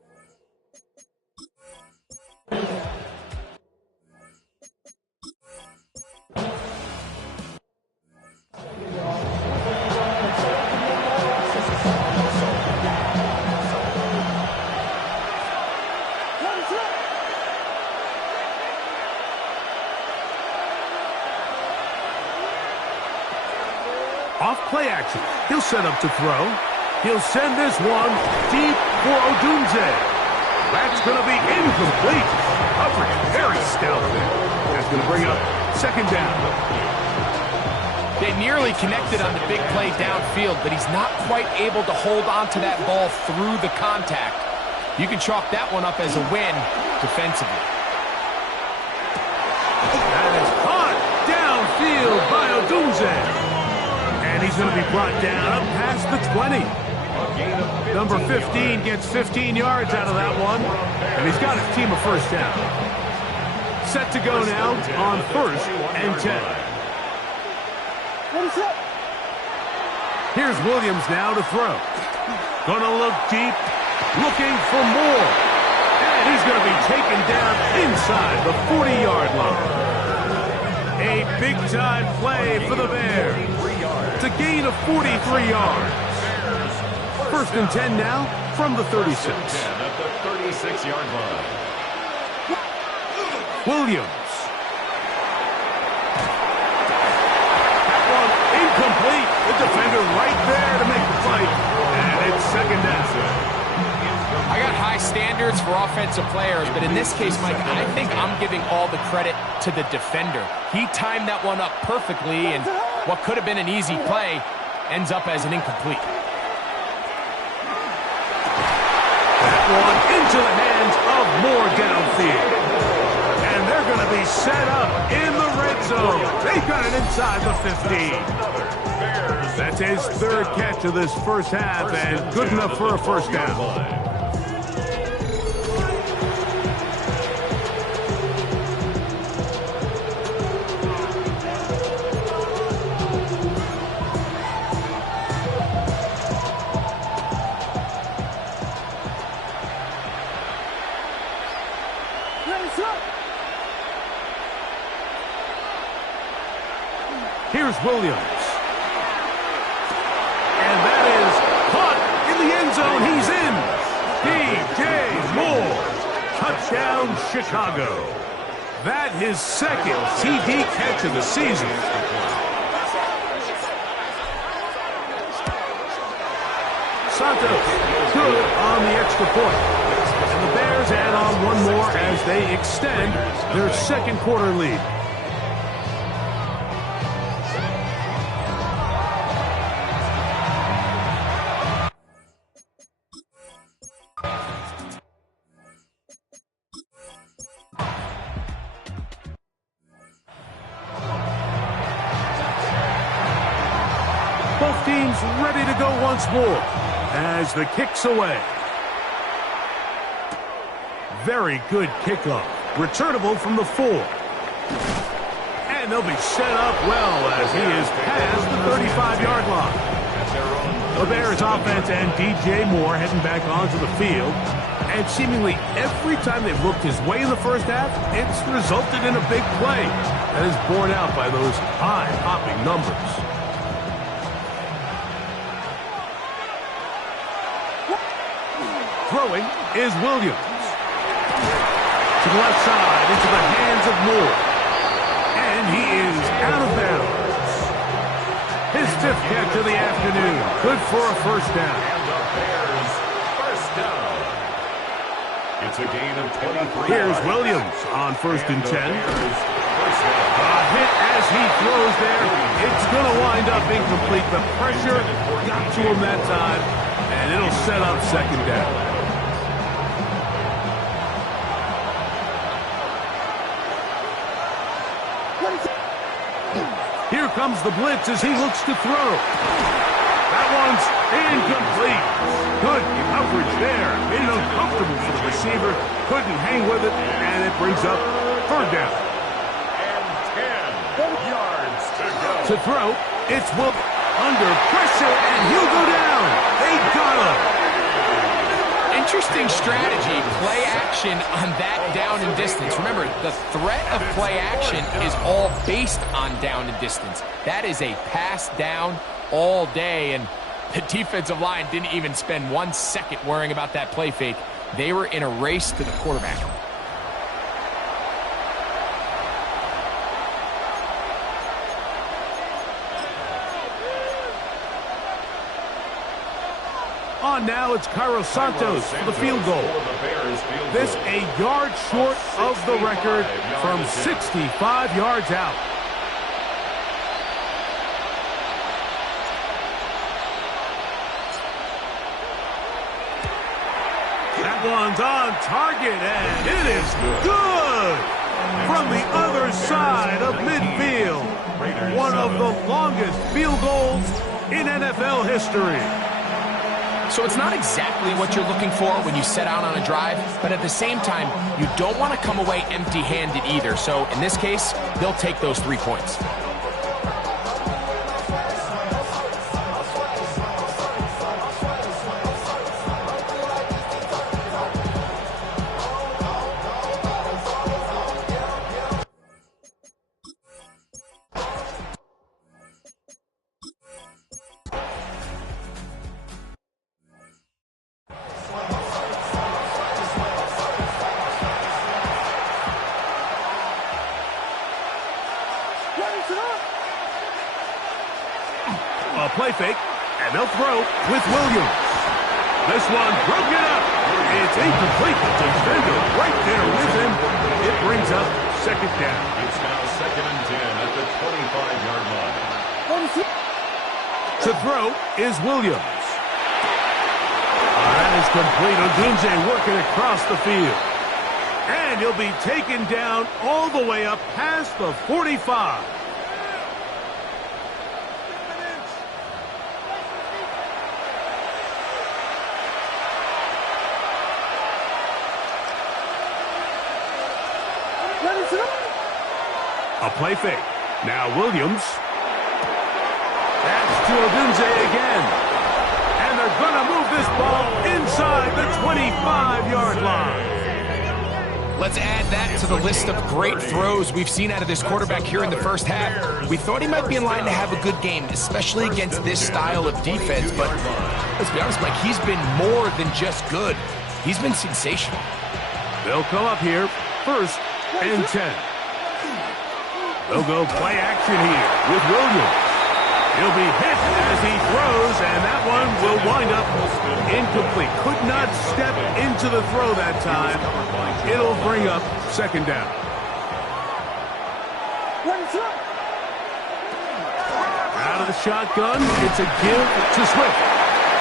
Off play action. He'll set up to throw. He'll send this one deep for Odunze. That's going to be incomplete. Coverage very stout there. That's going to bring up second down. They nearly connected on the big play downfield, but he's not quite able to hold on to that ball through the contact. You can chalk that one up as a win defensively. That is caught downfield by Odunze. And he's going to be brought down up past the 20. Number 15 gets 15 yards out of that one. And he's got his team a first down. Set to go now on 1st and 10. Here's Williams now to throw. Gonna look deep, looking for more. And he's going to be taken down inside the 40-yard line. A big-time play for the Bears. It's a gain of 43 yards. 1st and 10 now from the 36. At the 36-yard line. Williams. That one incomplete. The defender right there to make the fight. And it's second down. I got high standards for offensive players, but in this case, Mike, I think I'm giving all the credit to the defender. He timed that one up perfectly, and what could have been an easy play ends up as an incomplete. That one into the hands of Moore downfield. And they're going to be set up in the red zone. They got it inside the 15. That's his third catch of this first half, and good enough for a first down. Here's Williams. And that is caught in the end zone. He's in. D.J. Moore. Touchdown, Chicago. That his second TD catch of the season. Santos good on the extra point. And the Bears add on one more as they extend their second quarter lead. Both teams ready to go once more as the kick's away. Very good kickoff. Returnable from the 4. And they'll be set up well as he is past the 35-yard line. The Bears offense and D.J. Moore heading back onto the field. And seemingly every time they've looked his way in the first half, it's resulted in a big play that is borne out by those high-hopping numbers. Throwing is Williams. To the left side, into the hands of Moore. And he is out of bounds. His 5th catch of the afternoon. Good for a first down. And the Bears first down. It's a gain of 23. Here's Williams on 1st and 10. Hit as he throws there. It's going to wind up incomplete. The pressure got to him that time, and it'll set up second down. Here comes the blitz as he looks to throw. That one's incomplete. Good coverage there. Made it uncomfortable for the receiver. Couldn't hang with it, and it brings up third down. And 10 yards to go. To throw, it's Will under pressure, and he'll go down. They got him. Interesting strategy, play action on that down and distance. Remember, the threat of play action is all based on down and distance. That is a pass down all day, and the defensive line didn't even spend 1 second worrying about that play fake. They were in a race to the quarterback. On now, it's Cairo Santos for the field goal. This a yard short of the record from 65 yards out. That one's on target, and it is good from the other side of midfield. One of the longest field goals in NFL history. So it's not exactly what you're looking for when you set out on a drive, but at the same time, you don't want to come away empty-handed either. So in this case, they'll take those 3 points. A play fake, and they'll throw with Williams. This one broken up. It's incomplete. The defender right there with him. It brings up second down. It's now 2nd and 10 at the 25-yard line. To throw is Williams. That is complete. Odunze working across the field. And he'll be taken down all the way up past the 45. A play fake. Now Williams. That's to Odunze again. And they're going to move this ball inside the 25-yard line. Let's add that to the list of great throws we've seen out of this quarterback here in the first half. We thought he might be in line to have a good game, especially against this style of defense. But let's be honest, Mike, he's been more than just good. He's been sensational. They'll come up here, 1st and 10. They'll go play action here with Williams. He'll be hit as he throws, and that one will wind up incomplete. Could not step into the throw that time. It'll bring up second down. Out of the shotgun, it's a give to Swift.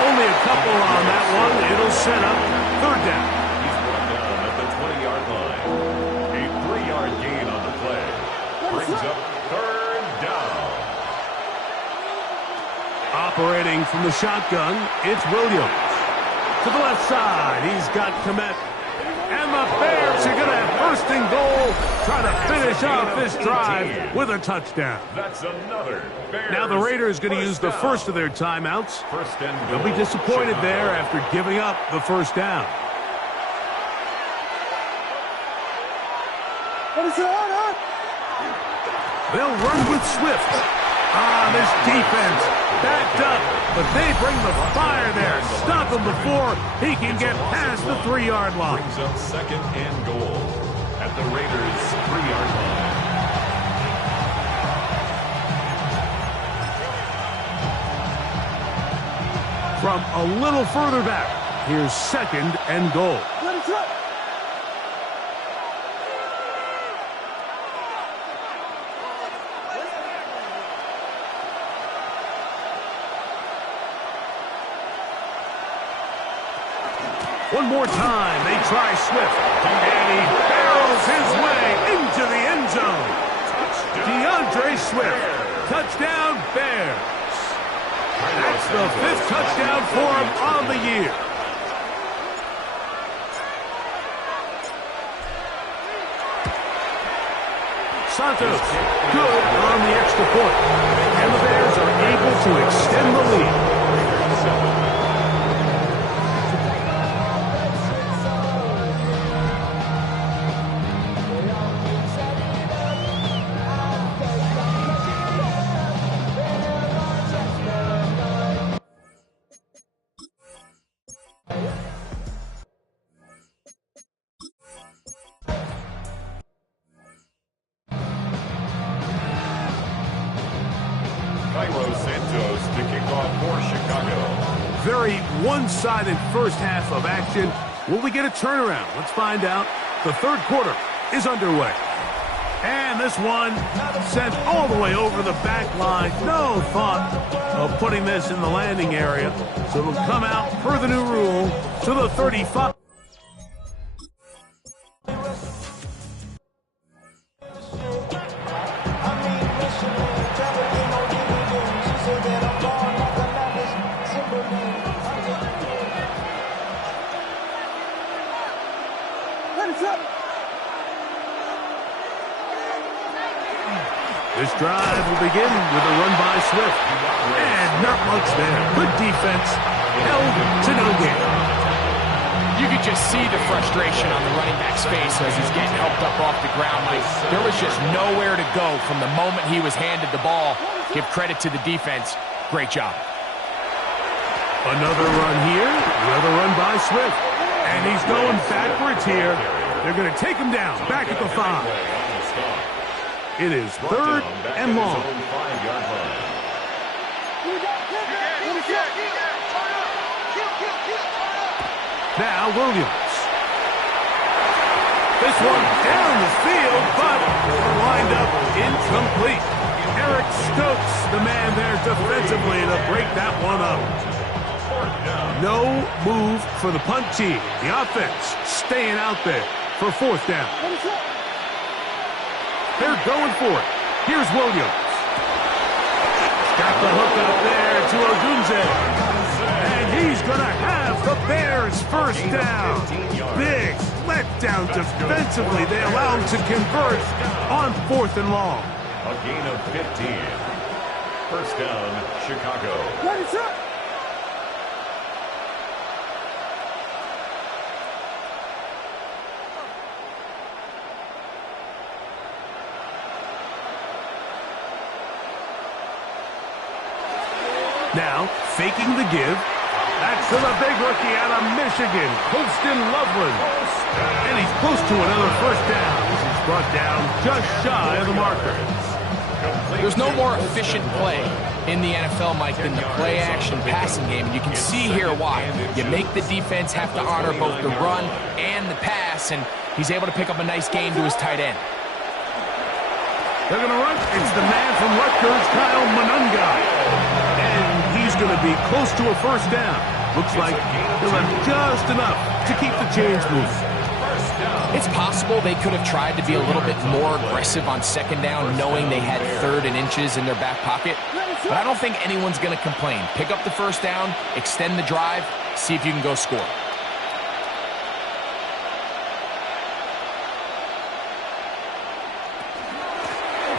Only a couple on that one. It'll set up third down. He's brought down at the 20-yard line. A 3-yard gain on the play. Brings up third down. Operating from the shotgun, it's Williams. To the left side, he's got Komet. And the Bears are going to have 1st and goal, try to finish off this drive with a touchdown. That's another Bears. Now the Raiders going to use the first of their timeouts. 1st and goal. They'll be disappointed there after giving up the first down. They'll run with Swift. This defense backed up, but they bring the fire there. Stop him before he can get past the 3-yard line. Brings up 2nd and goal at the Raiders' 3-yard line. From a little further back, here's 2nd and goal. One more time, they try Swift. And he barrels his way into the end zone. DeAndre Swift, touchdown Bears. That's the 5th touchdown for him on the year. Santos, good on the extra point. And the Bears are able to extend the lead. Santos to kick off for Chicago. Very one-sided first half of action. Will we get a turnaround? Let's find out. The 3rd quarter is underway. And this one sent all the way over the back line. No thought of putting this in the landing area. So it'll come out, per the new rule, to the 35. This drive will begin with a run by Swift. And not much there. Good defense. Held to no gain. You could just see the frustration on the running back's face as he's getting helped up off the ground. Like, there was just nowhere to go from the moment he was handed the ball. Give credit to the defense. Great job. Another run here. Another run by Swift. And he's going backwards here. They're going to take him down. Back at the 5. It is 3rd and long. Now Williams. This one down the field, but wind up incomplete. Eric Stokes, the man there defensively to break that one up. No move for the punt team. The offense staying out there for 4th down. They're going for it. Here's Williams. Got the hook up there to Ogunze. And he's going to have the Bears 1st down. Big letdown defensively. They allow him to convert on 4th and long. A gain of 15. 1st down, Chicago. Ready, set. Now, faking the give. That's to the big rookie out of Michigan, Colston Loveland. And he's close to another 1st down. This is brought down just shy of the marker. There's no more efficient play in the NFL, Mike, than the play-action passing game. And you can see here why. You make the defense have to honor both the run and the pass, and he's able to pick up a nice gain to his tight end. They're going to run. It's the man from Rutgers, Kyle Monunga. He's going to be close to a 1st down. Looks like he'll have just enough to keep the chains moving. It's possible they could have tried to be a little bit more aggressive on 2nd down, knowing they had 3rd and inches in their back pocket. But I don't think anyone's going to complain. Pick up the 1st down, extend the drive, see if you can go score.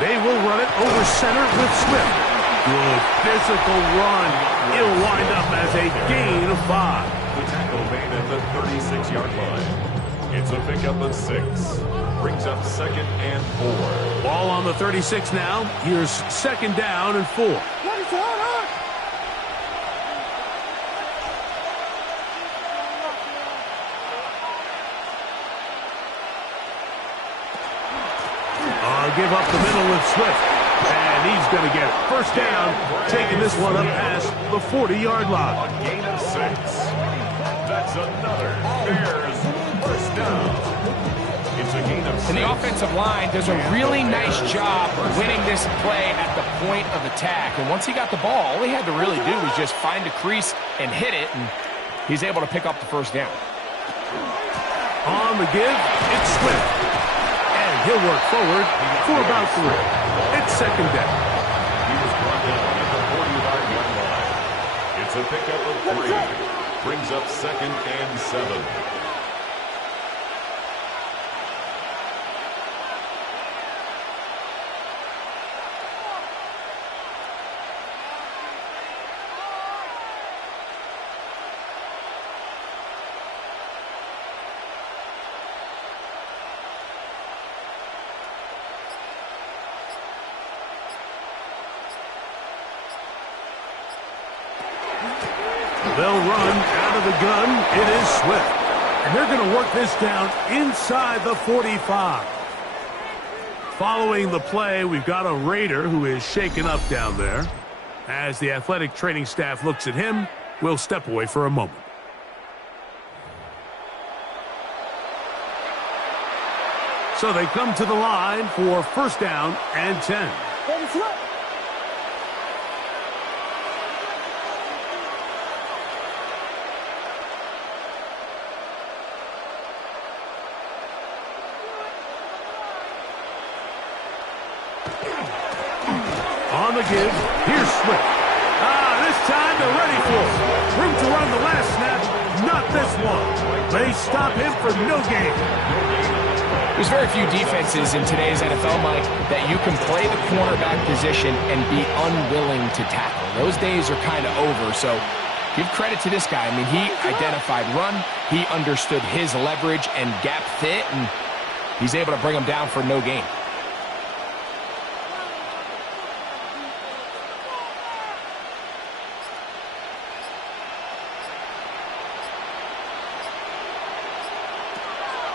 They will run it over center with Swift. Good physical run. It'll wind up as a gain of 5. The tackle made at the 36-yard line. It's a pickup of 6. Brings up 2nd and 4. Ball on the 36 now. Here's 2nd down and 4. Ready, set. Give up the middle with Swift. And he's going to get it. 1st down, taking this one up past the 40-yard line. A gain of 6. That's another Bears 1st down. It's a gain of 6. And the offensive line does a really nice job winning this play at the point of attack. And once he got the ball, all he had to really do was just find a crease and hit it, and he's able to pick up the 1st down. On the give, it's Swift. And he'll work forward for about 3. It's second down. He was brought down at the 40-yard line. It's a pickup of 3. Brings up 2nd and 7. They'll run out of the gun. It is Swift. And they're going to work this down inside the 45. Following the play, we've got a Raider who is shaken up down there. As the athletic training staff looks at him, we'll step away for a moment. So they come to the line for first down and 10. On the give, here's Swift. This time they're ready for it. Room to run the last snap, not this one. They stop him for no gain. There's very few defenses in today's NFL, Mike, that you can play the cornerback position and be unwilling to tackle. Those days are kind of over, so give credit to this guy. I mean, he identified run, he understood his leverage and gap fit, and he's able to bring him down for no gain.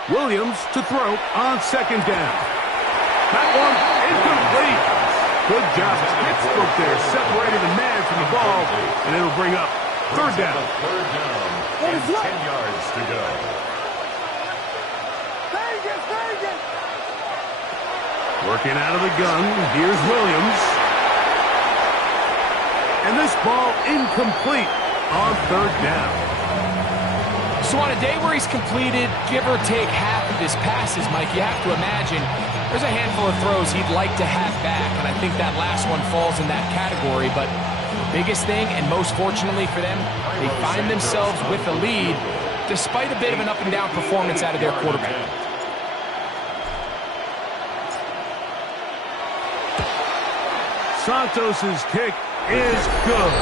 Williams to throw on second down. That one incomplete. Good job. Pittsburgh there separating the man from the ball, and it'll bring up third down. Third down and 10 yards to go. Working out of the gun. Here's Williams. And this ball incomplete on third down. So on a day where he's completed, give or take half of his passes, Mike, you have to imagine there's a handful of throws he'd like to have back, and I think that last one falls in that category. But biggest thing, and most fortunately for them, they find themselves with a lead despite a bit of an up-and-down performance out of their quarterback. Santos's kick is good.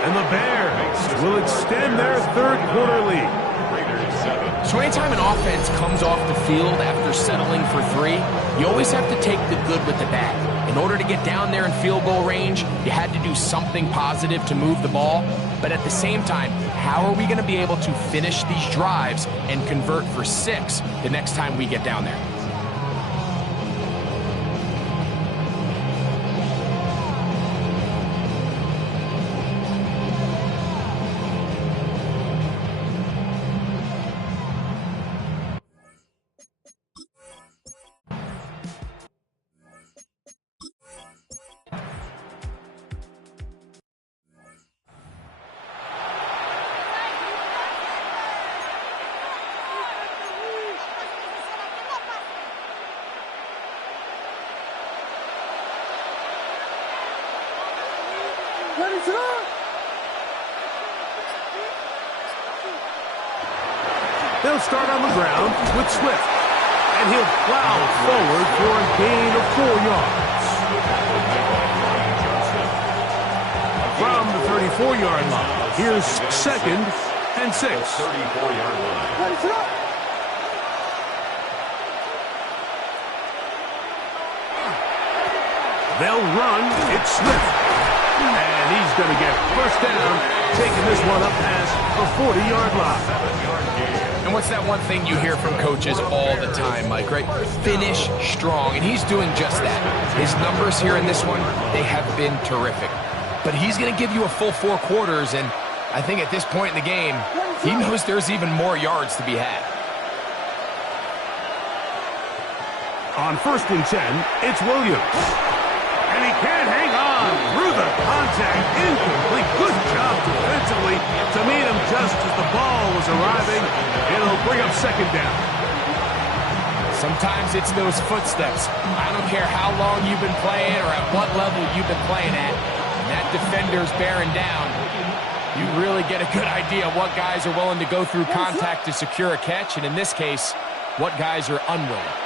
And the Bears will extend their third quarter lead. So anytime an offense comes off the field after settling for 3, you always have to take the good with the bad. In order to get down there in field goal range, you had to do something positive to move the ball. But at the same time, how are we going to be able to finish these drives and convert for 6 the next time we get down there? They'll start on the ground with Swift, and he'll plow forward for a gain of 4 yards. From the 34-yard line, here's second and 6. 34-yard line. They'll run, it's Swift, and he's going to get first down, taking this one up past the 40-yard line. And what's that one thing you hear from coaches all the time, Mike, right? Finish strong, and he's doing just that. His numbers here in this one, they have been terrific. But he's going to give you a full 4 quarters, and I think at this point in the game, he knows there's even more yards to be had. On first and 10, it's Williams. And he can't hang on through the contact. Incomplete. Good job defensively to meet him just as the ball was arriving. It'll bring up second down. Sometimes it's those footsteps. I don't care how long you've been playing or at what level you've been playing at. When that defender's bearing down, you really get a good idea of what guys are willing to go through contact to secure a catch, and in this case, what guys are unwilling.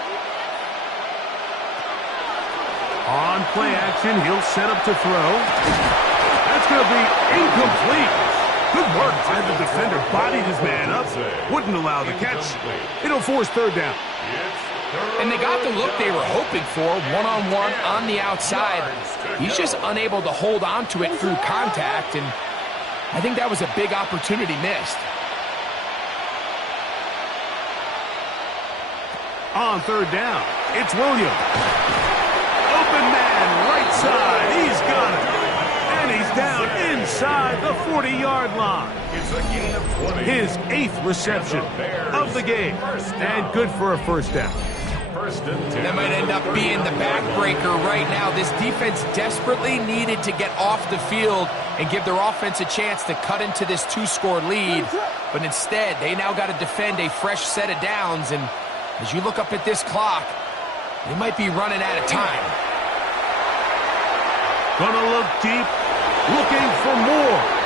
On play action, he'll set up to throw. That's going to be incomplete. Good work by the defender. Bodied his man up. Wouldn't allow the catch. It'll force third down. And they got the look they were hoping for, one-on-one on the outside. He's just unable to hold on to it through contact, and I think that was a big opportunity missed. On third down, it's Williams. Open man, right side. He's got it. And he's down inside the 40-yard line. It's a gain of 20. His 8th reception of the game. And good for a first down. First and 10. That might end up being the backbreaker right now. This defense desperately needed to get off the field and give their offense a chance to cut into this 2-score lead. But instead, they now got to defend a fresh set of downs. And as you look up at this clock, they might be running out of time. Gonna look deep, looking for more.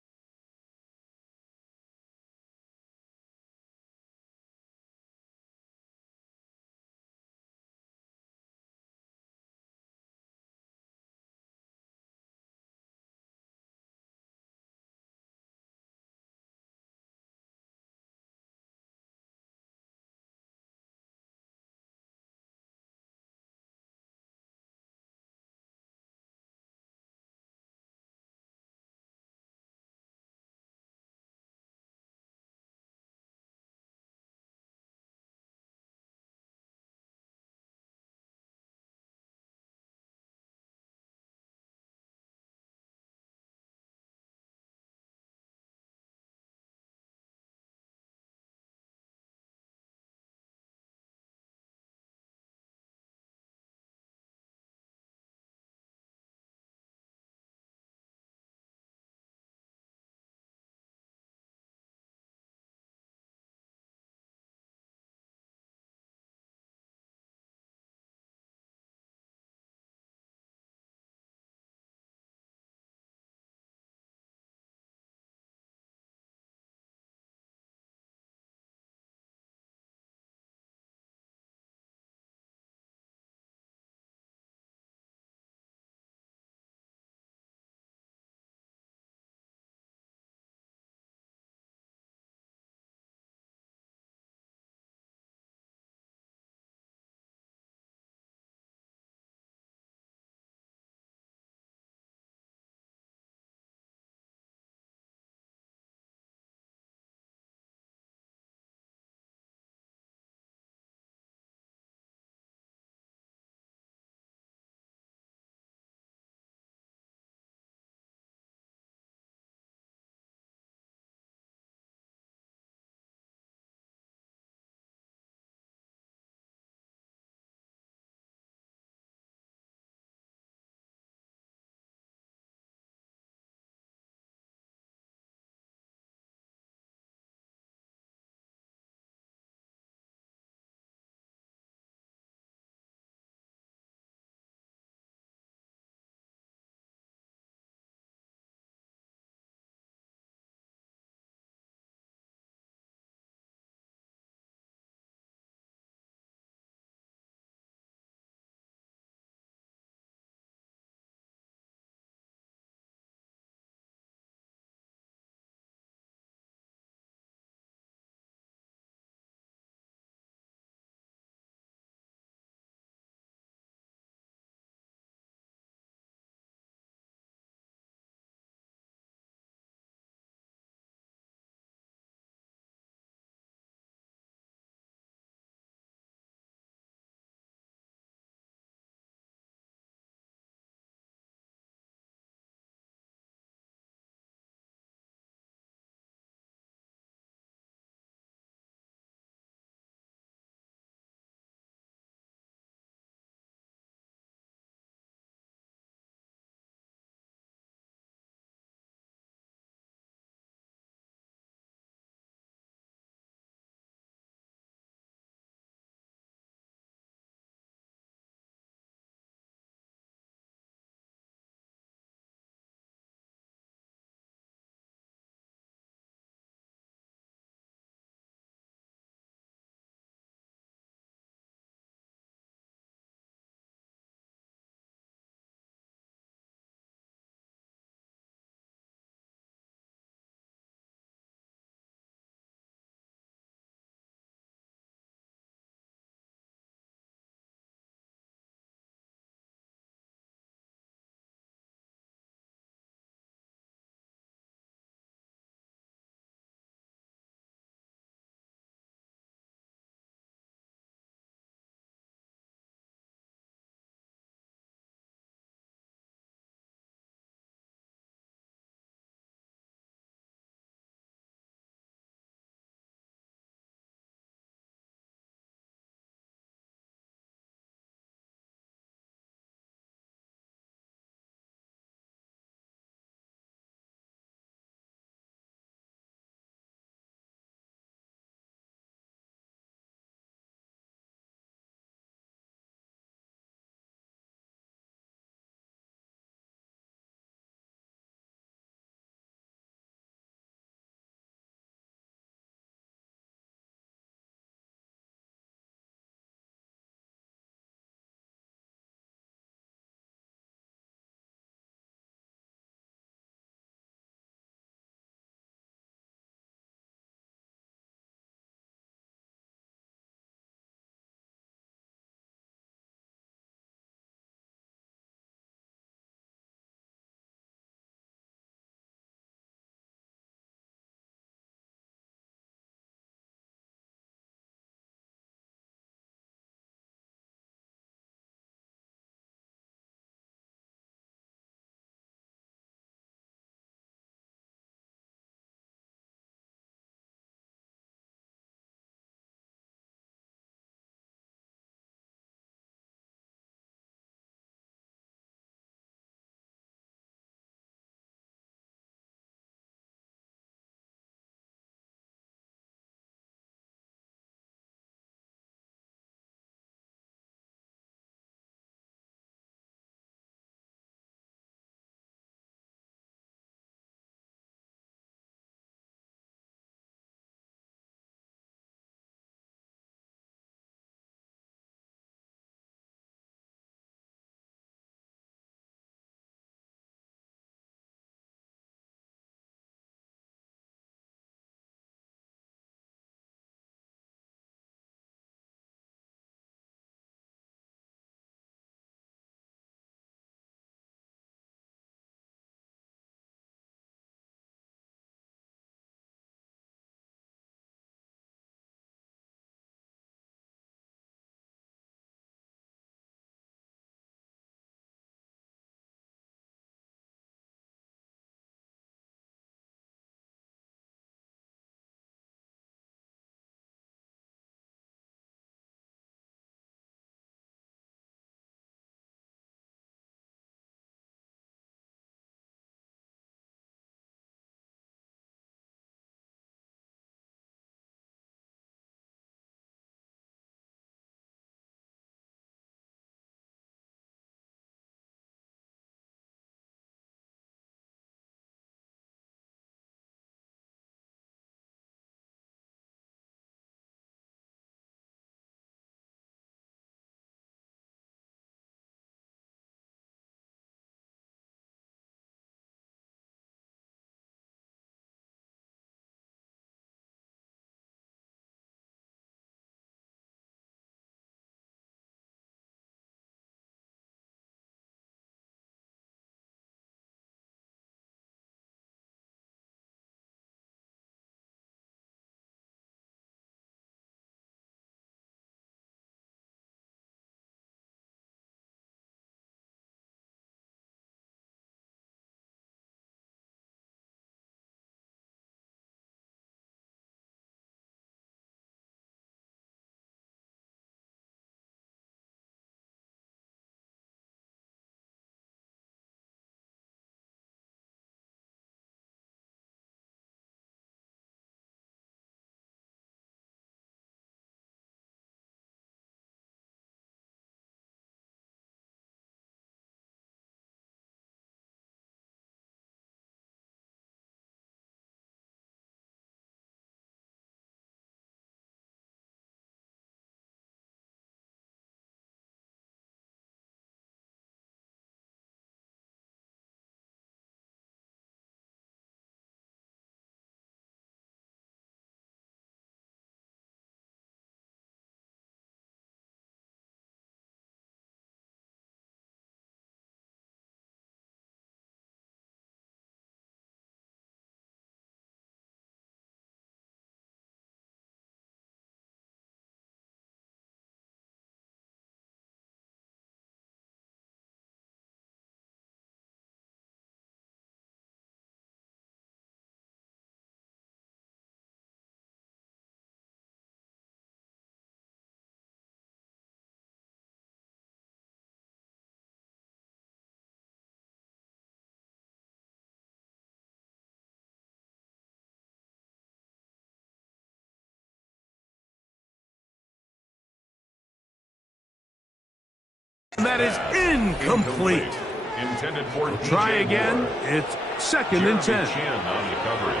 That is incomplete. Intended for Try again. It's 2nd and 10. On the coverage.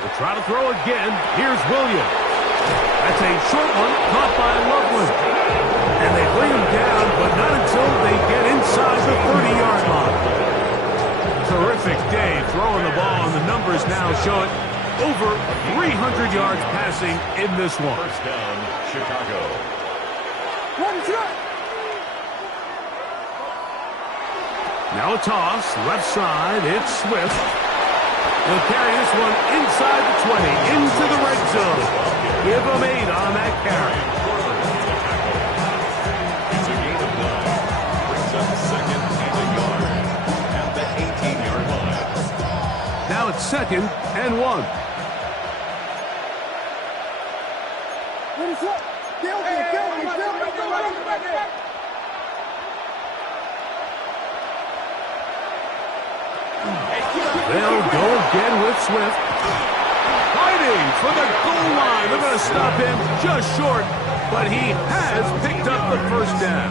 We'll try to throw again. Here's Williams. That's a short one caught by Loveland. And they bring him down, but not until they get inside the 30-yard line. Terrific day throwing the ball, and the numbers now show it. Over 300 yards passing in this one. First down, Chicago. Now a toss, left side, it's Swift. He'll carry this one inside the 20, into the red zone. Give him 8 on that carry. It's a gain of 9. Brings up 2nd and a yard at the 18-yard line. Now it's 2nd and 1. They'll go again with Swift. Fighting for the goal line. They're going to stop him just short, but he has picked up the first down.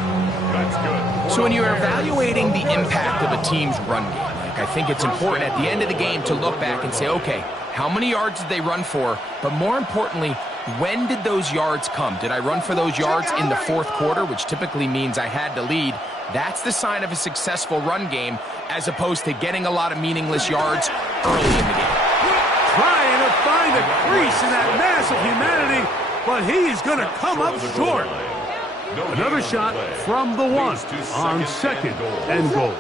That's good. So when you're evaluating the impact of a team's run game, I think it's important at the end of the game to look back and say, okay, how many yards did they run for? But more importantly, when did those yards come? Did I run for those yards in the 4th quarter, which typically means I had to lead? That's the sign of a successful run game, as opposed to getting a lot of meaningless yards early in the game. Trying to find a crease in that mass of humanity, but he's going to come up short. Another shot from the 1 on 2nd and goal.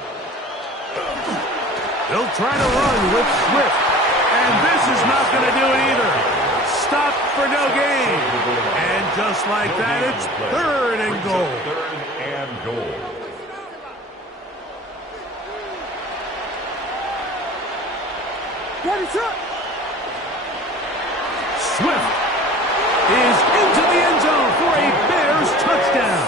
They'll try to run with Swift, and this is not going to do it either. Stop for no gain. And just like that, it's 3rd and goal. 3rd and goal. Swift is into the end zone for a Bears touchdown.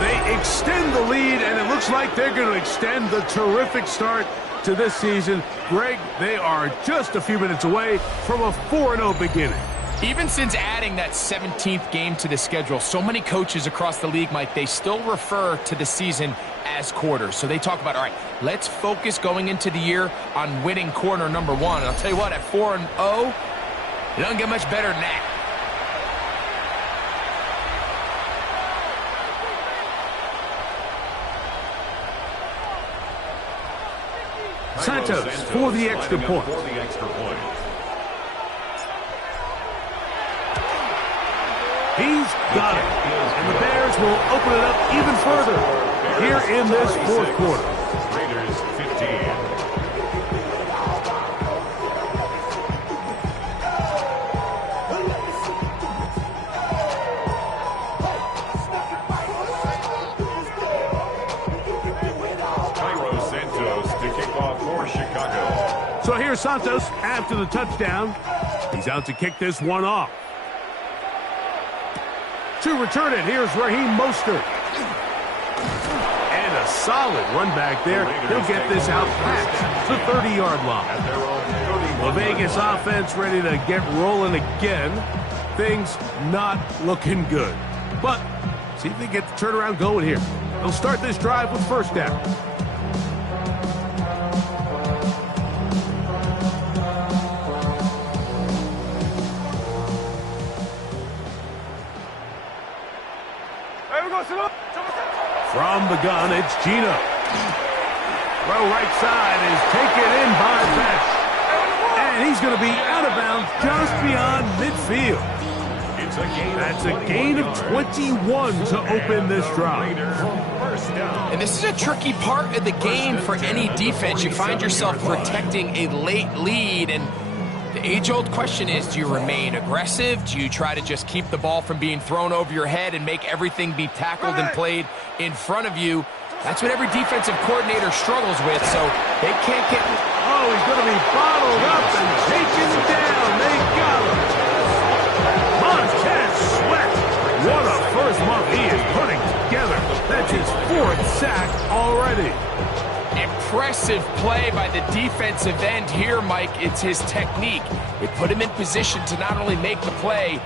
They extend the lead, and it looks like they're going to extend the terrific start to this season. Greg, they are just a few minutes away from a 4-0 beginning. Even since adding that 17th game to the schedule, so many coaches across the league, Mike, they still refer to the season as quarters. So they talk about, all right, let's focus going into the year on winning quarter number 1. And I'll tell you what, at 4-0, it doesn't get much better than that. Santos for the extra point. He's got it. And the Bears will open it up even further here in this 4th quarter. Raiders 15. So here's Santos after the touchdown. He's out to kick this one off. To return it, here's Raheem Mostert. And a solid run back there. He'll get this out past the 30-yard line. The Vegas offense ready to get rolling again. Things not looking good. But see if they get the turnaround going here. They'll start this drive with first down. From the gun, it's Gino. Throw right side is taken in by Besh. And he's going to be out of bounds just beyond midfield. That's a gain of 21 to open this drive. And this is a tricky part of the game for any defense. You find yourself protecting a late lead, and the age-old question is, do you remain aggressive? Do you try to just keep the ball from being thrown over your head and make everything be tackled and played in front of you? That's what every defensive coordinator struggles with, so they can't get... Oh, he's going to be bottled up and taken down. They got him. Montez Sweat. What a first month he is putting together. That's his 4th sack already. Impressive play by the defensive end here, Mike. It's his technique. It put him in position to not only make the play,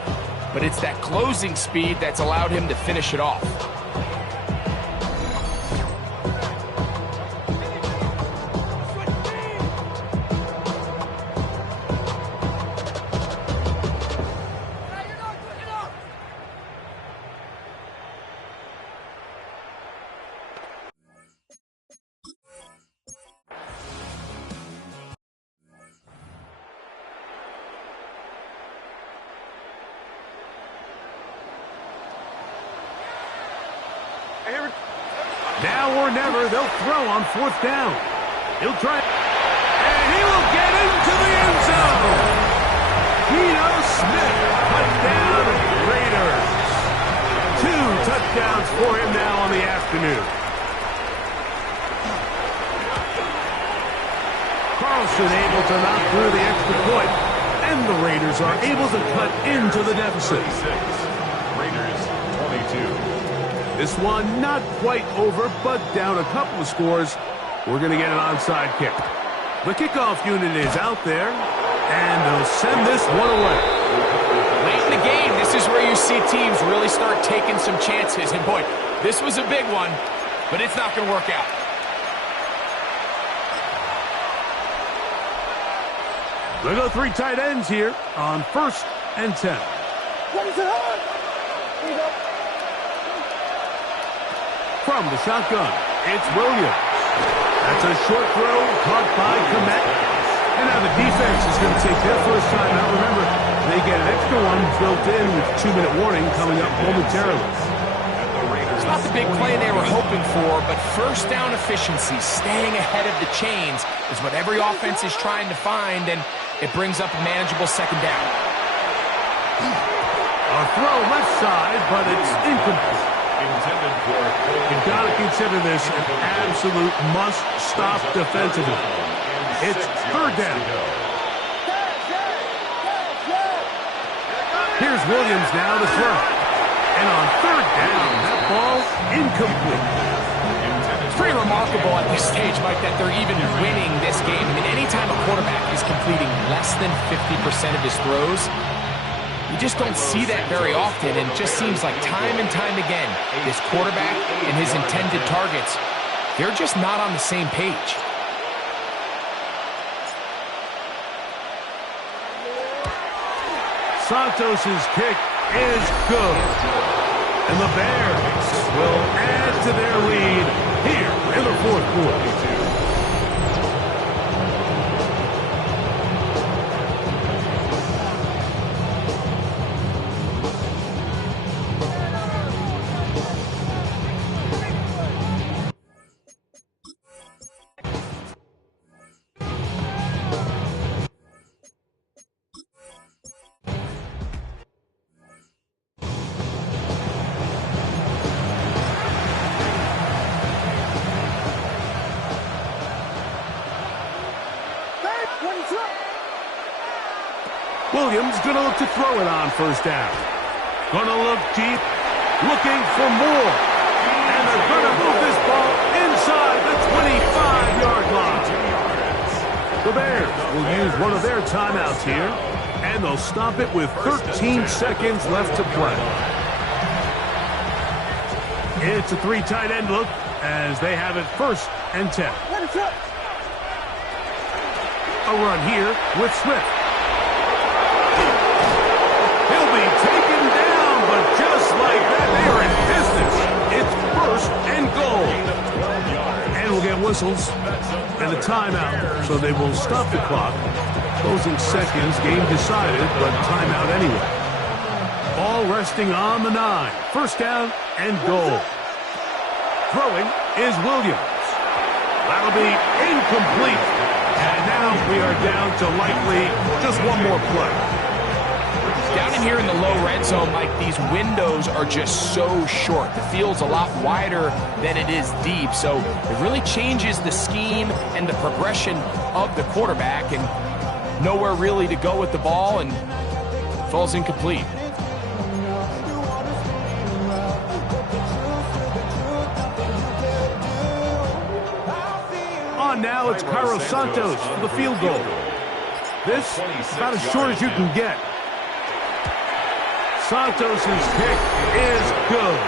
but it's that closing speed that's allowed him to finish it off. Now or never, they'll throw on 4th down. He'll try, and he will get into the end zone. Geno Smith, touchdown Raiders. 2 touchdowns for him now on the afternoon. Carlson able to knock through the extra point, and the Raiders are able to cut into the deficit. Raiders 22. This one not quite over, but down a couple of scores. We're going to get an onside kick. The kickoff unit is out there, and they'll send this one away. Late in the game, this is where you see teams really start taking some chances. And boy, this was a big one, but it's not going to work out. They go 3 tight ends here on 1st and 10. What is it on? Here you go. From the shotgun, it's Williams. That's a short throw caught by Komet. And now the defense is going to take their first time out. Remember, they get an extra one built in with 2-minute warning coming up momentarily. It's not the big play they were hoping for, but first down efficiency, staying ahead of the chains, is what every offense is trying to find, and it brings up a manageable 2nd down. A throw left side, but it's incomplete. You've got to consider this an absolute must-stop defensively. It's 3rd down. Here's Williams now to throw. And on 3rd down, that ball incomplete. It's pretty remarkable at this stage, Mike, that they're even winning this game. I mean, anytime a quarterback is completing less than 50% of his throws, you just don't see that very often, and it just seems like time and time again, this quarterback and his intended targets, they're just not on the same page. Santos' kick is good. And the Bears will add to their lead here in the 4th quarter. Williams going to look to throw it on 1st down. Going to look deep, looking for more. And they're going to move this ball inside the 25-yard line. The Bears will use one of their timeouts here, and they'll stop it with 13 seconds left to play. It's a 3 tight end look as they have it 1st and 10. A run here with Smith. He'll be taken down, but just like that, they are in business. It's 1st and goal. And we'll get whistles and a timeout, so they will stop the clock. Closing seconds, game decided, but timeout anyway. Ball resting on the 9. 1st down and goal. Throwing is Williams. That'll be incomplete. And now we are down to likely just one more play. Down in here in the low red zone, Mike, these windows are just so short. The field's a lot wider than it is deep, so it really changes the scheme and the progression of the quarterback, and nowhere really to go with the ball, and falls incomplete. On now, it's Cairo Santos for the field goal. This about as short as you can get. Santos' pick is good.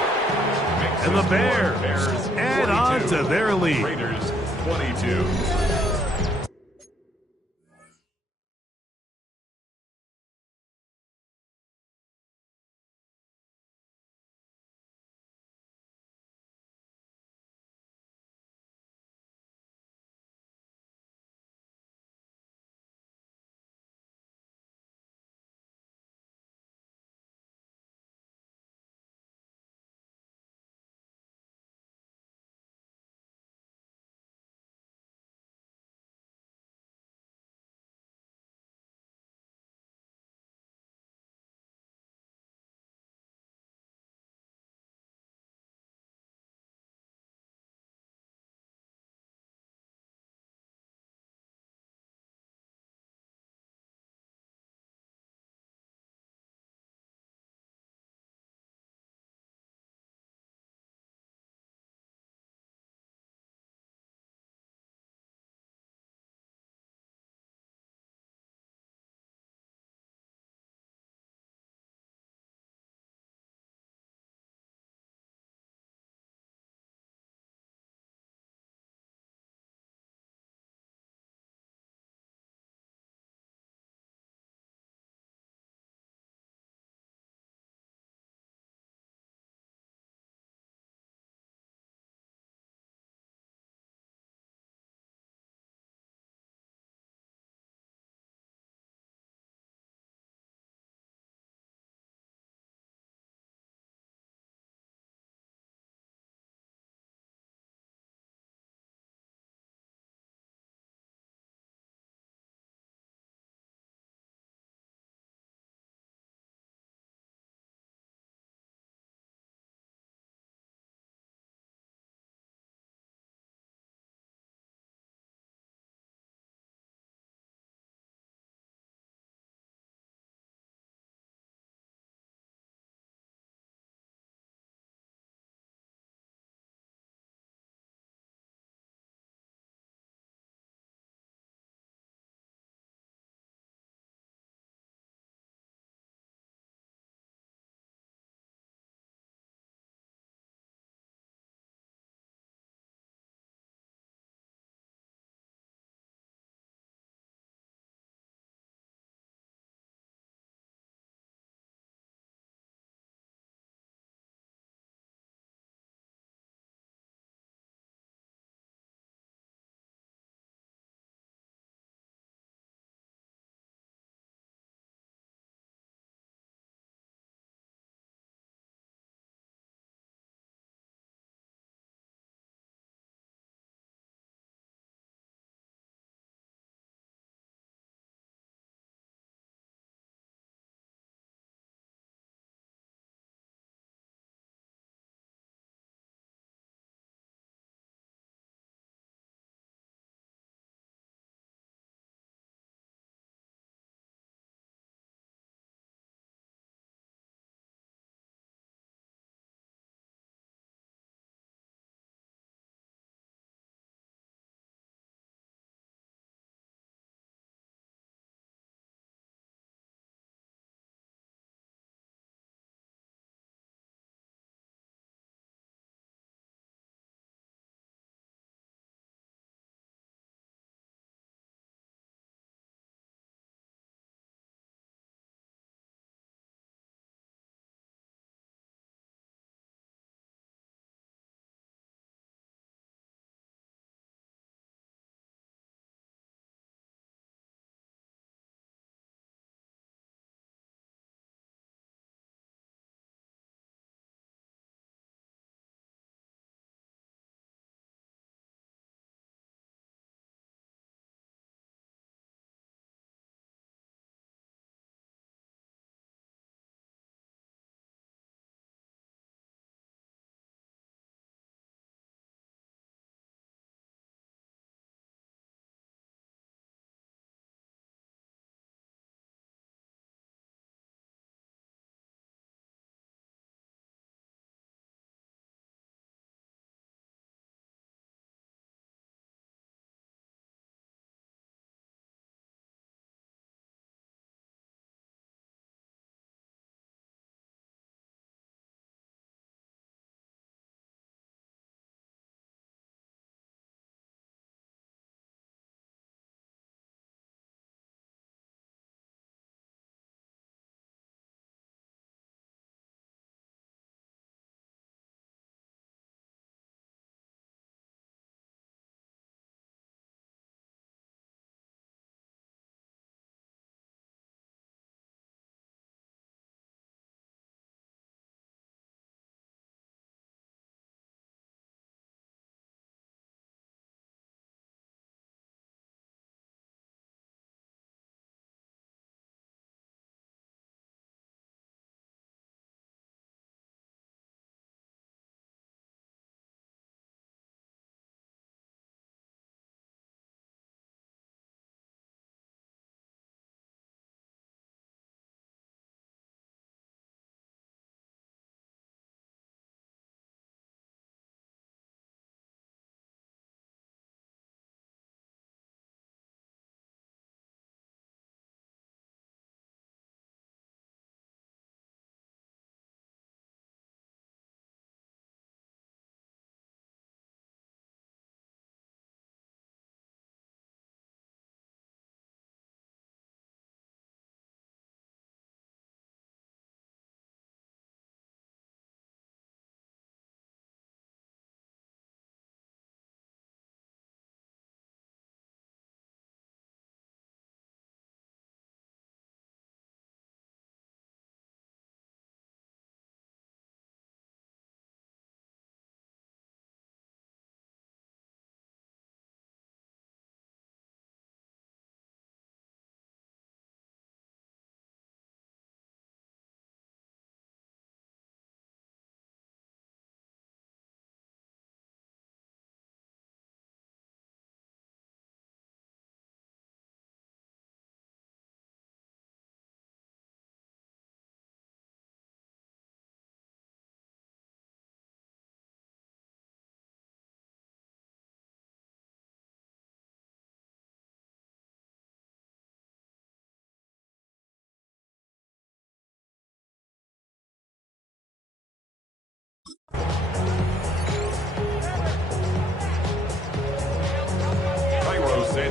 And the Bears add on to their lead. Raiders 22.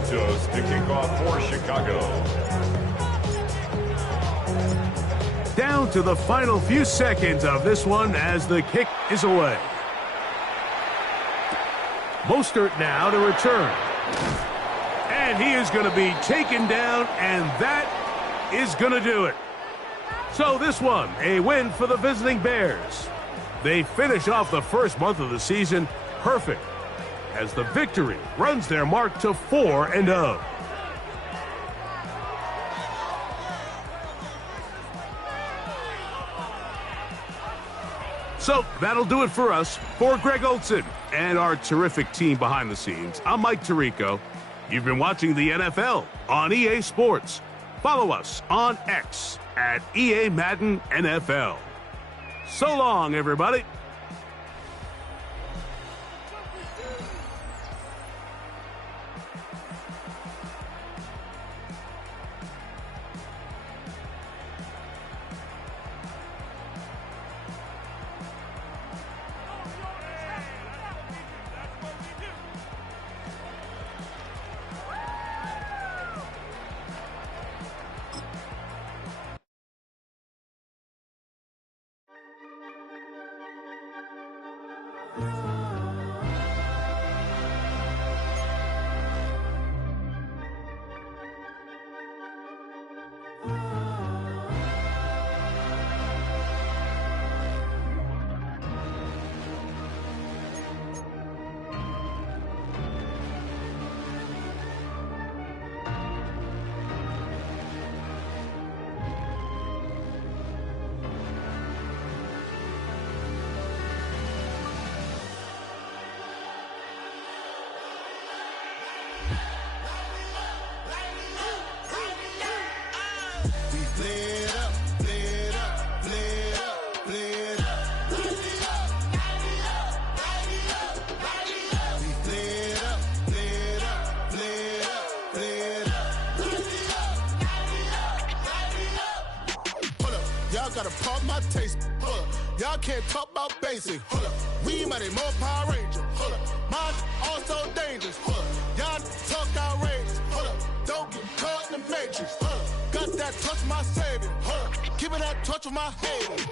Santos to kick off for Chicago. Down to the final few seconds of this one as the kick is away. Mostert now to return. And he is going to be taken down, and that is going to do it. So this one, a win for the visiting Bears. They finish off the first month of the season perfect as the victory runs their mark to 4-0. So that'll do it for us. For Greg Olson and our terrific team behind the scenes, I'm Mike Tirico. You've been watching the NFL on EA Sports. Follow us on X at EA Madden NFL. So long, everybody. Gotta pop my taste. Hold up. Y'all can't talk about basic. Hold up. We might need more Power Ranger. Hold up. Mine also dangerous. Hold up. Y'all talk outrageous. Hold up. Don't get caught in the matrix. Hold up. Got that touch my savior. Hold up. Keeping that touch with my haters.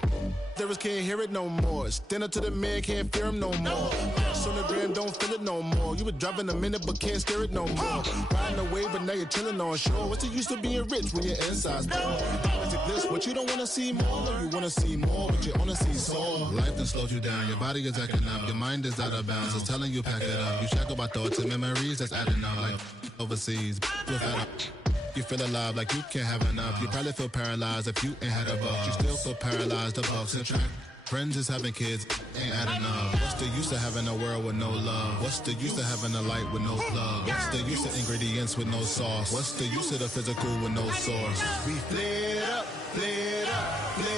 Lyrics can't hear it no more. Stand up to the man, can't fear him no more. On the gram, don't feel it no more. You were driving a minute, but can't steer it no more. Riding away, but now you're chilling on shore. What's the use of being rich when your inside's poor? This, what you don't want to see more. You want to see more, but you only see soul. Life done slowed you down. Your body is acting up. Your mind is out of bounds. It's telling you pack it up. You shackle by thoughts and memories that's adding up. Like overseas, you feel alive like you can't have enough. You probably feel paralyzed if you ain't had a buck. You still feel paralyzed above central. Friends is having kids, ain't adding up. What's the use of having a world with no love? What's the use of having a light with no plug? What's the use of ingredients with no sauce? What's the use of the physical with no source? We flared up, flared up, flared up.